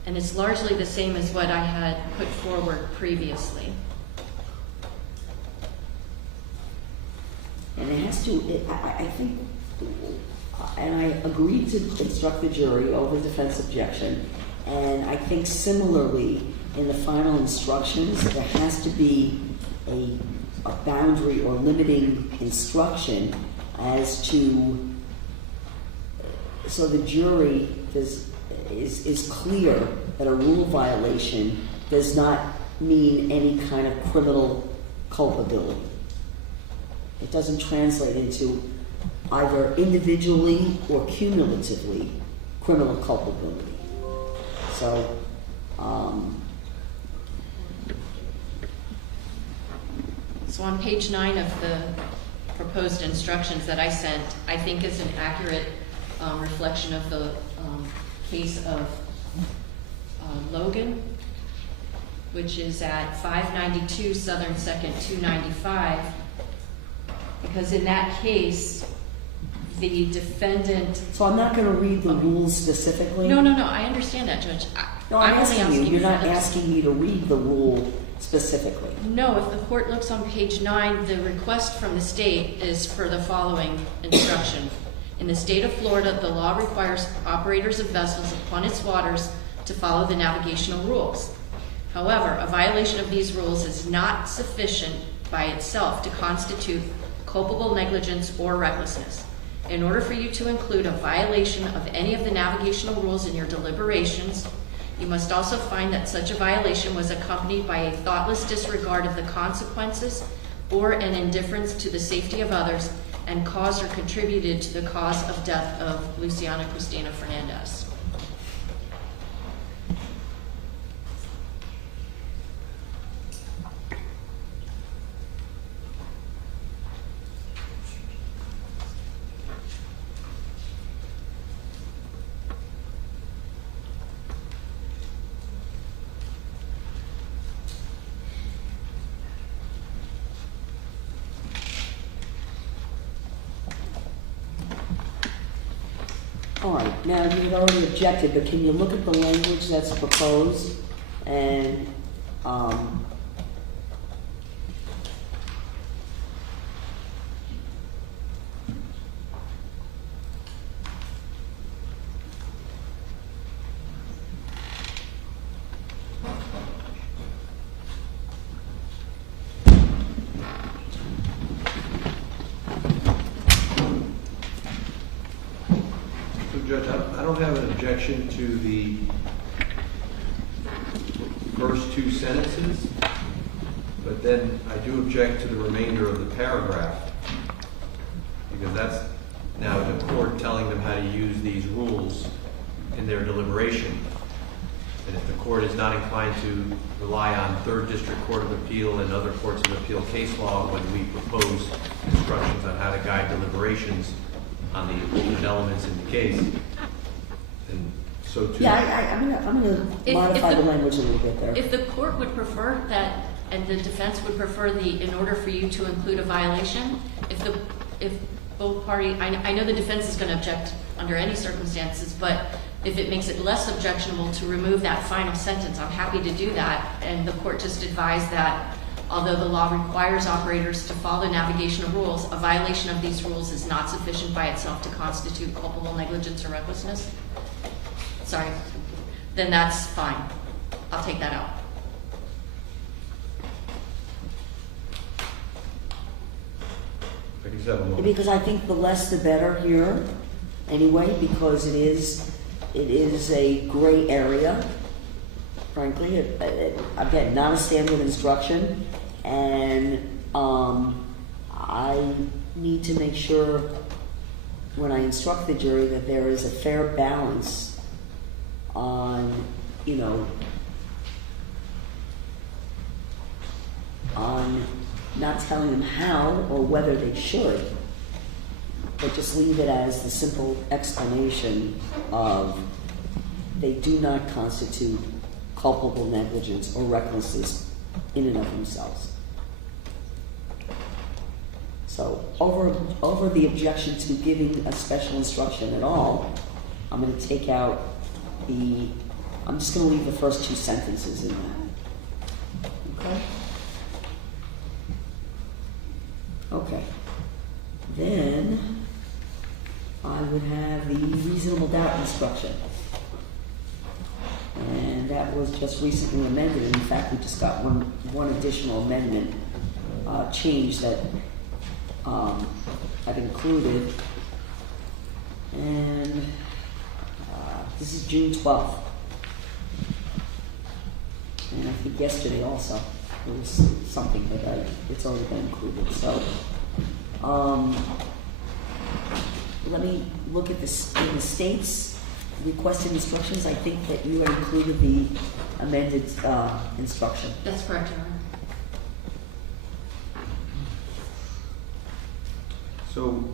And it's largely the same as what I had put forward previously. And it has to, I think, and I agreed to instruct the jury over defense objection, and I think similarly in the final instructions, there has to be a boundary or limiting instruction as to, so the jury is clear that a rule violation does not mean any kind of criminal culpability. It doesn't translate into either individually or cumulatively criminal culpability. So, So on page 9 of the proposed instructions that I sent, I think is an accurate reflection of the case of Logan, which is at 592 Southern 2nd 295. Because in that case, the defendant... So I'm not going to read the rules specifically? No, I understand that, Judge. No, I'm only asking you. You're not for asking me to read the rule specifically. No, if the court looks on page 9, the request from the state is for the following instruction. In the state of Florida, the law requires operators of vessels upon its waters to follow the navigational rules. However, a violation of these rules is not sufficient by itself to constitute culpable negligence or recklessness. In order for you to include a violation of any of the navigational rules in your deliberations, you must also find that such a violation was accompanied by a thoughtless disregard of the consequences or an indifference to the safety of others and caused or contributed to the cause of death of Luciana Cristina Fernandez. All right, now you had already objected, but can you look at the language that's proposed and Judge, I don't have an objection to the first two sentences, but then I do object to the remainder of the paragraph, because that's now the court telling them how to use these rules in their deliberation. And if the court is not inclined to rely on Third District Court of Appeal and other courts of appeal case law when we propose instructions on how to guide deliberations on the ultimate elements in the case, and so too. yeah, I'm going to modify the language a little bit there. If the court would prefer that, and the defense would prefer in order for you to include a violation, if both parties, I know the defense is going to object under any circumstances, but if it makes it less objectionable to remove that final sentence, I'm happy to do that, and the court just advised that Although the law requires operators to follow navigational rules, a violation of these rules is not sufficient by itself to constitute culpable negligence or recklessness. Sorry, then that's fine. I'll take that out. I can have a moment. Because I think the less the better here, anyway, because it is a gray area, frankly. Again, not a standard instruction, and I need to make sure when I instruct the jury that there is a fair balance on, on not telling them how or whether they should, but just leave it as the simple explanation of they do not constitute culpable negligence or recklessness in and of themselves. So over the objection to giving a special instruction at all, I'm going to take out I'm just going to leave the first two sentences in that. Okay? Okay. Then I would have the reasonable doubt instruction. And that was just recently amended. In fact, we just got one additional amendment change that I've included. And this is June 12th. And I think yesterday also there was something, but it's already been included. So let me look at this in the state's requested instructions. I think that you had included the amended instruction. That's correct, Your Honor. So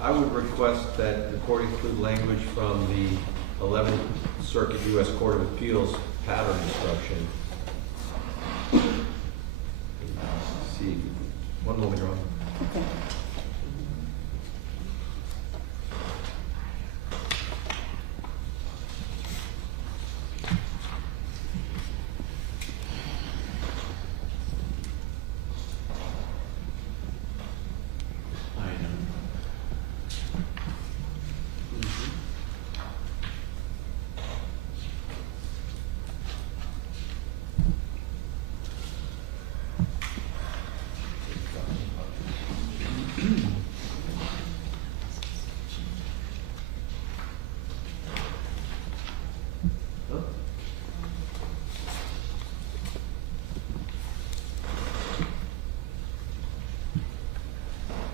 I would request that the court include language from the 11th Circuit U.S. Court of Appeals pattern instruction. See, one moment, Your Honor. Okay.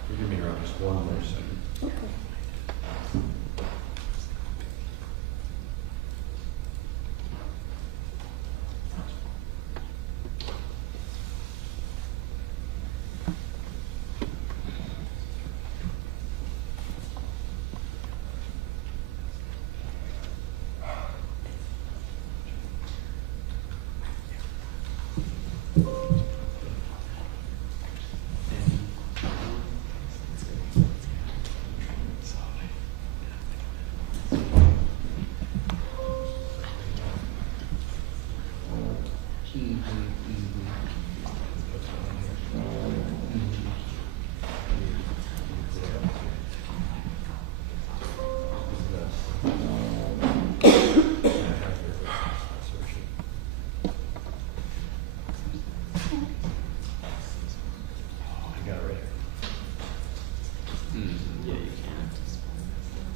Forgive me, Your Honor, just one more second. Okay.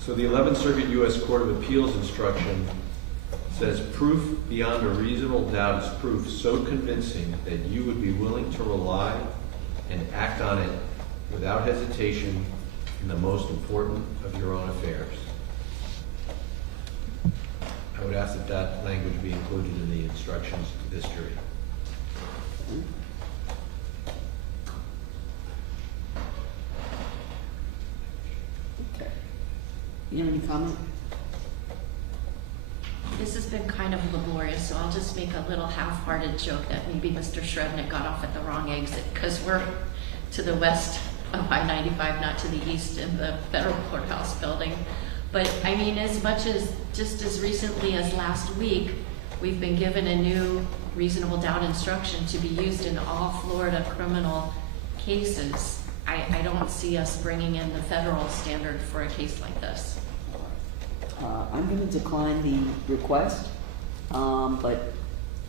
So the 11th Circuit U.S. Court of Appeals instruction says proof beyond a reasonable doubt is proof so convincing that you would be willing to rely and act on it without hesitation in the most important of your own affairs. I would ask that that language be included in the instructions to this jury. Okay. You have any comment? This has been kind of laborious, so I'll just make a little half-hearted joke that maybe Mr. Shrevenick got off at the wrong exit, because we're to the west of I-95, not to the east in the federal courthouse building. But I mean, as much as just as recently as last week, we've been given a new reasonable doubt instruction to be used in all Florida criminal cases, I don't see us bringing in the federal standard for a case like this. I'm gonna decline the request, but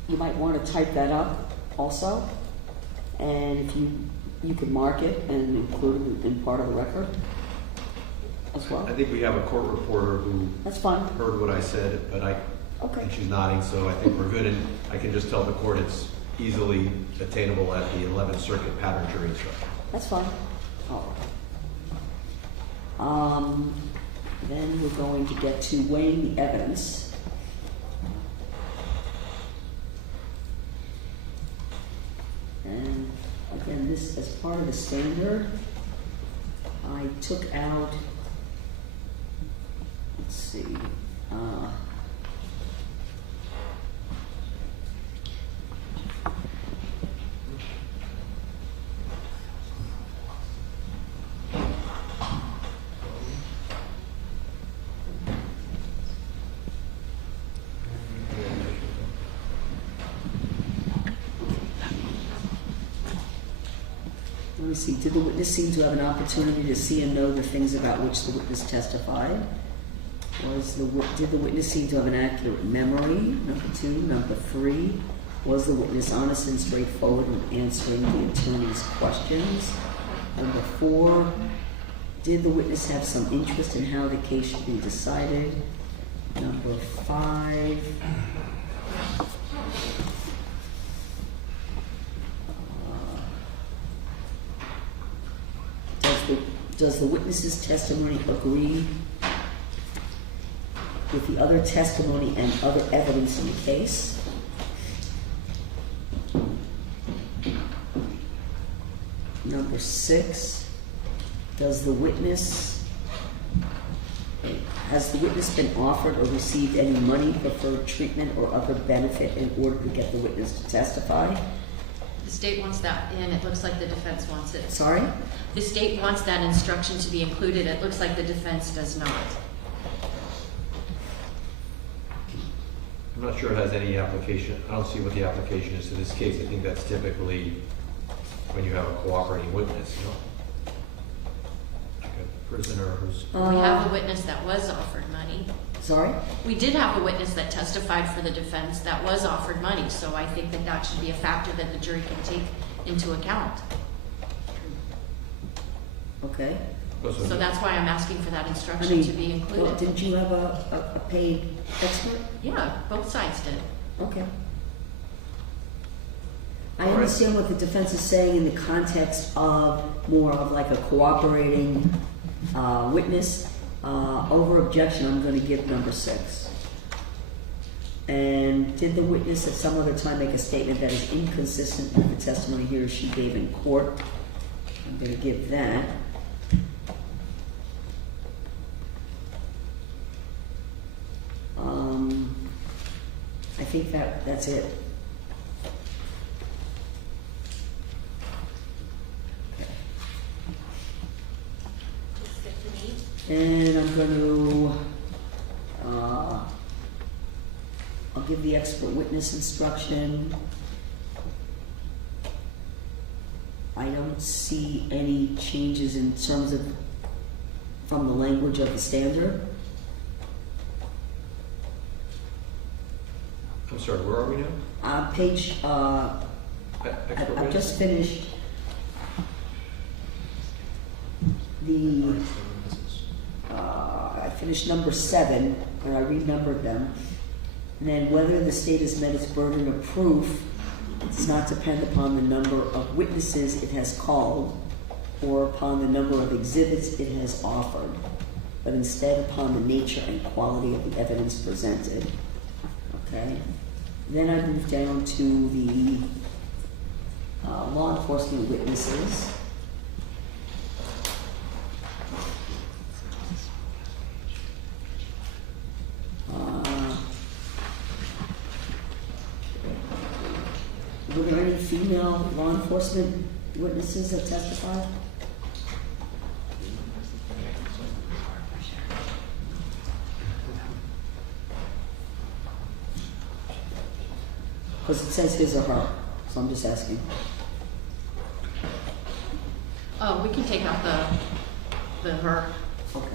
you might wanna type that up also. And if you could mark it and include it in part of the record as well. I think we have a court reporter who That's fine. heard what I said, but Okay. and she's nodding, so I think we're good, and I can just tell the court it's easily attainable at the 11th Circuit pattern jury instruction. That's fine. All right. Then we're going to get to weighing the evidence. And again, this, as part of the standard, I took out, let's see, let me see, did the witness seem to have an opportunity to see and know the things about which the witness testified? Did the witness seem to have an accurate memory? Number 2. Number 3, was the witness honest and straightforward in answering the attorney's questions? Number 4, did the witness have some interest in how the case should be decided? Number 5, does the witness's testimony agree with the other testimony and other evidence in the case? Number 6, has the witness been offered or received any money, preferred treatment, or other benefit in order to get the witness to testify? The state wants that in, it looks like the defense wants it. Sorry? The state wants that instruction to be included, it looks like the defense does not. I'm not sure it has any application. I don't see what the application is to this case. I think that's typically when you have a cooperating witness, you know? Like a prisoner who's... We have a witness that was offered money. Sorry? We did have a witness that testified for the defense that was offered money, so I think that that should be a factor that the jury can take into account. Okay. So that's why I'm asking for that instruction to be well, included. didn't you have a paid expert? Yeah, both sides did. Okay. I All right. understand what the defense is saying in the context of more of like a cooperating witness. Over objection, I'm going to give number 6. And did the witness at some other time make a statement that is inconsistent with the testimony he or she gave in court? I'm going to give that. I think that's it. Stick to me. And I'm going to, I'll give the expert witness instruction. I don't see any changes in terms of, from the language of the standard. I'm sorry, where are we now? Page, Expert I've witness? just finished the, I finished number 7, and I renumbered them. And then whether the state has met its burden of proof does not depend upon the number of witnesses it has called or upon the number of exhibits it has offered, but instead upon the nature and quality of the evidence presented. Okay? Then I move down to the law enforcement witnesses. Were there any female law enforcement witnesses that testified? Because it says his or her, so I'm just asking. Oh, we can take out the her. Okay.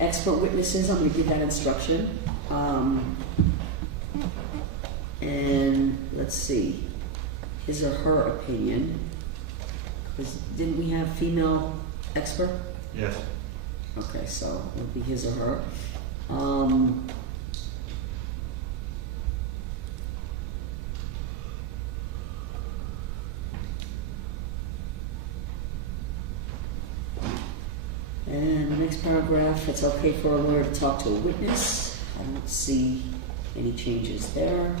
Expert witnesses, I'm gonna give that instruction. And let's see, his or her opinion. 'Cause didn't we have female expert? Yes. Okay, so it would be his or her. And the next paragraph, it's okay for a lawyer to talk to a witness. I don't see any changes there.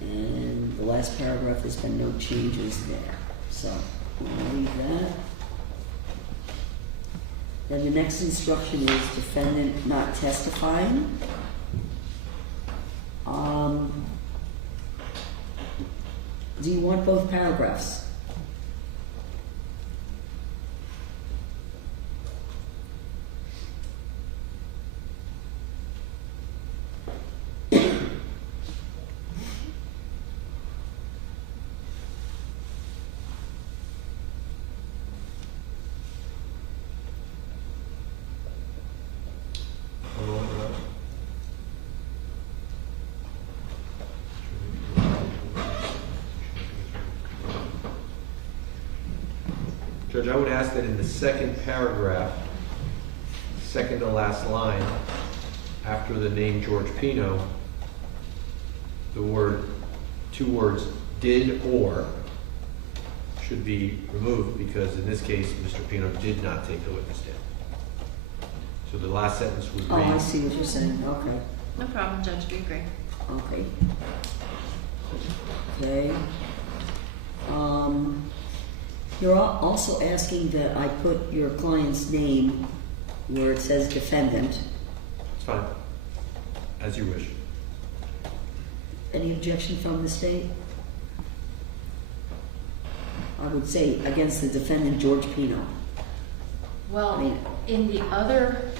And the last paragraph, there's been no changes there. So we'll leave that. Then the next instruction is defendant not testifying. Do you want both paragraphs? Judge, I would ask that in the second paragraph, second to last line, after the name George Pino, two words, did or, should be removed because in this case, Mr. Pino did not take the witness stand. So the last sentence would Oh, read. I see what you're saying, okay. No problem, Judge, we agree. Okay. Okay. You're also asking that I put your client's name where it says defendant. It's fine, as you wish. Any objection from the state? I would say against the defendant, George Pino. Well, in the other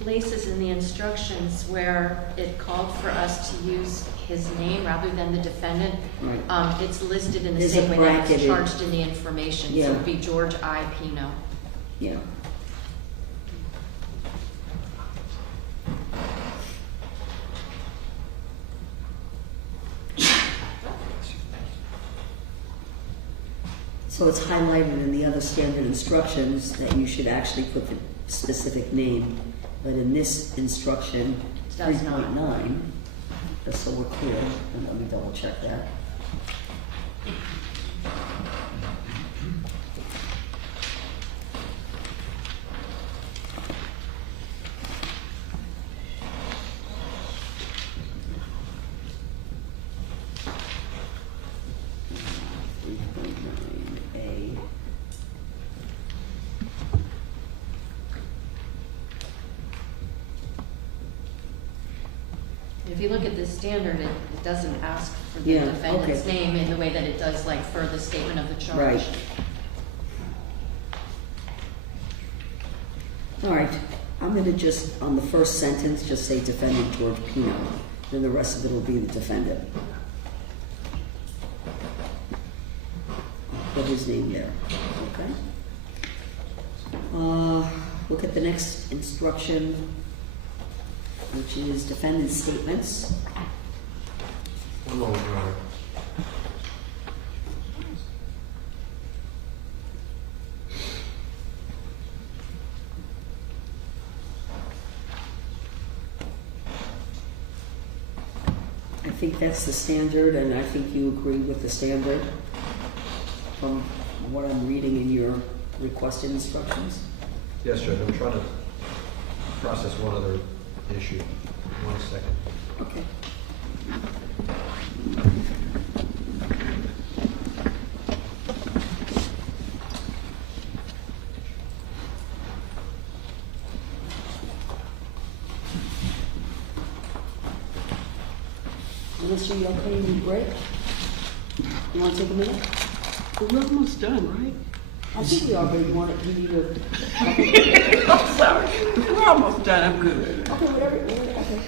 places in the instructions where it called for us to use his name rather than the defendant, Right. it's listed in the There's same a way that it's bracketed- charged in the information. So Yeah. it'd be George I. Pino. Yeah. So it's highlighted in the other standard instructions that you should actually put the specific name, but in this instruction, It does not. 3.9, just so we're clear, and let me double check that. If you look at this standard, it doesn't ask for the Yeah, defendant's okay. name in the way that it does like for the statement of the charge. Right. All right, I'm gonna just, on the first sentence, just say defendant George Pino, then the rest of it will be the defendant. Put his name there, okay? Look at the next instruction, which is defendant statements. One moment, Your Honor. I think that's the standard, and I think you agree with the standard from what I'm reading in your requested instructions. Yes, Judge, I'm trying to process one other issue. 1 second. Okay. Melissa, you okay? You need a break? You want to take a minute? We're almost done, right? I think we already wanted you to, I'm sorry. We're almost done. I'm good. okay, whatever, okay.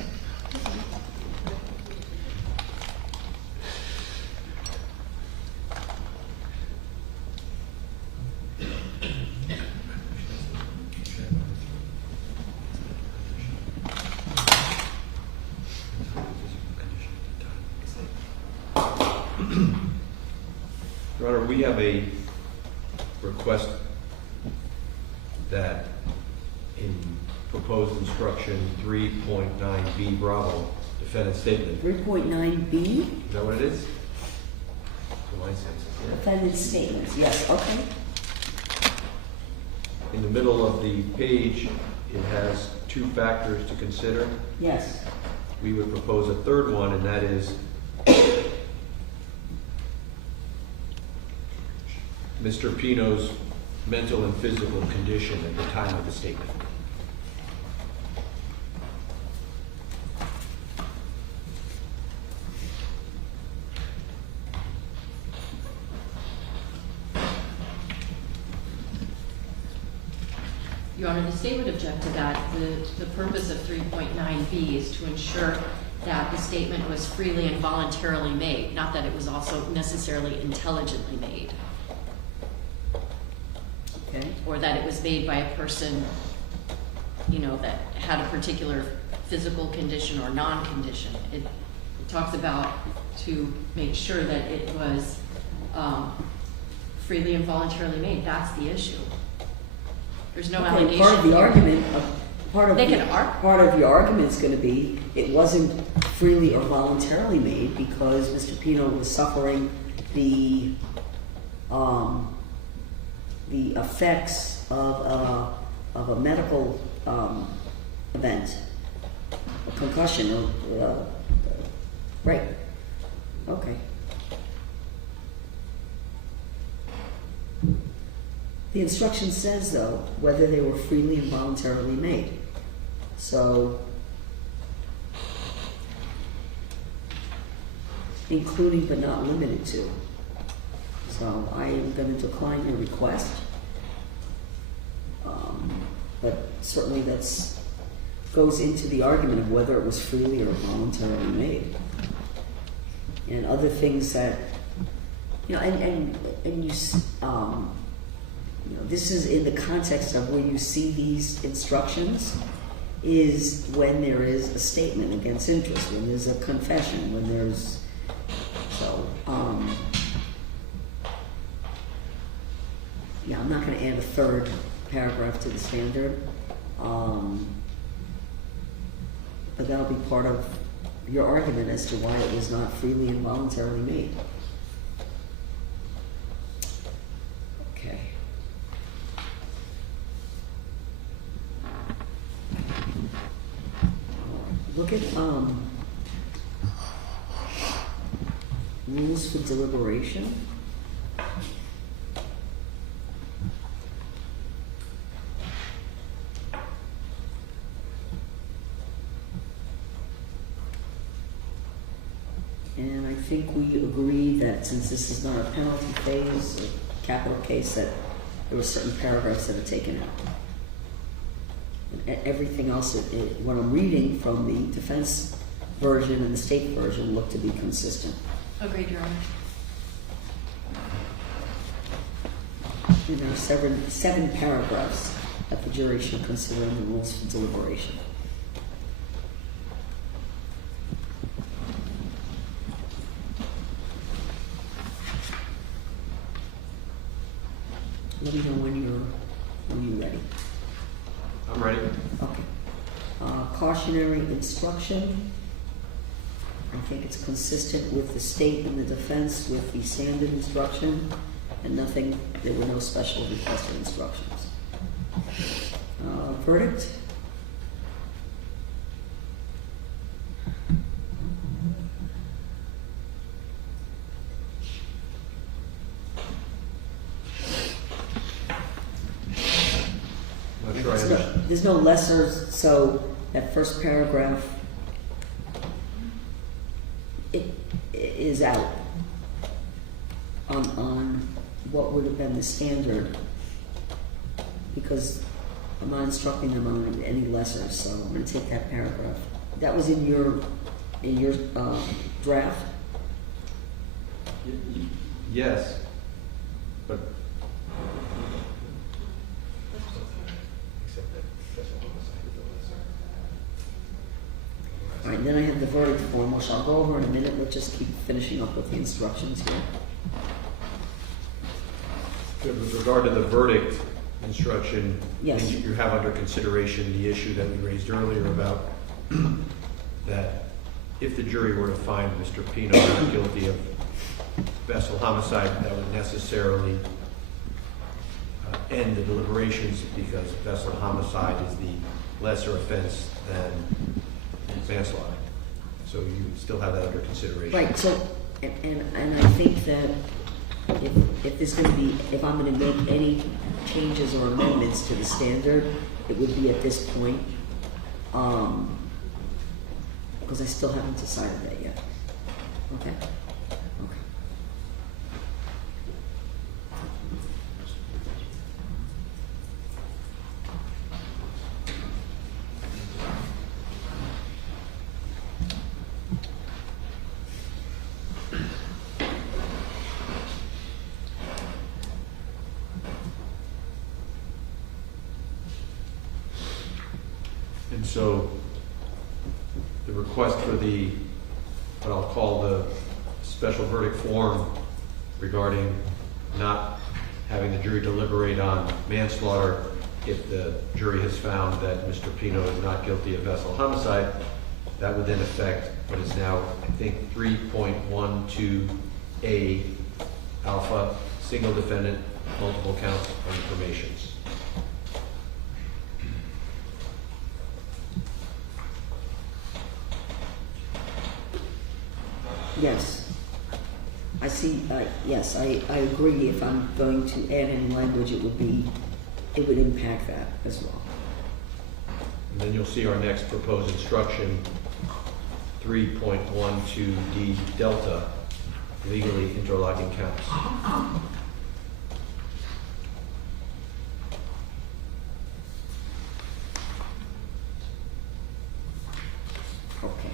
Your Honor, we have a request that in proposed instruction 3.9B Bravo, defendant statement. 3.9B, Is that what it is? So my sense is, defendant's statements, yes, okay. in the middle of the page, it has two factors to consider. Yes, We would propose a third one, and that is Mr. Pino's mental and physical condition at the time of the statement. Your Honor, the state would object to that. The purpose of 3.9B is to ensure that the statement was freely and voluntarily made, not that it was also necessarily intelligently made, okay. or that it was made by a person, you know, that had a particular physical condition or non-condition. It talks about to make sure that it was freely and voluntarily made. That's the issue. There's no Okay, allegation. part of the argument, part of They the- can argue. part of your argument's gonna be, it wasn't freely or voluntarily made because Mr. Pino was suffering the effects of a medical, event, a concussion, or, right, okay. The instruction says, though, whether they were freely and voluntarily made. So, including but not limited to. So I am going to decline your request. But certainly that's goes into the argument of whether it was freely or voluntarily made. And other things that, you know, and you, you know, this is in the context of where you see these instructions is when there is a statement against interest, when there's a confession, when there's, so, yeah, I'm not going to add a third paragraph to the standard, but that'll be part of your argument as to why it was not freely and voluntarily made. Okay. Look at rules for deliberation. And I think we agree that since this is not a penalty phase, or capital case, that there were certain paragraphs that are taken out. And everything else, what I'm reading from the defense version and the state version look to be consistent. Agreed, Your Honor. And there are seven paragraphs that the jury should consider in the rules for deliberation. Let me know when you're ready. I'm ready. Okay. Cautionary instruction. I think it's consistent with the state and the defense with the standard instruction, and nothing, there were no special requested instructions. Verdict. Not sure I understand. There's no lesser, so that first paragraph, it is out on what would have been the standard because I'm not instructing them on any lesser, so I'm gonna take that paragraph. That was in your draft? Yes, but. All right, then I have the verdict form, which I'll go over in a minute. Let's just keep finishing up with the instructions here. With regard to the verdict instruction, Yes. you have under consideration the issue that we raised earlier about that if the jury were to find Mr. Pino not guilty of vessel homicide, that would necessarily end the deliberations because vessel homicide is the lesser offense than manslaughter. So you still have that under consideration. Right, so, and I think that if there's gonna be, if I'm gonna make any changes or amendments to the standard, it would be at this point, because I still haven't decided that yet. Okay? Okay. And so the request for the, what I'll call the special verdict form regarding not having the jury deliberate on manslaughter if the jury has found that Mr. Pino is not guilty of vessel homicide, that would then affect what is now, I think, 3.12A alpha, single defendant, multiple count of informations. Yes. I see, yes, I agree. If I'm going to add any language, it would impact that as well. And then you'll see our next proposed instruction, 3.12D delta, legally interlocking counts. Okay.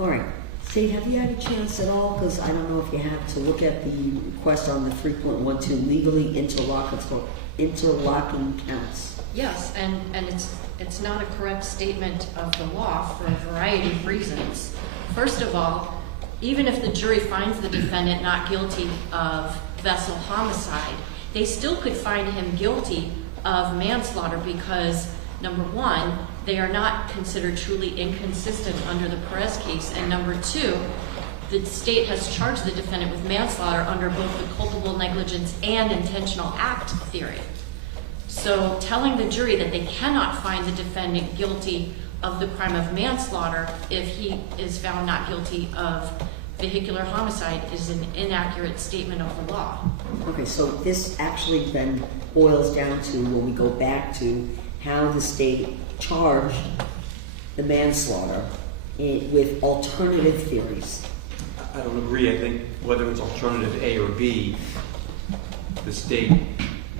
All right. Steve, have you had a chance at all, because I don't know if you have, to look at the request on the 3.12 legally interlocking counts? Yes, and it's not a correct statement of the law for a variety of reasons. First of all, even if the jury finds the defendant not guilty of vessel homicide, they still could find him guilty of manslaughter because, number one, they are not considered truly inconsistent under the Perez case, and number two, the state has charged the defendant with manslaughter under both the culpable negligence and intentional act theory. So telling the jury that they cannot find the defendant guilty of the crime of manslaughter if he is found not guilty of vehicular homicide is an inaccurate statement of the law. Okay, so this actually then boils down to, when we go back to how the state charged the manslaughter with alternative theories. I don't agree. I think whether it's alternative A or B, the state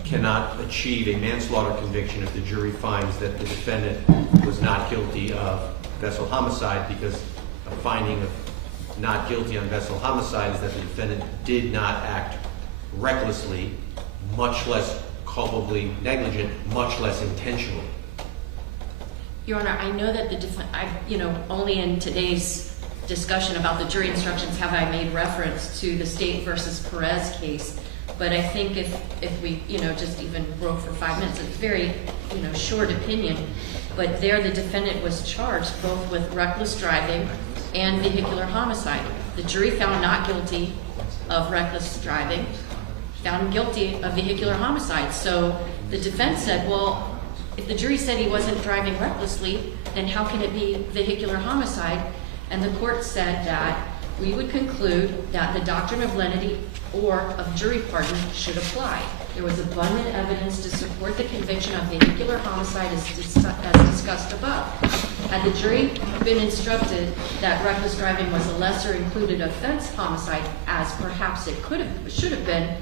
cannot achieve a manslaughter conviction if the jury finds that the defendant was not guilty of vessel homicide, because a finding of not guilty on vessel homicide is that the defendant did not act recklessly, much less culpably negligent, much less intentionally. Your Honor, I know that only in today's discussion about the jury instructions have I made reference to the State versus Perez case. But I think if we, just even broke for 5 minutes, it's very, short opinion. But there the defendant was charged both with reckless driving and vehicular homicide. The jury found not guilty of reckless driving, found him guilty of vehicular homicide. So the defense said, well, if the jury said he wasn't driving recklessly, then how can it be vehicular homicide? And the court said that we would conclude that the doctrine of lenity or of jury pardon should apply. There was abundant evidence to support the conviction of vehicular homicide as discussed above. Had the jury been instructed that reckless driving was a lesser included offense homicide, as perhaps it should have been,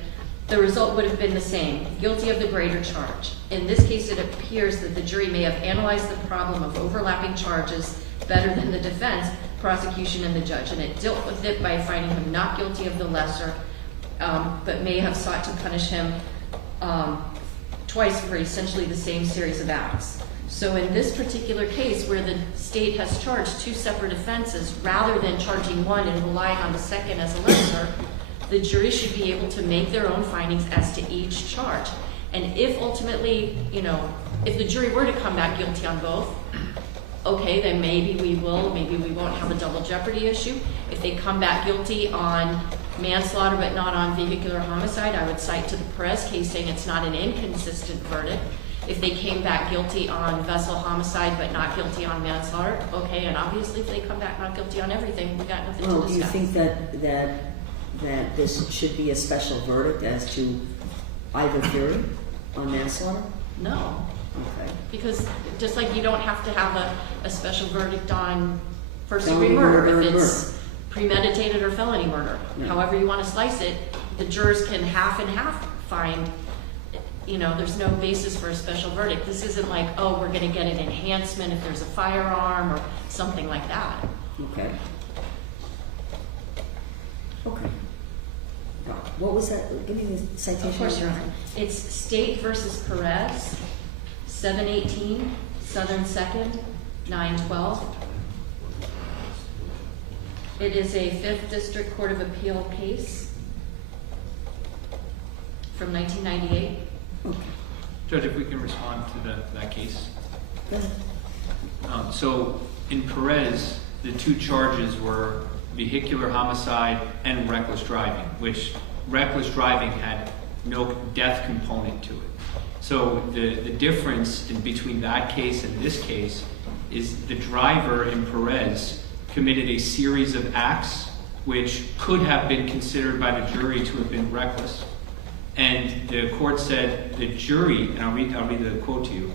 the result would have been the same, guilty of the greater charge. In this case, it appears that the jury may have analyzed the problem of overlapping charges better than the defense, prosecution, and the judge, and it dealt with it by finding him not guilty of the lesser, but may have sought to punish him twice for essentially the same series of acts. So in this particular case, where the state has charged two separate offenses, rather than charging one and relying on the second as a lesser, the jury should be able to make their own findings as to each charge. And if ultimately, if the jury were to come back guilty on both, okay, then maybe we won't have a double jeopardy issue. If they come back guilty on manslaughter but not on vehicular homicide, I would cite to the Perez case saying it's not an inconsistent verdict. If they came back guilty on vessel homicide but not guilty on manslaughter, okay, and obviously if they come back not guilty on everything, we got nothing to discuss. Do you think that this should be a special verdict as to either theory on manslaughter? No. Okay. Because just like you don't have to have a special verdict on first-degree Felony murder murder if or it's premeditated or felony murder. Yeah. However you want to slice it, the jurors can half and half find, there's no basis for a special verdict. This isn't like, oh, we're going to get an enhancement if there's a firearm or something like that. Okay. Okay. What was that? Give me the citation. Of course, Your Honor. It's State versus Perez, 718, Southern 2nd, 912. It is a 5th District Court of Appeal case from 1998. Okay. Judge, if we can respond to that case. Go ahead. So in Perez, the two charges were vehicular homicide and reckless driving, which reckless driving had no death component to it. So the difference between that case and this case is the driver in Perez committed a series of acts which could have been considered by the jury to have been reckless. And the court said the jury, and I'll read the quote to you,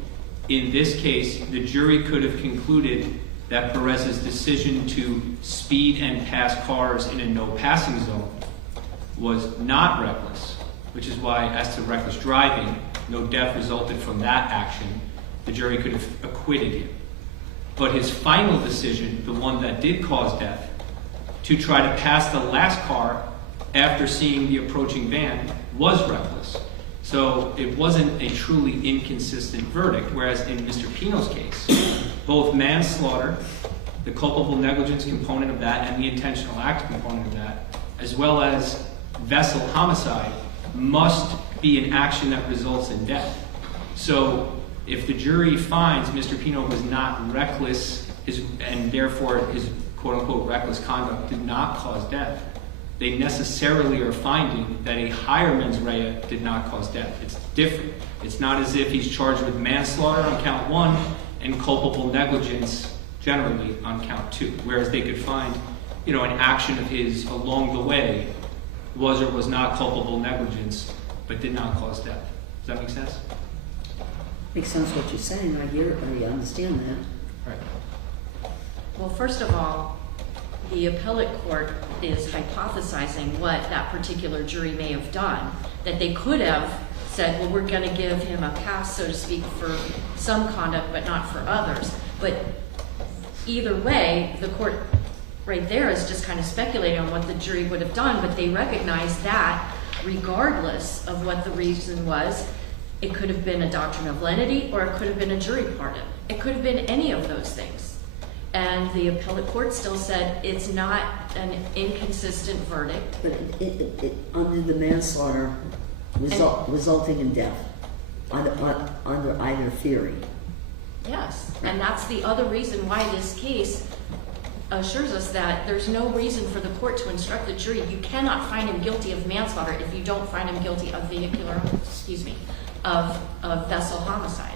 in this case, the jury could have concluded that Perez's decision to speed and pass cars in a no passing zone was not reckless, which is why, as to reckless driving, no death resulted from that action. The jury could have acquitted him. But his final decision, the one that did cause death, to try to pass the last car after seeing the approaching van, was reckless. So it wasn't a truly inconsistent verdict, whereas in Mr. Pino's case, both manslaughter, the culpable negligence component of that, and the intentional act component of that, as well as vessel homicide, must be an action that results in death. So if the jury finds Mr. Pino was not reckless, and therefore his quote-unquote reckless conduct did not cause death, they necessarily are finding that a higher mens rea did not cause death. It's different. It's not as if he's charged with manslaughter on count 1 and culpable negligence generally on count 2, whereas they could find, an action of his along the way was or was not culpable negligence, but did not cause death. Does that make sense? Makes sense what you're saying. I understand that. Right. Well, first of all, the appellate court is hypothesizing what that particular jury may have done, that they could have said, well, we're going to give him a pass, so to speak, for some conduct, but not for others. But either way, the court right there is just kind of speculating on what the jury would have done, but they recognize that regardless of what the reason was, it could have been a doctrine of lenity or it could have been a jury pardon. It could have been any of those things. And the appellate court still said it's not an inconsistent verdict. But it under the manslaughter resulting in death, under either theory. Yes, and that's the other reason why this case assures us that there's no reason for the court to instruct the jury, you cannot find him guilty of manslaughter if you don't find him guilty of of vessel homicide.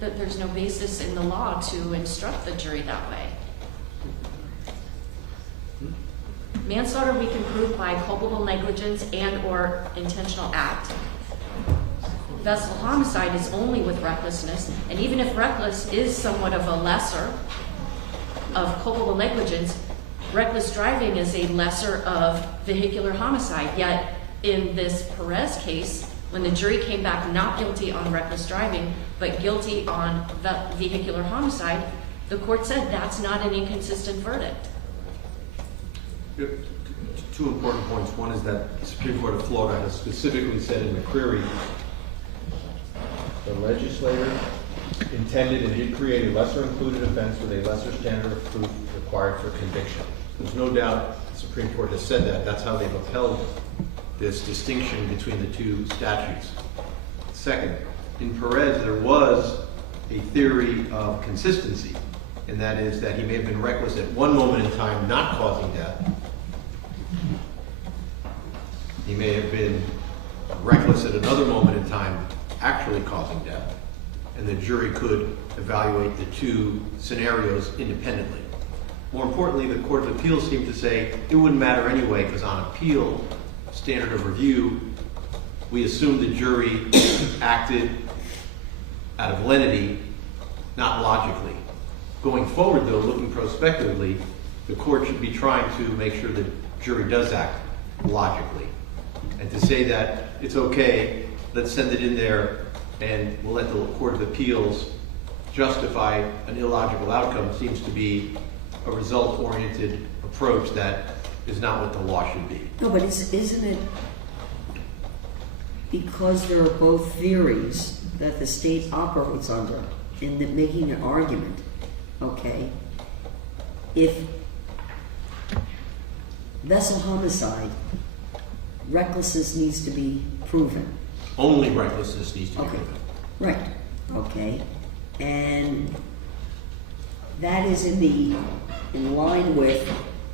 That there's no basis in the law to instruct the jury that way. Manslaughter we can prove by culpable negligence and or intentional act. Vessel homicide is only with recklessness, and even if reckless is somewhat of a lesser of culpable negligence, reckless driving is a lesser of vehicular homicide. Yet in this Perez case, when the jury came back not guilty on reckless driving, but guilty on vehicular homicide, the court said that's not an inconsistent verdict. Two important points. One is that the Supreme Court of Florida has specifically said in McCreary, the legislator intended and did create a lesser included offense with a lesser standard of proof required for conviction. There's no doubt the Supreme Court has said that. That's how they've upheld this distinction between the two statutes. Second, in Perez, there was a theory of consistency, and that is that he may have been reckless at one moment in time, not causing death. He may have been reckless at another moment in time, actually causing death. And the jury could evaluate the two scenarios independently. More importantly, the Court of Appeals seemed to say it wouldn't matter anyway, because on appeal, standard of review, we assume the jury acted out of lenity, not logically. Going forward, though, looking prospectively, the court should be trying to make sure the jury does act logically. And to say that it's okay, let's send it in there and we'll let the Court of Appeals justify an illogical outcome seems to be a result-oriented approach that is not what the law should be. No, but isn't it because there are both theories that the state operates under in making an argument, okay? If vessel homicide, recklessness needs to be proven. Only recklessness needs to be proven. Right, okay. And that is in line with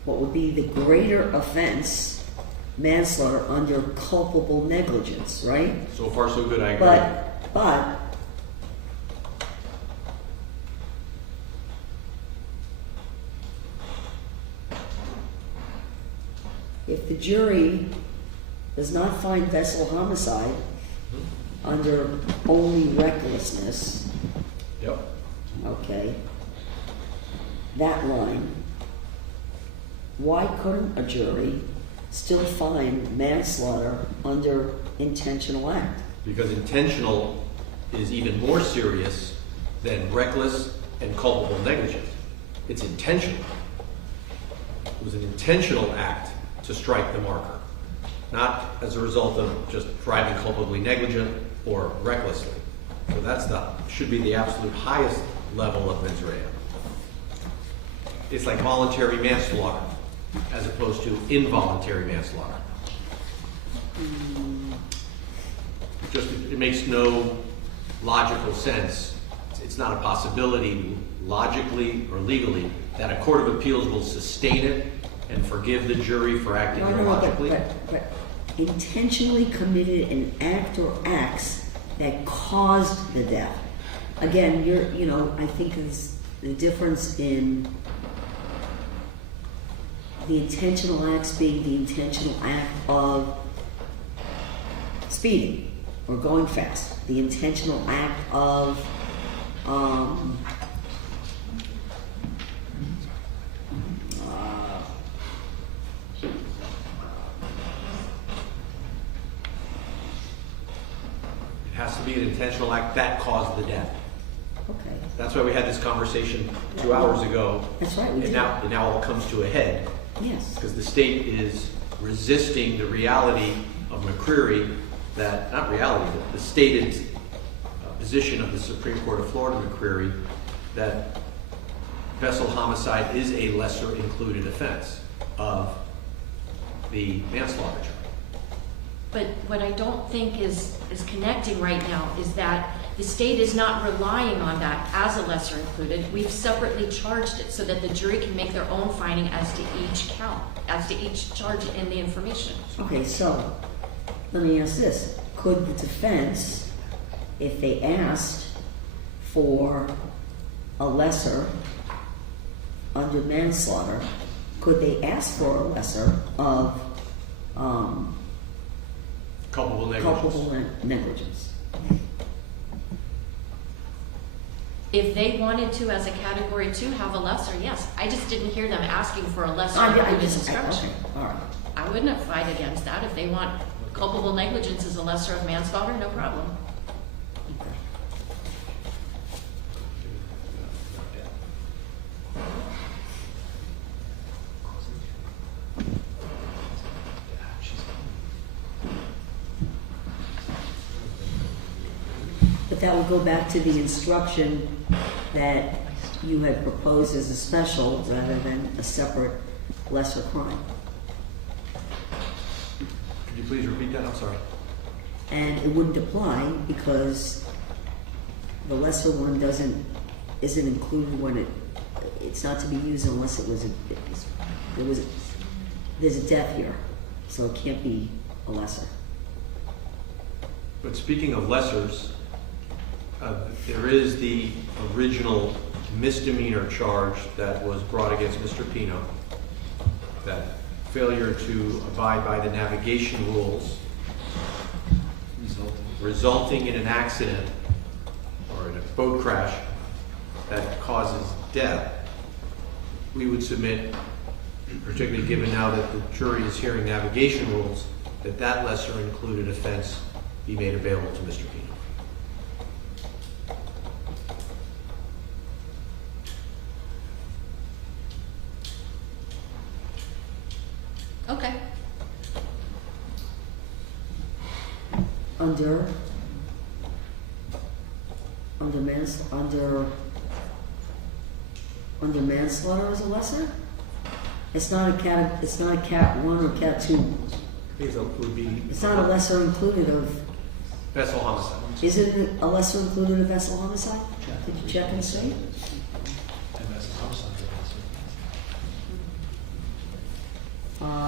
what would be the greater offense, manslaughter under culpable negligence, right? So far, so good, I agree. But if the jury does not find vessel homicide under only recklessness, Yep. okay, that line, why couldn't a jury still find manslaughter under intentional act? Because intentional is even more serious than reckless and culpable negligence. It's intentional. It was an intentional act to strike the marker, not as a result of just driving culpably negligent or recklessly. So that's should be the absolute highest level of mens rea. It's like voluntary manslaughter as opposed to involuntary manslaughter. It makes no logical sense. It's not a possibility logically or legally that a court of appeals will sustain it and forgive the jury for acting illogically. But intentionally committed an act or acts that caused the death. Again, I think is the difference in the intentional acts being the intentional act of speeding or going fast. The intentional act of It has to be an intentional act that caused the death. okay. That's why we had this conversation 2 hours ago. That's right, we did. And now all comes to a head. Yes. Because the state is resisting the reality of McCreary, not reality, but the stated position of the Supreme Court of Florida, McCreary, that vessel homicide is a lesser included offense of the manslaughter charge. But what I don't think is connecting right now is that The state is not relying on that as a lesser included. We've separately charged it so that the jury can make their own finding as to each count, as to each charge in the information. Okay, so, let me ask this. Could the defense, if they asked for a lesser under manslaughter, could they ask for a lesser of Culpable negligence. culpable negligence? If they wanted to, as a category 2, have a lesser, yes. I just didn't hear them asking for a lesser included instruction. Okay, all right. I wouldn't fight against that. If they want culpable negligence as a lesser of manslaughter, no problem. But that would go back to the instruction that you had proposed as a special rather than a separate lesser crime. Could you please repeat that? I'm sorry. And it wouldn't apply because the lesser one isn't included when it's not to be used unless there's a death here, so it can't be a lesser. But speaking of lessers, there is the original misdemeanor charge that was brought against Mr. Pino, that failure to abide by the navigation rules resulting in an accident or in a boat crash that causes death. We would submit, particularly given now that the jury is hearing navigation rules, that lesser included offense be made available to Mr. Pino. Okay. Under manslaughter as a lesser? It's not a cat 1 or cat 2. I think it would be It's not a lesser included of, vessel homicide. is it a lesser included of vessel homicide? Did you check and see?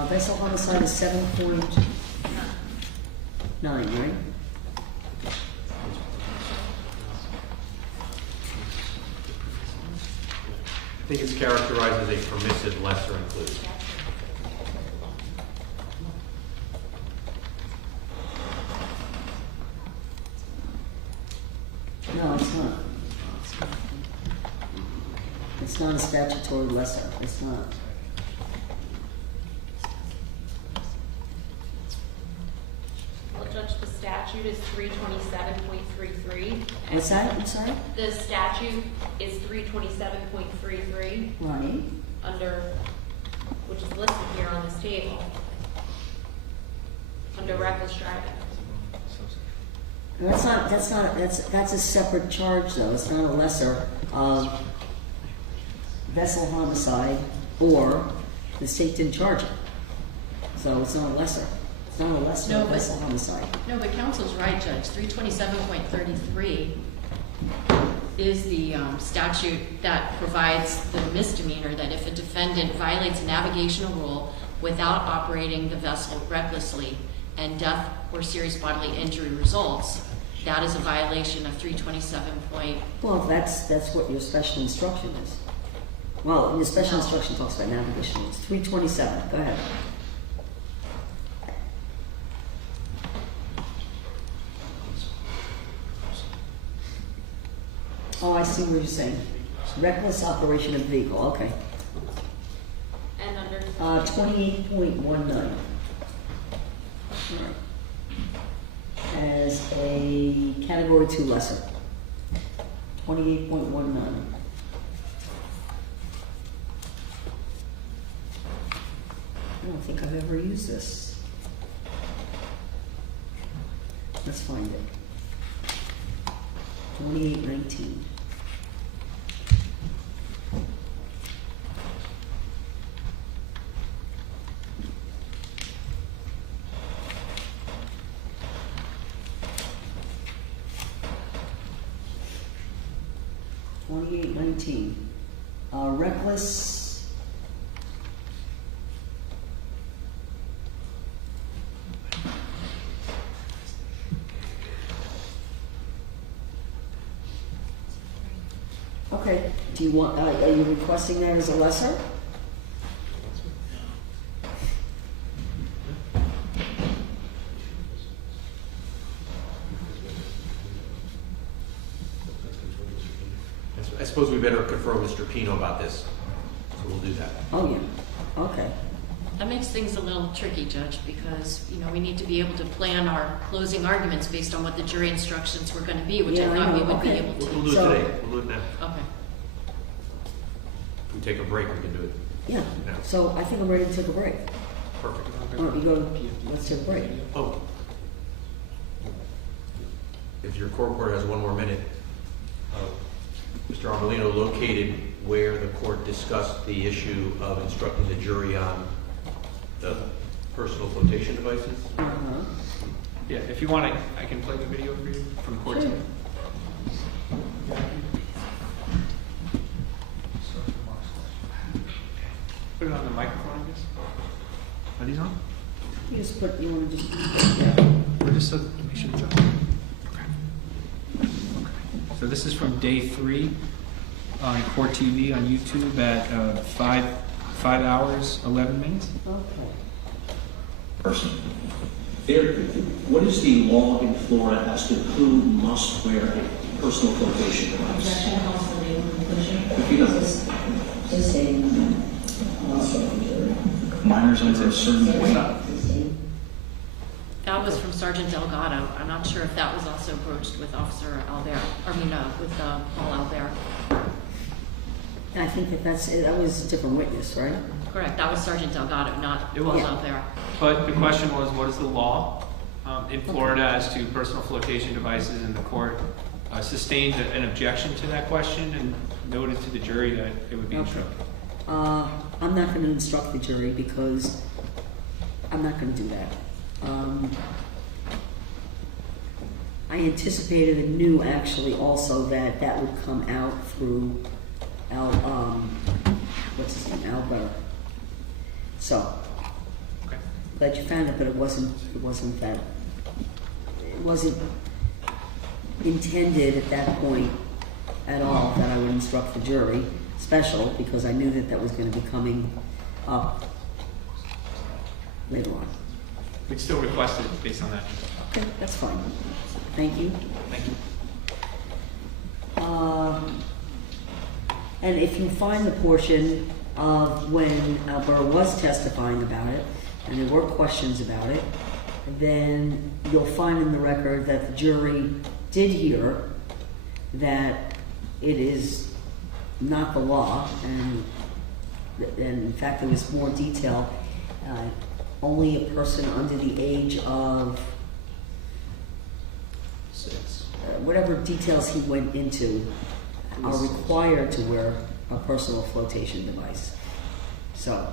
Vessel homicide is 7.9, right? I think it's characterized as a permissive lesser included. No, it's not. It's not a statutory lesser. It's not. Well, Judge, the statute is 327.33. What's that? I'm sorry? The statute is 327.33 Right. under, which is listed here on this table, under reckless driving. That's a separate charge though. It's not a lesser of vessel homicide, or the state didn't charge it. So it's not a lesser. It's not a lesser No, of but- vessel homicide. No, but counsel's right, Judge. 327.33 is the statute that provides the misdemeanor that if a defendant violates a navigational rule without operating the vessel recklessly and death or serious bodily injury results, that is a violation of 327. Well, that's what your special instruction is. Well, your special No. instruction talks about navigation. It's 327. Go ahead. Oh, I see what you're saying. Reckless operation of vehicle. Okay. And under 28.19. As a category 2 lesser. 28.19. I don't think I've ever used this. Let's find it. 2819. 2819. Reckless. Okay, do you want, are you requesting that as a lesser? I suppose we better confirm with Mr. Pino about this, so we'll do that. Oh, yeah, okay. That makes things a little tricky, Judge, because, you know, we need to be able to plan our closing arguments based on what the jury instructions were going to be, which Yeah, I I thought we know. would be Okay. able We'll to. do it So- today, we'll do it now. Okay. If we take a break, we can do it. Yeah, No. so I think I'm ready to take a break. Perfect. Why don't you go, let's take a break. Oh. If your court reporter has one more minute, Mr. Arbolino located where the court discussed the issue of instructing the jury on the personal flotation devices. Uh-huh. Yeah, if you want, I can play the video for you from court Sure. today. Put it on the microphone, I guess. Are these on? You just put, you want to just, yeah. Or just so make sure it's on. Okay. So this is from day 3 on Court TV on YouTube at 5 hours 11 minutes. Okay. Person. What is the law in Florida as to who must wear a personal flotation device? If you know. Just say, Minors under a certain weight. That was from Sergeant Delgado. I'm not sure if that was also broached with Officer Albert, with Paul Albert. I think that was a different witness, right? Correct, that was Sergeant Delgado, not It Paul was. Albert. But the question was, what is the law in Florida as to personal flotation devices? And the court sustained an objection to that question and noted to the jury that it would be instructed. I'm not going to instruct the jury because I'm not going to do that. I anticipated and knew actually also that that would come out through what's his name, Albert. So, Okay. glad you found it, but it wasn't intended at that point at all that I would instruct the jury, special, because I knew that was going to be coming up later on. We'd still request it based on that. Okay, that's fine. Thank you. Thank you. And if you find the portion of when Albert was testifying about it, and there were questions about it, then you'll find in the record that the jury did hear that it is not the law, and in fact there was more detail. Only a person under the age of 6. whatever details he went into are required to wear a personal flotation device. So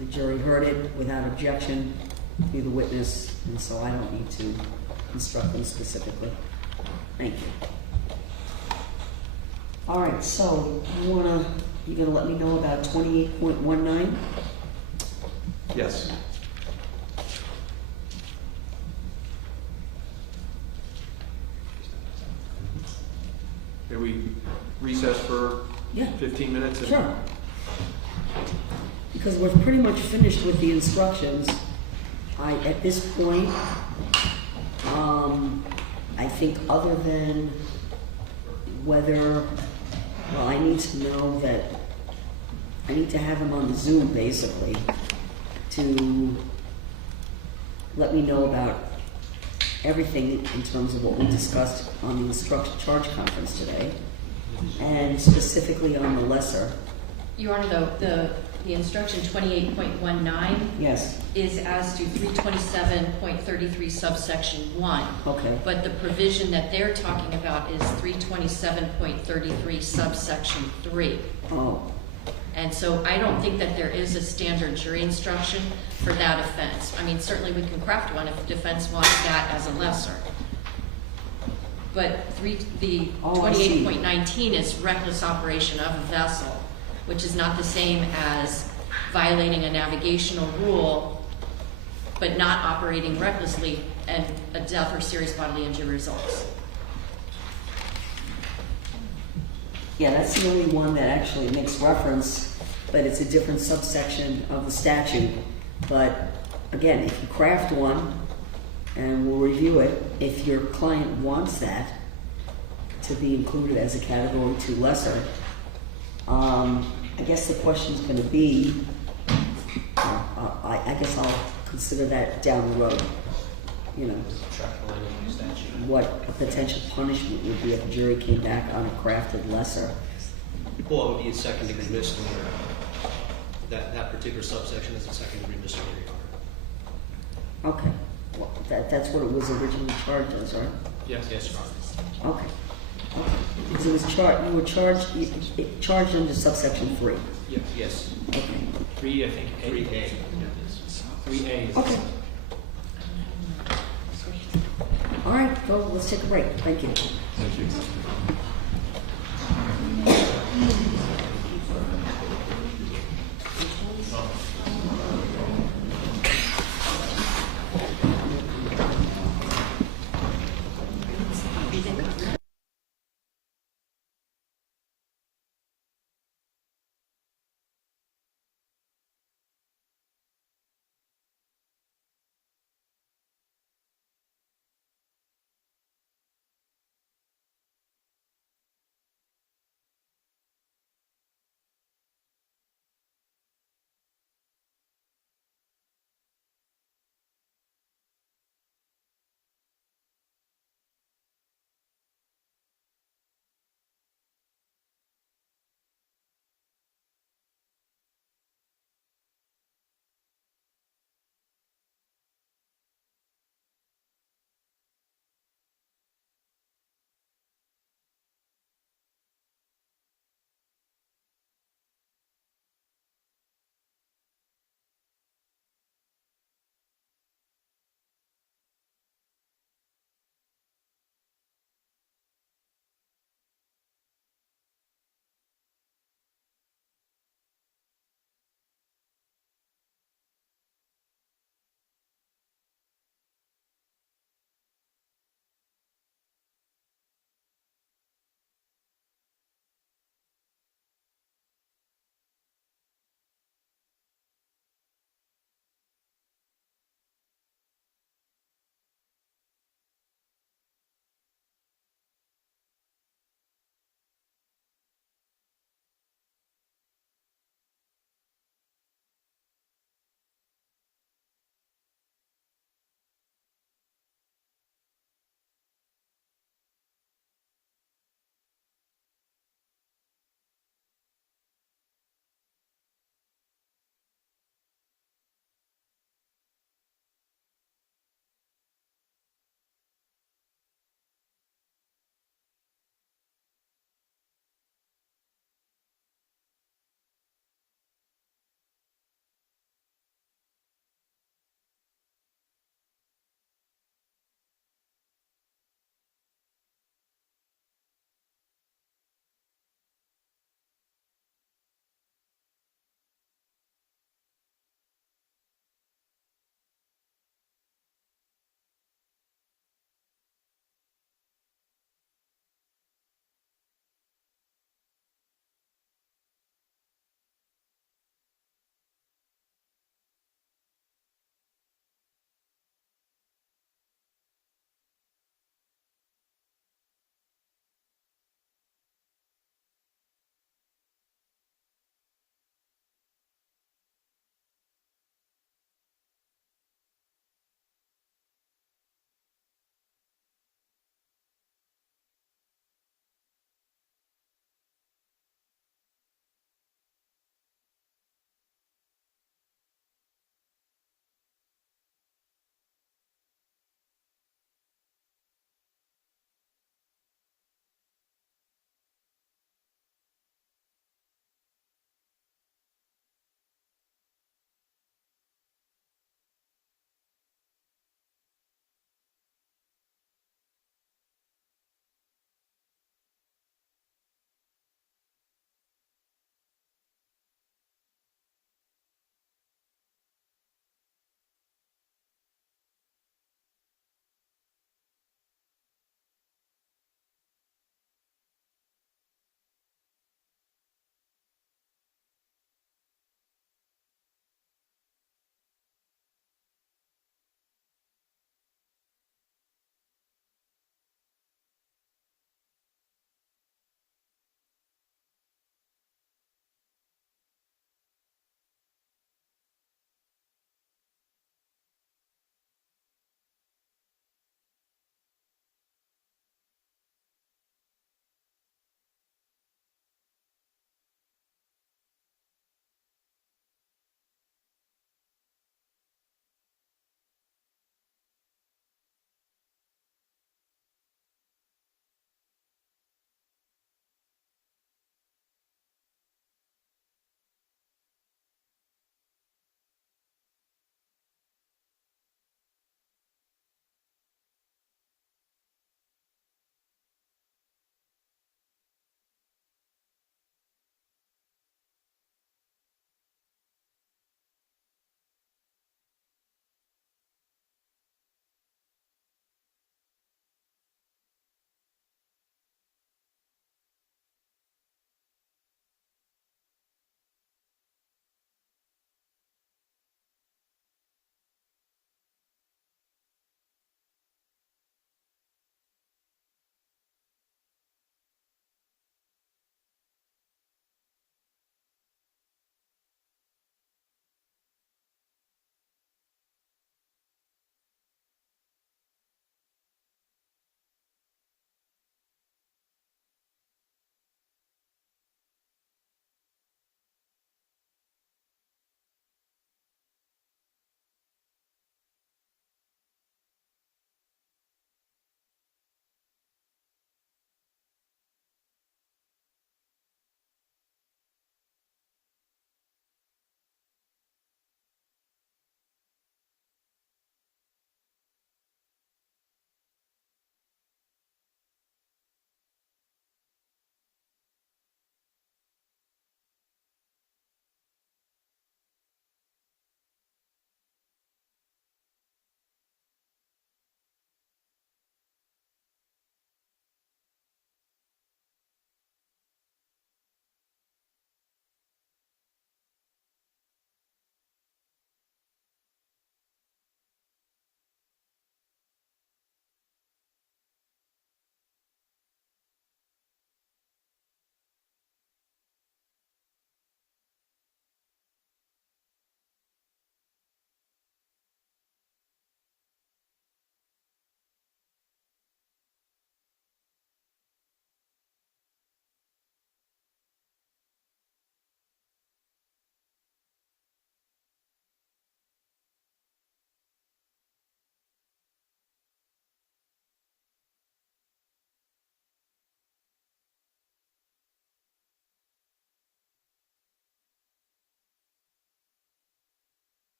the jury heard it without objection through the witness, and so I don't need to instruct them specifically. Thank you. All right, so you're gonna let me know about 28.19? Yes. May we recess for Yeah. 15 minutes? and- Sure. Because we're pretty much finished with the instructions. At this point, I think other than whether, well, I need to know that, I need to have him on the Zoom basically to let me know about everything in terms of what we discussed on the instruction charge conference today, and specifically on the lesser. Your Honor, the instruction 28.19 Yes, is as to 327.33 subsection 1. okay. But the provision that they're talking about is 327.33 subsection 3. Oh, And so I don't think that there is a standard jury instruction for that offense. I mean, certainly we can craft one if defense wants that as a lesser. but the Oh, I see. 28.19 is reckless operation of a vessel, which is not the same as violating a navigational rule, but not operating recklessly, and a death or serious bodily injury results. Yeah, that's the only one that actually makes reference, but it's a different subsection of the statute. But again, if you craft one, and we'll review it, if your client wants that to be included as a category 2 lesser, I guess the question's gonna be, I guess I'll consider that down the road, you know, what a potential punishment would be if a jury came back on a crafted lesser. Well, it would be a second-degree misdemeanor. That particular subsection is a second-degree misdemeanor. Okay, well, that's what it was originally charged as, right? Yes, Your Honor. Okay. Okay. Because it was charged, you were charged under subsection 3. Yes. Okay. 3, I think, 3A. 3A is. Okay. All right, well, let's take a break. Thank you. Thank you.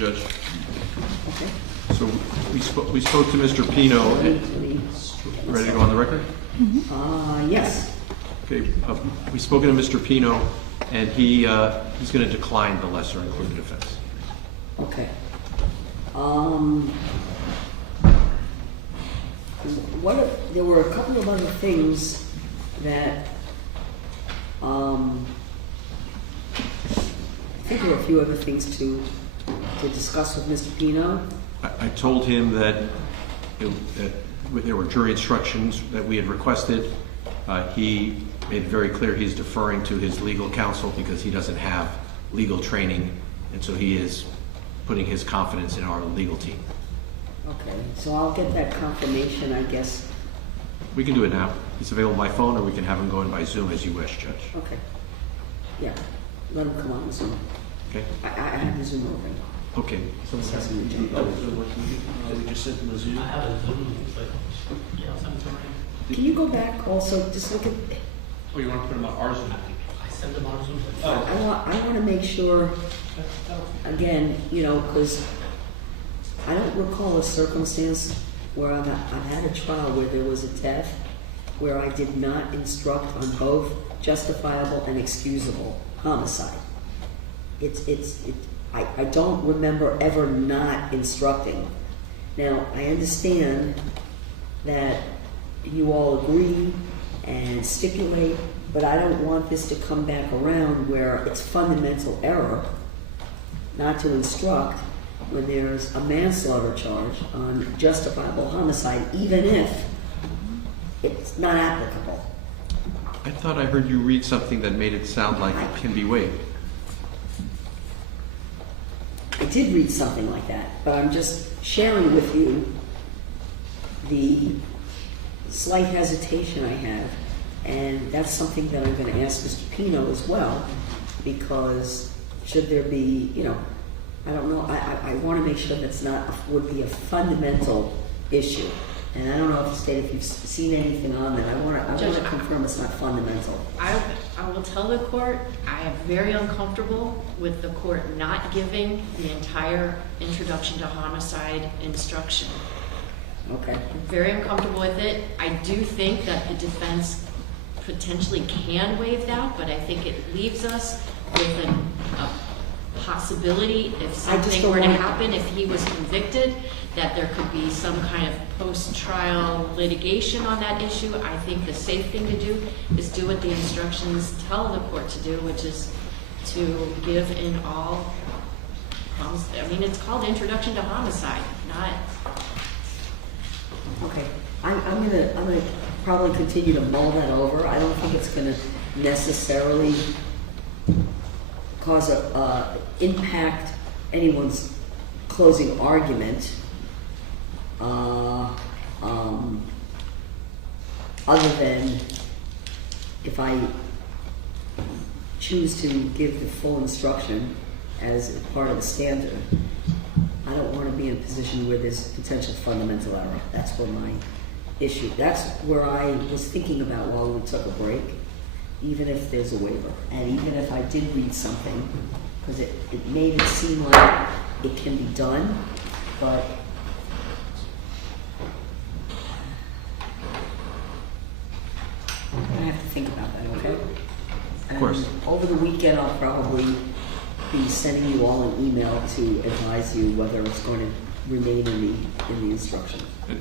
Judge. Okay. So we spoke to Mr. Pino. Ready to go on the record? Yes. Okay, we've spoken to Mr. Pino, and he's going to decline the lesser included offense. Okay. There were a couple of other things that, I think there were a few other things to discuss with Mr. Pino. I told him that there were jury instructions that we had requested. He made it very clear he's deferring to his legal counsel because he doesn't have legal training, and so he is putting his confidence in our legal team. Okay, so I'll get that confirmation, I guess. We can do it now. He's available by phone, or we can have him go in by Zoom as you wish, Judge. Okay. Yeah, let him come on Zoom. Okay? I have the Zoom open. Okay. We just sent them a Zoom. I have a Zoom, but yeah, something. Can you go back also, just look at, Oh, you want to put them on our Zoom? I sent them on Zoom. I want to make sure, again, you know, because I don't recall a circumstance where I've had a trial where there was a death where I did not instruct on both justifiable and excusable homicide. I don't remember ever not instructing. Now, I understand that you all agree and stipulate, but I don't want this to come back around where it's fundamental error not to instruct when there's a manslaughter charge on justifiable homicide, even if it's not applicable. I thought I heard you read something that made it sound like it can be waived. I did read something like that, but I'm just sharing with you the slight hesitation I have, and that's something that I'm going to ask Mr. Pino as well, because should there be, you know, I don't know, I want to make sure that's would be a fundamental issue. And I don't know if you've seen anything on that. I want to confirm it's not fundamental. I will tell the court, I am very uncomfortable with the court not giving the entire introduction to homicide instruction. Okay. I'm very uncomfortable with it. I do think that the defense potentially can waive that, but I think it leaves us with a possibility if something were to happen, if he was convicted, that there could be some kind of post-trial litigation on that issue. I think the safe thing to do is do what the instructions tell the court to do, which is to give in all, I mean, it's called Introduction to Homicide, not... Okay, I'm gonna probably continue to mull that over. I don't think it's gonna necessarily cause impact anyone's closing argument, other than if I choose to give the full instruction as part of the standard. I don't want to be in a position where there's potential fundamental error. That's where my issue, that's where I was thinking about while we took a break, even if there's a waiver. And even if I did read something, because it made it seem like it can be done, but I have to think about that, okay? Of course. Over the weekend, I'll probably be sending you all an email to advise you whether it's going to remain in the instruction.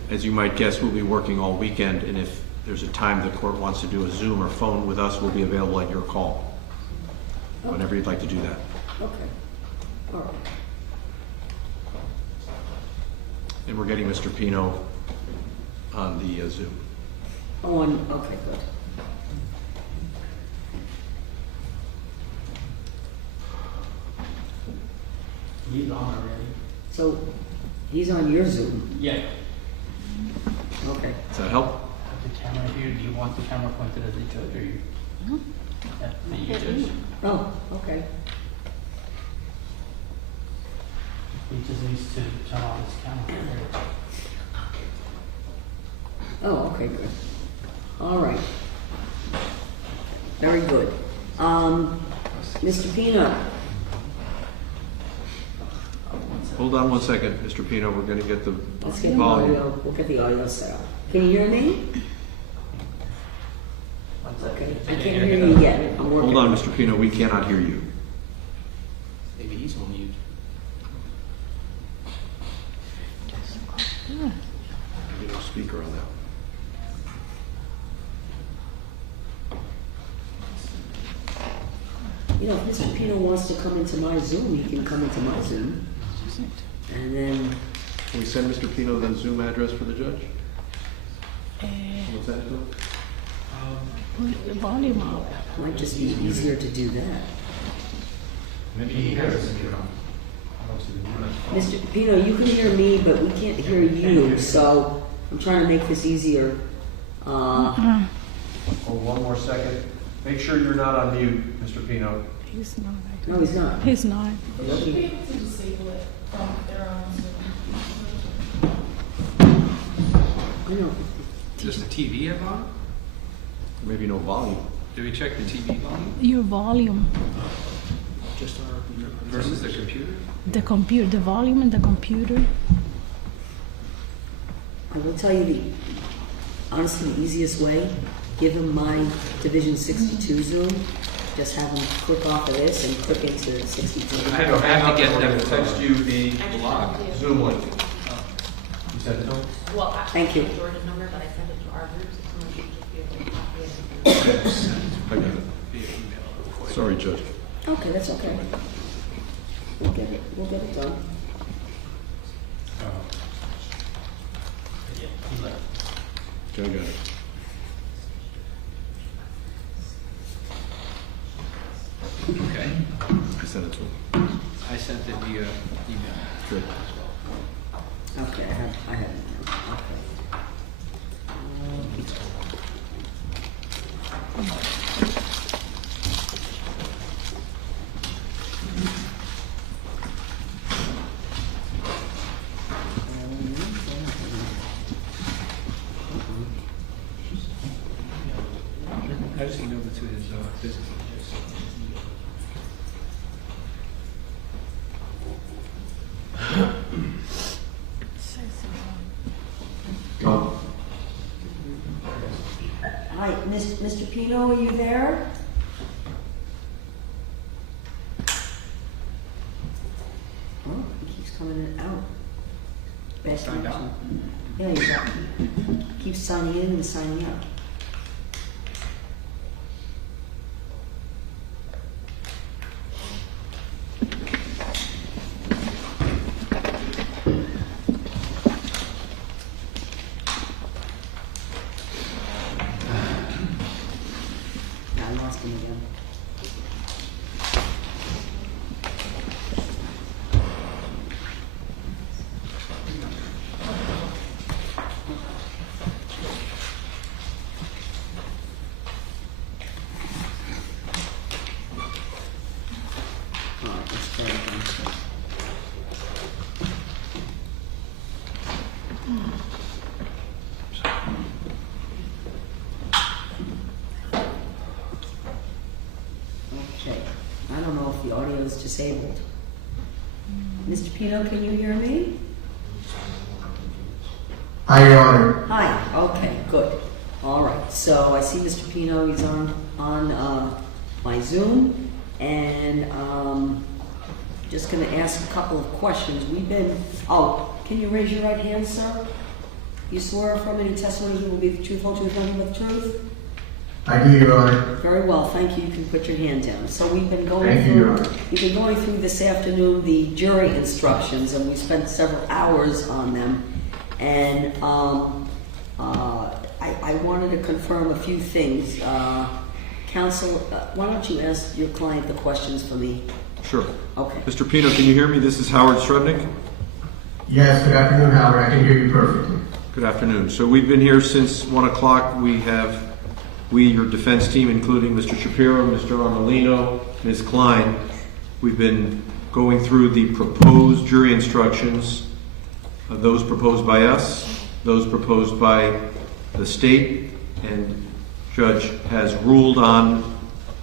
As you might guess, we'll be working all weekend, and if there's a time the court wants to do a Zoom or phone with us, we'll be available at your call, whenever you'd like to do that. Okay. All right. And we're getting Mr. Pino on the Zoom. Okay, good. He's on already. So he's on your Zoom. Yeah. Okay. Does that help? Have the camera here. Do you want the camera pointed at the judge or you? At the judge. Oh, okay. He just needs to turn on his camera. Oh, okay, good. All right. Very good. Mr. Pino. hold on one second, Mr. Pino, we're gonna get the Let's get the volume. audio, we'll get the audio set up. Can you hear me? Okay, I can't hear you yet. I'm working. Hold on, Mr. Pino, we cannot hear you. Maybe he's on mute. Get a speaker on that. You know, if Mr. Pino wants to come into my Zoom, he can come into my Zoom. And then, Can we send Mr. Pino the Zoom address for the judge? What's that, Phil? Put the volume up. might just be easier to do that. Maybe he has. Mr. Pino, you can hear me, but we can't hear you, so I'm trying to make this easier. Hold one more second. Make sure you're not on mute, Mr. Pino. He's not. No, he's not. He's not. They should be able to disable it from their own Zoom. I know. Does the TV have on? Maybe no volume. Did we check the TV volume Your volume. Just our. versus the computer? The computer, the volume in the computer. I will tell you honestly, the easiest way, give him my Division 62 Zoom, just have him click off of this and click into 62. I don't have to get We're them gonna text you the I just Block. sent it to Zoom link. You sent it to him? Well, Thank you. George's number, but I sent it to our group, so someone should just be able to copy it. I got it. Sorry, Judge. Okay, that's okay. We'll get it done. Okay, I got it. Okay. I sent it to him. I sent it via email. Good. Okay, I have it now. Okay. I just emailed it to his business. Hi, Mr. Pino, are you there? Oh, he keeps coming in and out. Best Signed out? connection. Yeah, he's out. Keeps signing in and signing out. I lost him again. Alright, let's try it again. Okay, I don't know if the audio is disabled. Mr. Pino, can you hear me? Hi, Your Honor. Hi, okay, good. All right, so I see Mr. Pino, he's on my Zoom, and just gonna ask a couple of questions. Can you raise your right hand, sir? You swear affirm any testimony you will be the truthful truth, nothing but the truth? I do, Your Honor. Very well, thank you. You can put your hand down. So we've been going Thank you, Your through, Honor. we've been going through this afternoon the jury instructions, and we spent several hours on them. And I wanted to confirm a few things. Counsel, why don't you ask your client the questions for me? Sure. Okay. Mr. Pino, can you hear me? This is Howard Srebnick. Yes, good afternoon, Howard. I can hear you perfectly. Good afternoon. So we've been here since 1 o'clock. We, your defense team, including Mr. Shapiro, Mr. Armelino, Ms. Klein, we've been going through the proposed jury instructions, those proposed by us, those proposed by the state, and Judge has ruled on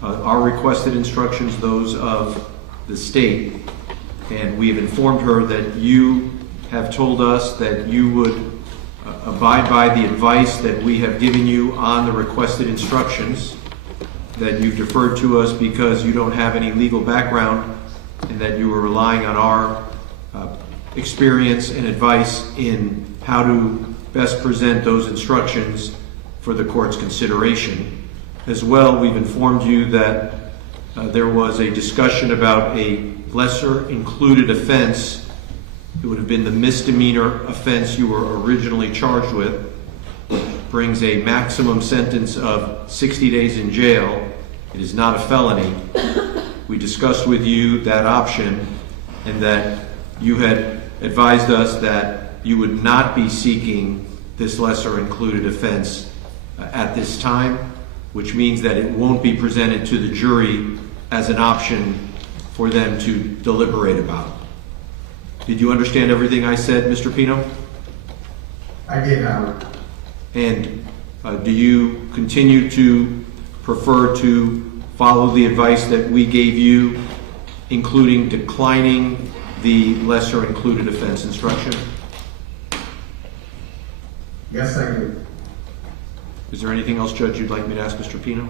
our requested instructions, those of the state. and we have informed her that you have told us that you would abide by the advice that we have given you on the requested instructions, that you've deferred to us because you don't have any legal background, and that you were relying on our experience and advice in how to best present those instructions for the court's consideration. As well, we've informed you that there was a discussion about a lesser included offense. It would have been the misdemeanor offense you were originally charged with, brings a maximum sentence of 60 days in jail. It is not a felony. We discussed with you that option, and that you had advised us that you would not be seeking this lesser included offense at this time, which means that it won't be presented to the jury as an option for them to deliberate about. Did you understand everything I said, Mr. Pino? I did, Howard. And do you continue to prefer to follow the advice that we gave you, including declining the lesser included offense instruction? Yes, I do. Is there anything else, Judge, you'd like me to ask Mr. Pino?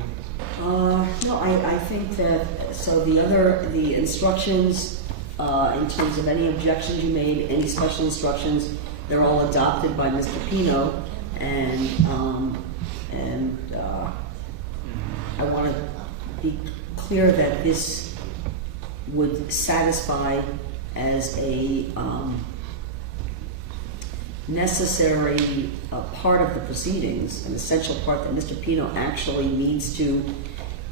No, I think that, so the instructions, in terms of any objections you made, any special instructions, they're all adopted by Mr. Pino, and I want to be clear that this would satisfy as a necessary part of the proceedings, an essential part that Mr. Pino actually needs to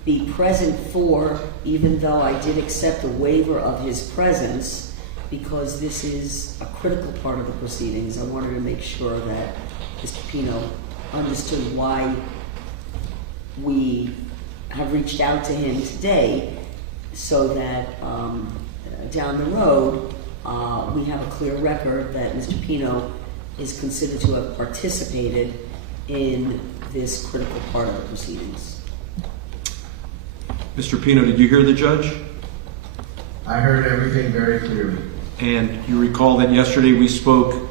be present for, even though I did accept a waiver of his presence, because this is a critical part of the proceedings. I wanted to make sure that Mr. Pino understood why we have reached out to him today, so that down the road we have a clear record that Mr. Pino is considered to have participated in this critical part of the proceedings. Mr. Pino, did you hear the judge? I heard everything very clearly. And you recall that yesterday we spoke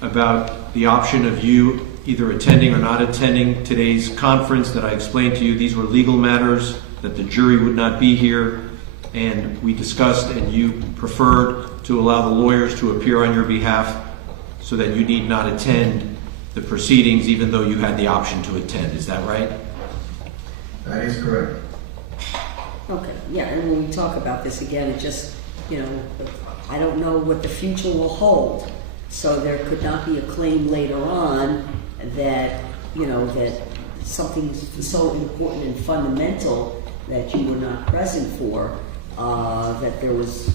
about the option of you either attending or not attending today's conference, that I explained to you these were legal matters, that the jury would not be here, and we discussed and you preferred to allow the lawyers to appear on your behalf so that you need not attend the proceedings even though you had the option to attend. Is that right? That is correct. Okay, yeah, and when we talk about this again, it just, I don't know what the future will hold. So there could not be a claim later on that, that something so important and fundamental that you were not present for, that there was,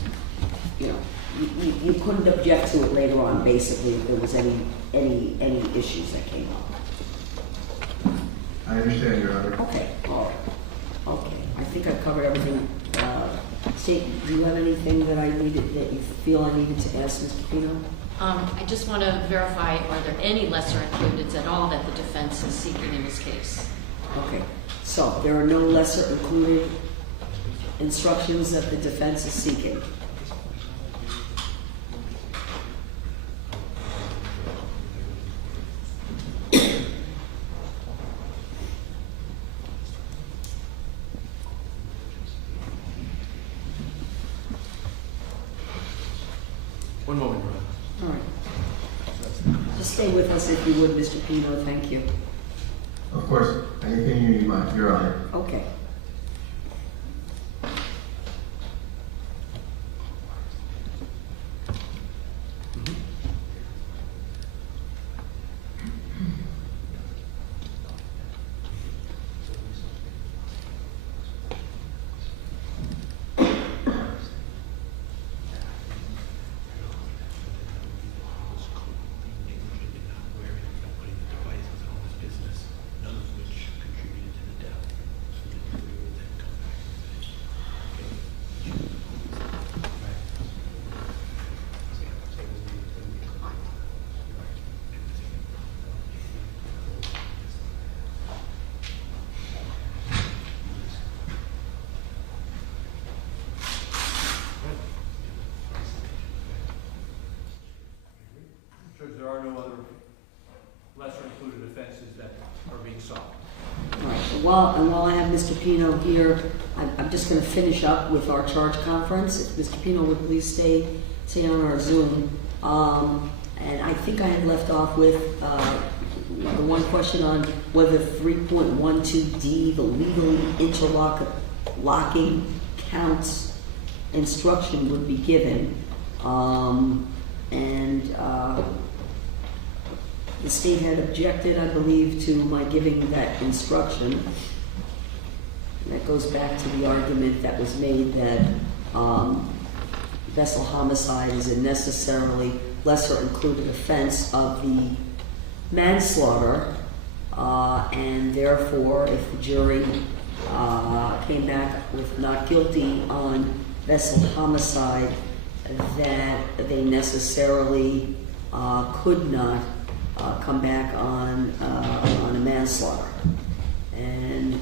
you couldn't object to it later on, basically, if there was any issues that came up. I understand, Your Honor. Okay, all right. Okay, I think I've covered everything. State, do you have anything that that you feel I needed to ask Mr. Pino? I just want to verify, are there any lesser includeds at all that the defense is seeking in this case? Okay, so there are no lesser included instructions that the defense is seeking. One moment, Ron. All right. Just stay with us if you would, Mr. Pino. Thank you. Of course, anything you need, Your Honor. Okay. while I have Mr. Pino here, I'm just gonna finish up with our charge conference. If Mr. Pino would please stay on our Zoom. And I think I had left off with, the one question on whether 3.12D, the legally interlocking counts instruction would be given. The state had objected, I believe, to my giving that instruction. And that goes back to the argument that was made that vessel homicide is a necessarily lesser included offense of the manslaughter, and therefore, if the jury came back with not guilty on vessel homicide, that they necessarily could not come back on a manslaughter. And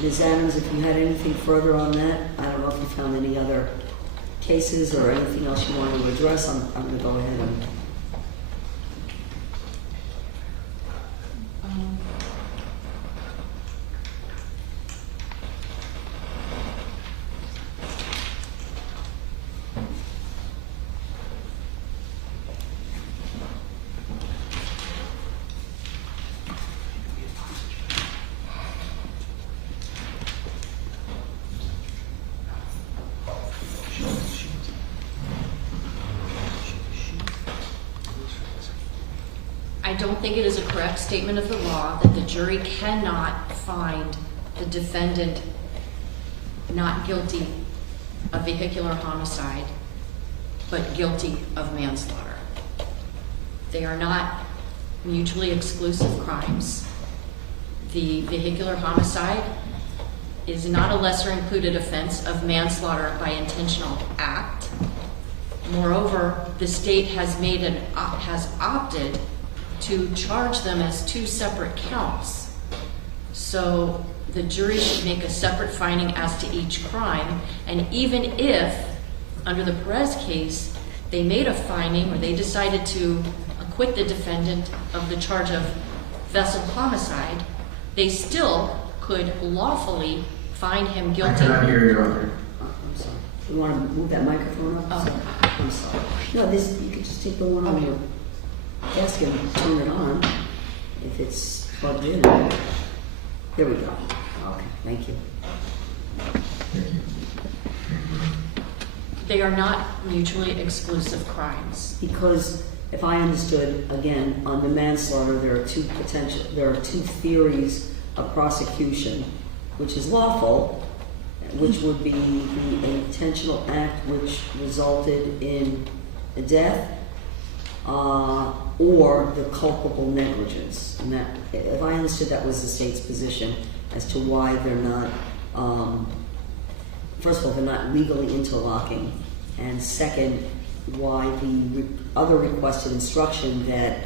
Ms. Adams, if you had anything further on that, I don't know if you found any other cases or anything else you wanted to address. I'm going to go ahead and. I don't think it is a correct statement of the law that the jury cannot find the defendant not guilty of vehicular homicide, but guilty of manslaughter. They are not mutually exclusive crimes. The vehicular homicide is not a lesser included offense of manslaughter by intentional act. Moreover, the state has opted to charge them as two separate counts. So the jury should make a separate finding as to each crime, and even if, under the Perez case, they made a finding or they decided to acquit the defendant of the charge of vessel homicide, they still could lawfully find him guilty. I cannot hear you, Your Honor. I'm sorry. You want to move that microphone up? Oh. I'm sorry. No, you could just take the one on your desk and turn it on if it's plugged in. There we go. Okay, thank you. They are not mutually exclusive crimes. Because if I understood, again, on the manslaughter, there are two theories of prosecution, which is lawful, which would be the intentional act which resulted in a death, or the culpable negligence. And that, if I understood, that was the state's position as to why they're not, first of all, they're not legally interlocking, and second, why the other requested instruction that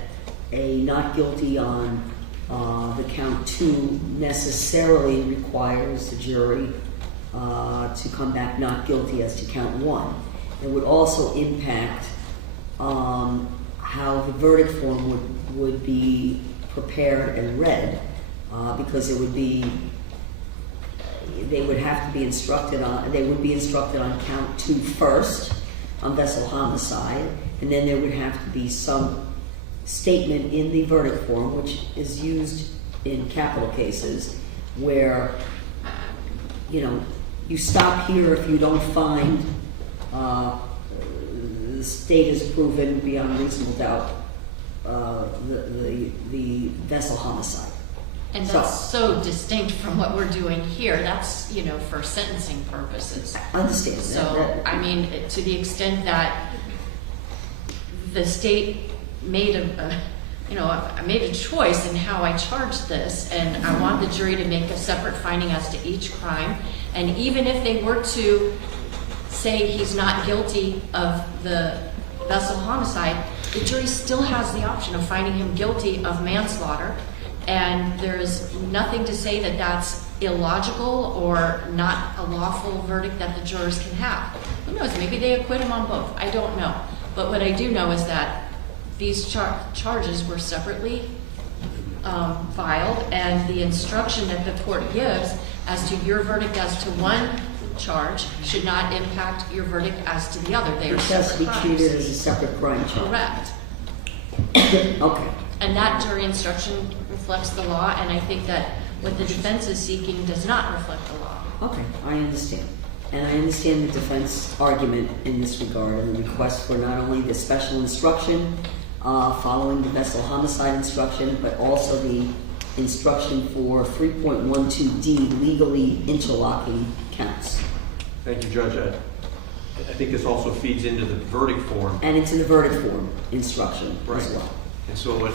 a not guilty on the count 2 necessarily requires the jury to come back not guilty as to count 1. It would also impact how the verdict form would be prepared and read, because it would be, they would have to be instructed on, they would be instructed on count 2 first, on vessel homicide, and then there would have to be some statement in the verdict form, which is used in capital cases, where, you know, you stop here if you don't find the state has proven beyond reasonable doubt the vessel homicide. And that's so distinct from what we're doing here. That's, you know, for sentencing purposes. I understand. So, I mean, to the extent that the state made I made a choice in how I charged this, and I want the jury to make a separate finding as to each crime. And even if they were to say he's not guilty of the vessel homicide, the jury still has the option of finding him guilty of manslaughter. And there's nothing to say that that's illogical or not a lawful verdict that the jurors can have. Who knows, maybe they acquit him on both. I don't know. But what I do know is that these charges were separately filed, and the instruction that the court gives as to your verdict as to one charge should not impact your verdict as to the other. They are It has to be separate treated crimes. as a separate crime charge. Correct. Okay. And that jury instruction reflects the law, and I think that what the defense is seeking does not reflect the law. Okay, I understand. And I understand the defense argument in this regard and the request for not only the special instruction following the vessel homicide instruction, but also the instruction for 3.12D, legally interlocking counts. Thank you, Judge. I think this also feeds into the verdict form. And into the verdict form instruction as Right. well. And so what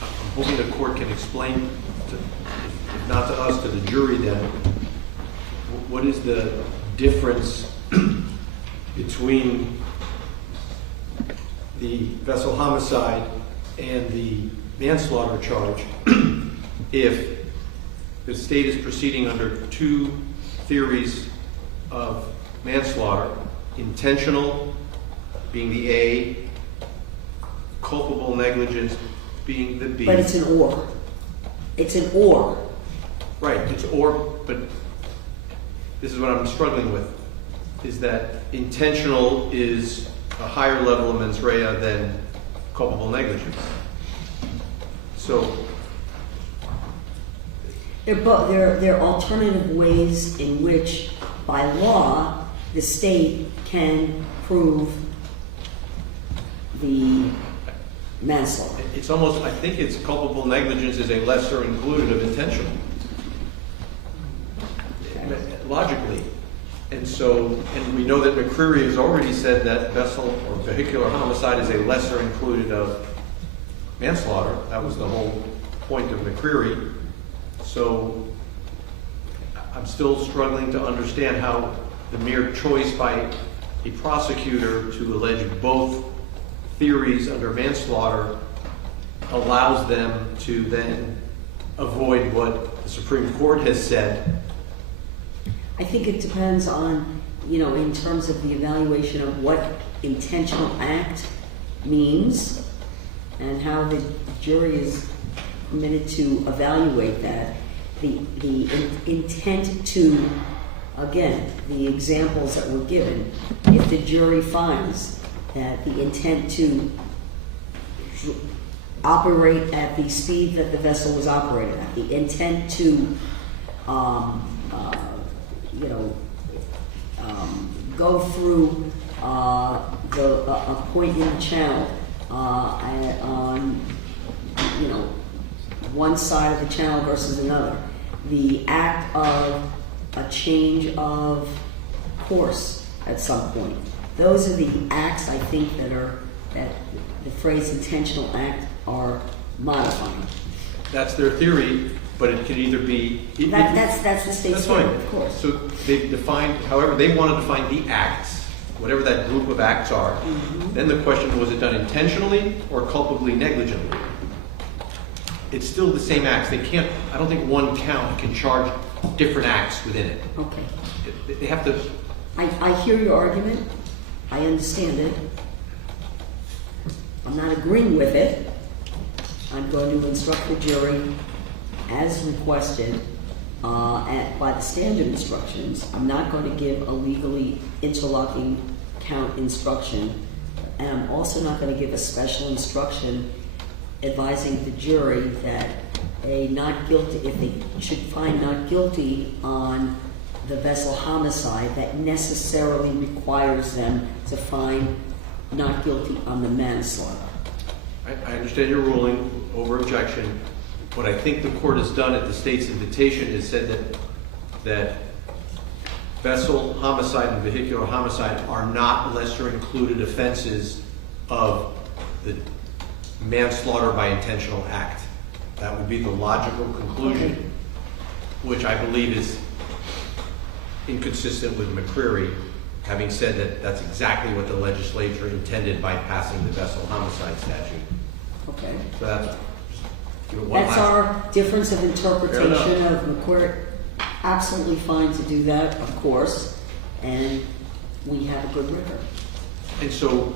I'm hoping the court can explain, if not to us, to the jury then, what is the difference between the vessel homicide and the manslaughter charge if the state is proceeding under two theories of manslaughter, intentional being the A, culpable negligence being the B. But it's an or. It's an or. Right, it's or, but this is what I'm struggling with, is that intentional is a higher level of mens rea than culpable negligence. So They're alternative ways in which, by law, the state can prove the manslaughter. it's almost, I think it's culpable negligence is a lesser included of intentional. Logically. And so, and we know that McCreary has already said that vessel or vehicular homicide is a lesser included of manslaughter. That was the whole point of McCreary. So I'm still struggling to understand how the mere choice by a prosecutor to allege both theories under manslaughter allows them to then avoid what the Supreme Court has said. I think it depends on, in terms of the evaluation of what intentional act means and how the jury is permitted to evaluate that. The intent to, again, the examples that were given, if the jury finds that the intent to operate at the speed that the vessel was operated at, the intent to go through a point in the channel on one side of the channel versus another, the act of a change of course at some point. Those are the acts, I think, that the phrase intentional act are modifying. That's their theory, but it could either be... That's the state's That's fine. theory, of course. So they defined, however, they want to define the acts, whatever that group of acts are. Mm-hmm. Then the question, was it done intentionally or culpably negligently? It's still the same acts. They can't, I don't think one count can charge different acts within it. Okay. They have to... I hear your argument. I understand it. I'm not agreeing with it. I'm going to instruct the jury as requested by the standard instructions. I'm not going to give a legally interlocking count instruction, and I'm also not going to give a special instruction advising the jury that a not guilty, if they should find not guilty on the vessel homicide, that necessarily requires them to find not guilty on the manslaughter. I understand your ruling over objection. What I think the court has done at the state's invitation is said that vessel homicide and vehicular homicide are not lesser included offenses of the manslaughter by intentional act. That would be the logical conclusion, which I believe is inconsistent with McCreary, having said that that's exactly what the legislature intended by passing the vessel homicide statute. Okay. So that's That's our difference of interpretation of McCourt. Absolutely fine to do that, of course, and we have a good record. And so,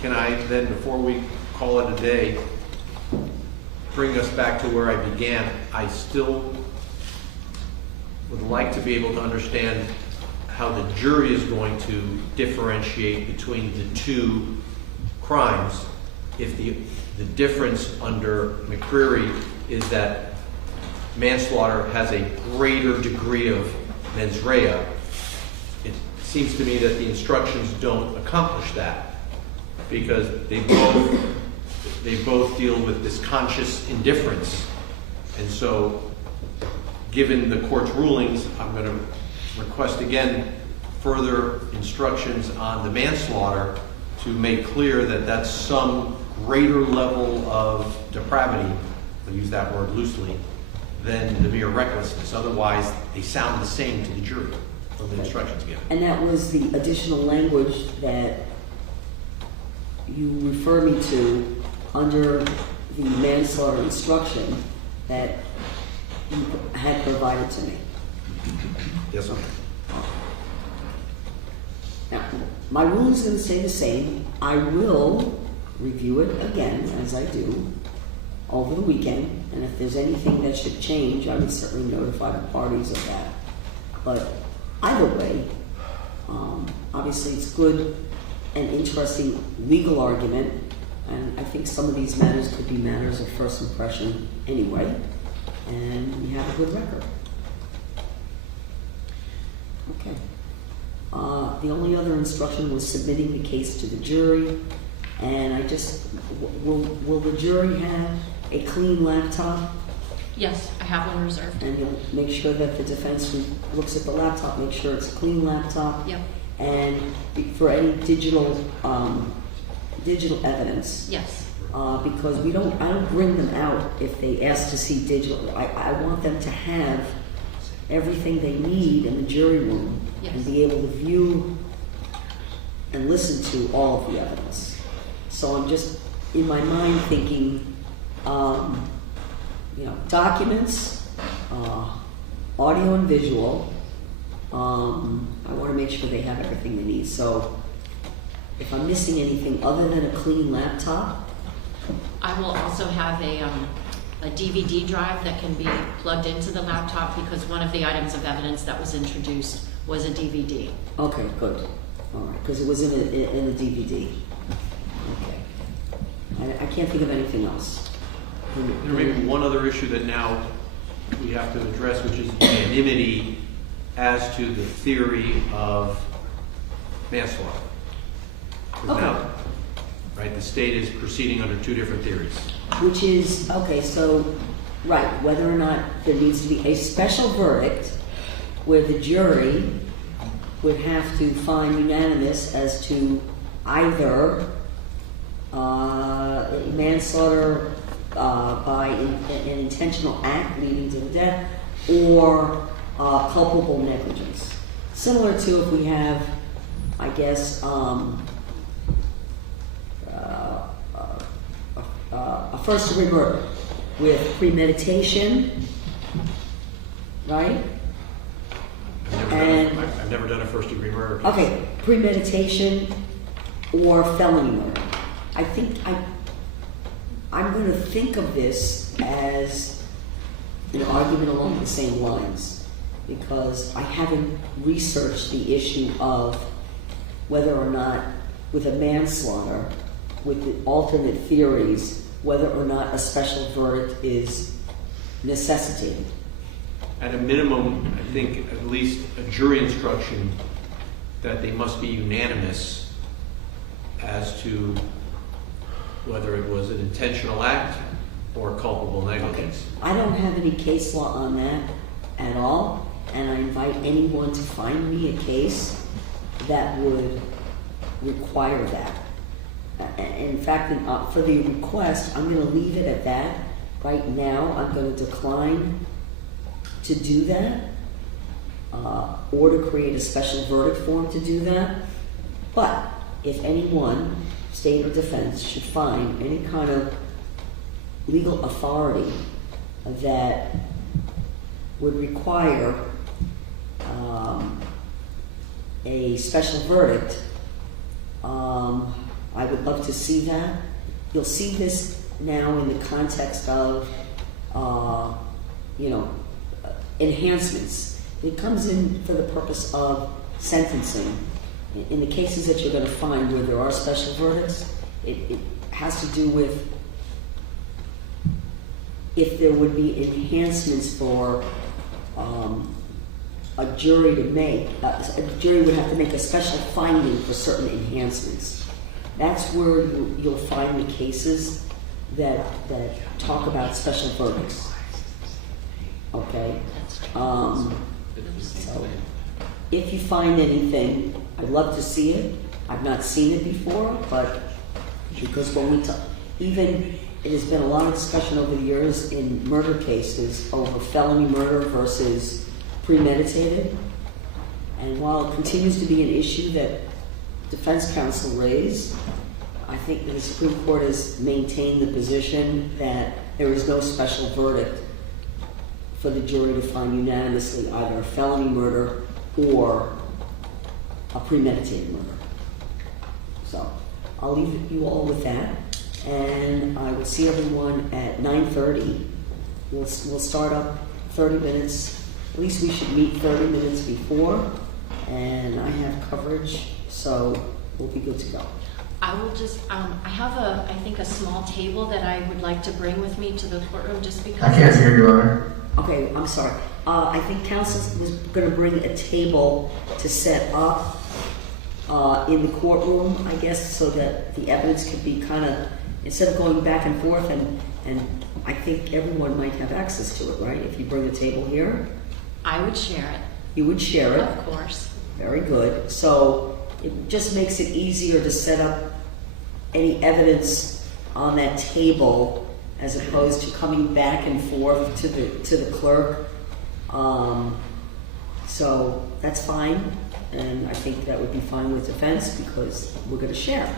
can I then, before we call it a day, bring us back to where I began, I still would like to be able to understand how the jury is going to differentiate between the two crimes if the difference under McCreary is that manslaughter has a greater degree of mens rea. It seems to me that the instructions don't accomplish that because they both deal with this conscious indifference. And so, given the court's rulings, I'm going to request again further instructions on the manslaughter to make clear that that's some greater level of depravity, I'll use that word loosely, than the mere recklessness. Otherwise, they sound the same to the jury from the instructions given. And that was the additional language that you refer me to under the manslaughter instruction that you had provided to me. Yes, sir. Now, my ruling is going to stay the same. I will review it again, as I do, over the weekend. And if there's anything that should change, I would certainly notify the parties of that. But either way, obviously it's good and interesting legal argument. And I think some of these matters could be matters of first impression anyway. And we have a good record. Okay. The only other instruction was submitting the case to the jury, and I just, will the jury have a clean laptop? Yes, I have one reserved. And you'll make sure that the defense who looks at the laptop, make sure it's a clean laptop? Yep. And for any digital evidence? Yes. Because I don't bring them out if they ask to see digital. I want them to have everything they need in the jury room. Yes. And be able to view and listen to all of the evidence. So I'm just, in my mind, thinking, documents, audio and visual. I want to make sure they have everything they need. So if I'm missing anything other than a clean laptop, I will also have a DVD drive that can be plugged into the laptop because one of the items of evidence that was introduced was a DVD. Okay, good. All right, because it was in a DVD. Okay. I can't think of anything else. There may be one other issue that now we have to address, which is unanimity as to the theory of manslaughter. Okay. Now, right, the state is proceeding under two different theories. Which is, okay, so, right, whether or not there needs to be a special verdict where the jury would have to find unanimous as to either manslaughter by an intentional act leading to the death or culpable negligence. Similar to if we have, I guess, a first-degree murder with premeditation, right? I've never done a first-degree murder case. Okay, premeditation or felony murder. I think I'm going to think of this as an argument along the same lines because I haven't researched the issue of whether or not with a manslaughter, with the alternate theories, whether or not a special verdict is necessitated. At a minimum, I think at least a jury instruction that they must be unanimous as to whether it was an intentional act or culpable negligence. I don't have any case law on that at all, and I invite anyone to find me a case that would require that. In fact, for the request, I'm going to leave it at that. Right now, I'm going to decline to do that or to create a special verdict form to do that. But if anyone, state or defense, should find any kind of legal authority that would require a special verdict, I would love to see that. You'll see this now in the context of, enhancements. It comes in for the purpose of sentencing. In the cases that you're going to find where there are special verdicts, it has to do with if there would be enhancements for a jury to make. A jury would have to make a special finding for certain enhancements. That's where you'll find the cases that talk about special verdicts. Okay? So, if you find anything, I'd love to see it. I've not seen it before, but because when we talk, even it has been a lot of discussion over the years in murder cases over felony murder versus premeditated. And while it continues to be an issue that defense counsel raised, I think the Supreme Court has maintained the position that there is no special verdict for the jury to find unanimously either a felony murder or a premeditated murder. So I'll leave you all with that, and I will see everyone at 9:30. We'll start up 30 minutes. At least we should meet 30 minutes before, and I have coverage, so we'll be good to go. I will just, I have I think a small table that I would like to bring with me to the courtroom just because. I can't hear you, Your Honor. Okay, I'm sorry. I think counsel was going to bring a table to set up in the courtroom, I guess, so that the evidence could be kind of, instead of going back and forth, and I think everyone might have access to it, right? If you bring a table here. I would share it. You would share it? Of course. Very good. So it just makes it easier to set up any evidence on that table as opposed to coming back and forth to the clerk. So that's fine, and I think that would be fine with defense because we're going to share.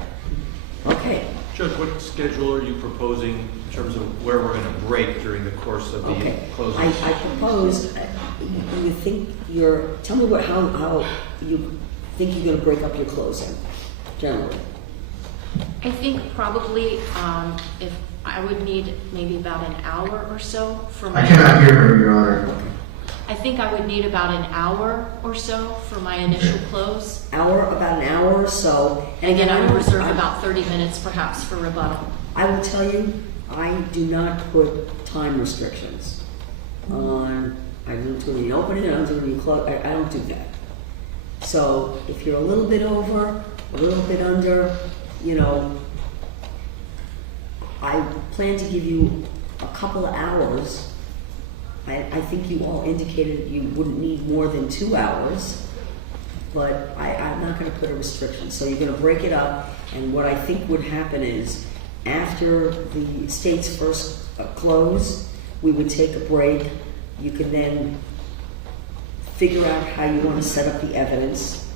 Okay. Judge, what schedule are you proposing in terms of where we're going to break during the course of the closing? I propose, you think tell me how you think you're going to break up your closing, generally. I think probably if I would need maybe about an hour or so for my. I cannot hear her, Your Honor. I think I would need about an hour or so for my initial close. About an hour or so. And again, I would reserve about 30 minutes perhaps for rebuttal. I will tell you, I do not put time restrictions on, I don't do any opening, I don't do any close, I don't do that. So if you're a little bit over, a little bit under, I plan to give you a couple of hours. I think you all indicated you wouldn't need more than 2 hours, but I'm not going to put a restriction. So you're going to break it up, and what I think would happen is after the state's first close, we would take a break. You can then figure out how you want to set up the evidence,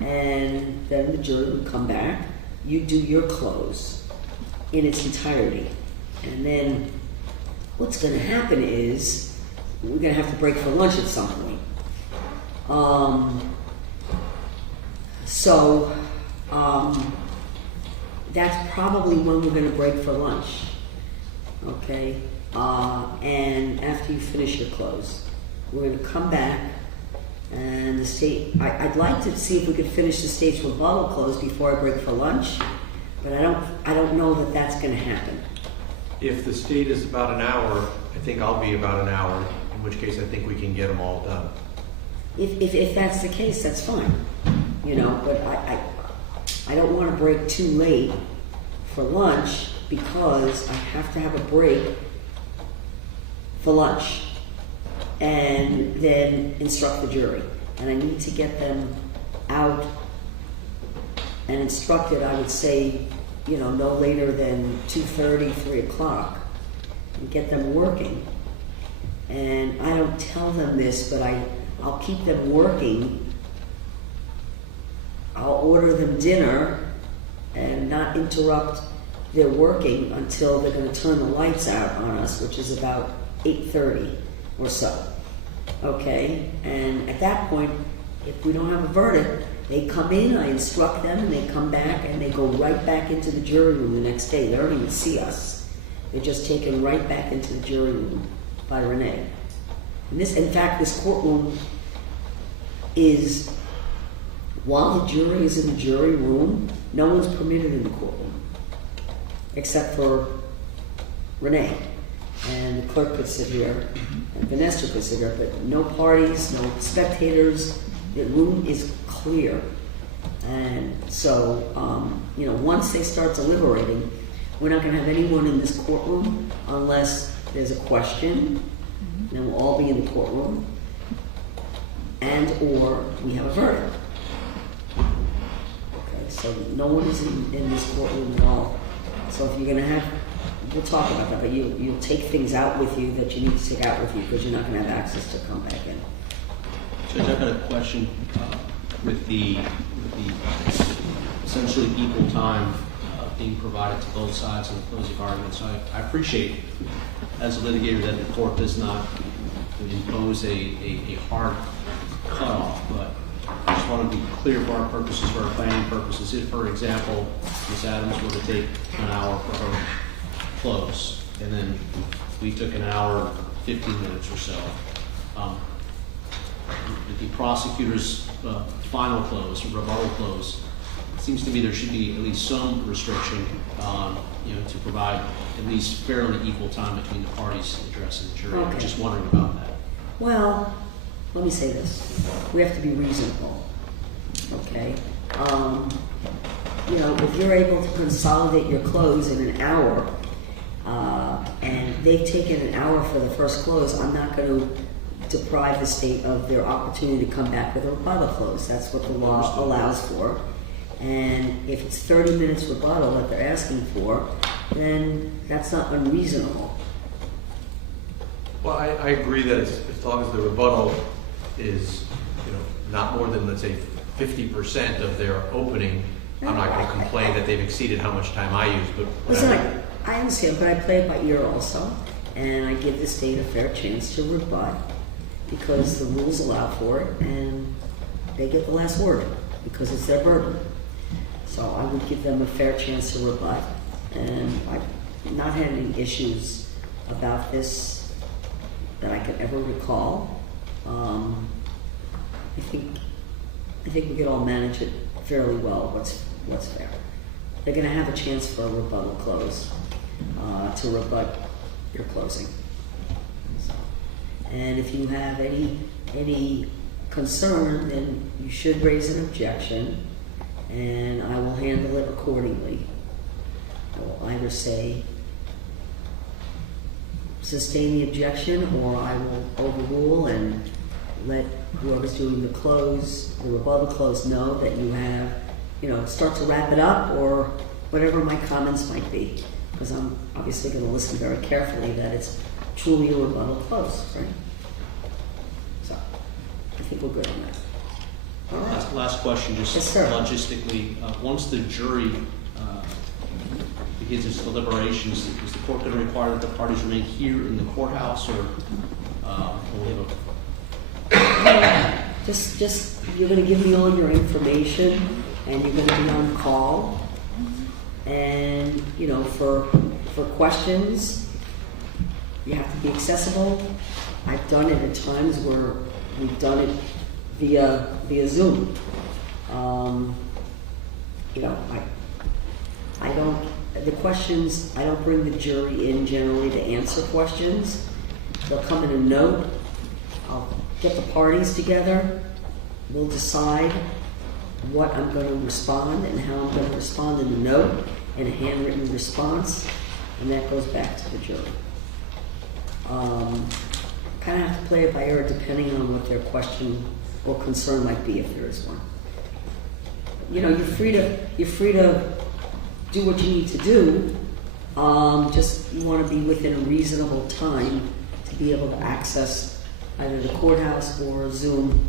and then the jury would come back. You do your close in its entirety, and then what's going to happen is we're going to have to break for lunch at some point. That's probably when we're going to break for lunch, okay? And after you finish your close, we're going to come back, and the state. I'd like to see if we could finish the state's rebuttal close before I break for lunch, but I don't know that that's going to happen. If the state is about an hour, I think I'll be about an hour, in which case I think we can get them all done. If that's the case, that's fine, but I don't want to break too late for lunch because I have to have a break for lunch and then instruct the jury. And I need to get them out and instructed, I would say, no later than 2:30, 3 o'clock, and get them working. And I don't tell them this, but I'll keep them working. I'll order them dinner and not interrupt their working until they're going to turn the lights out on us, which is about 8:30 or so. Okay? And at that point, if we don't have a verdict, they come in, I instruct them, and they come back, and they go right back into the jury room the next day. They don't even see us. They're just taken right back into the jury room by Renee. And this, in fact, this courtroom is, while the jury is in the jury room, no one's permitted in the courtroom, except for Renee. And the clerk could sit here, and Vanessa could sit here, but no parties, no spectators. The room is clear. And so, once they start deliberating, we're not going to have anyone in this courtroom unless there's a question. Then we'll all be in the courtroom, and or we have a verdict. Okay, so no one is in this courtroom at all. So if you're going to have, we'll talk about that, but you'll take things out with you that you need to take out with you because you're not going to have access to come back in. Judge, I've got a question with the essentially equal time being provided to both sides in the closing arguments. So I appreciate, as a litigator, that the court does not impose a hard cutoff, but I just want to be clear for our purposes, for our planning purposes. If, for example, Ms. Adams were to take an hour for her close, and then we took an hour, 15 minutes or so, the prosecutor's final close, rebuttal close, it seems to me there should be at least some restriction, to provide at least fairly equal time between the parties addressing the jury. Okay. I'm just wondering about that. Well, let me say this. We have to be reasonable, okay? If you're able to consolidate your close in an hour, and they've taken an hour for the first close, I'm not going to deprive the state of their opportunity to come back with a rebuttal close. That's what the law allows for. And if it's 30 minutes rebuttal that they're asking for, then that's not unreasonable. Well, I agree that as long as the rebuttal is, not more than, let's say, 50% of their opening, I'm not going to complain that they've exceeded how much time I use. But Listen, I understand, but I play it by ear also, and I give the state a fair chance to rebut because the rules allow for it, and they get the last word because it's their burden. So I would give them a fair chance to rebut, and I've not had any issues about this that I can ever recall. I think we could all manage it fairly well. What's fair? They're going to have a chance for a rebuttal close to rebut your closing. So, and if you have any concern, then you should raise an objection, and I will handle it accordingly. I will either say sustain the objection, or I will overrule and let whoever's doing the rebuttal close know that you have, start to wrap it up or whatever my comments might be. Because I'm obviously going to listen very carefully that it's truly a rebuttal close, right? So, I think we're good on that. All right. Last question, just Yes, sir. logistically. Once the jury begins its deliberations, is the court going to require that the parties remain here in the courthouse, or will we have Just you're going to give me all your information, and you're going to be on call. And for questions, you have to be accessible. I've done it at times where we've done it via Zoom. I don't bring the jury in generally to answer questions. They'll come in a note. I'll get the parties together. We'll decide what I'm going to respond and how I'm going to respond in the note, in a handwritten response, and that goes back to the jury. Kind of have to play it by ear depending on what their question or concern might be, if there is one. You're free to do what you need to do. Just you want to be within a reasonable time to be able to access either the courthouse or Zoom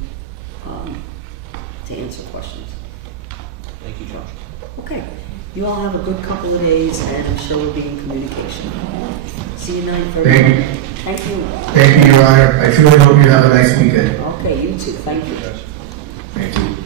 to answer questions. Thank you, Josh. Okay. You all have a good couple of days, and I'm sure we'll be in communication. See you 9:30. Thank you. Thank you. Thank you, Your Honor. I truly hope you have a nice weekend. Okay, you too. Thank you. Thank you.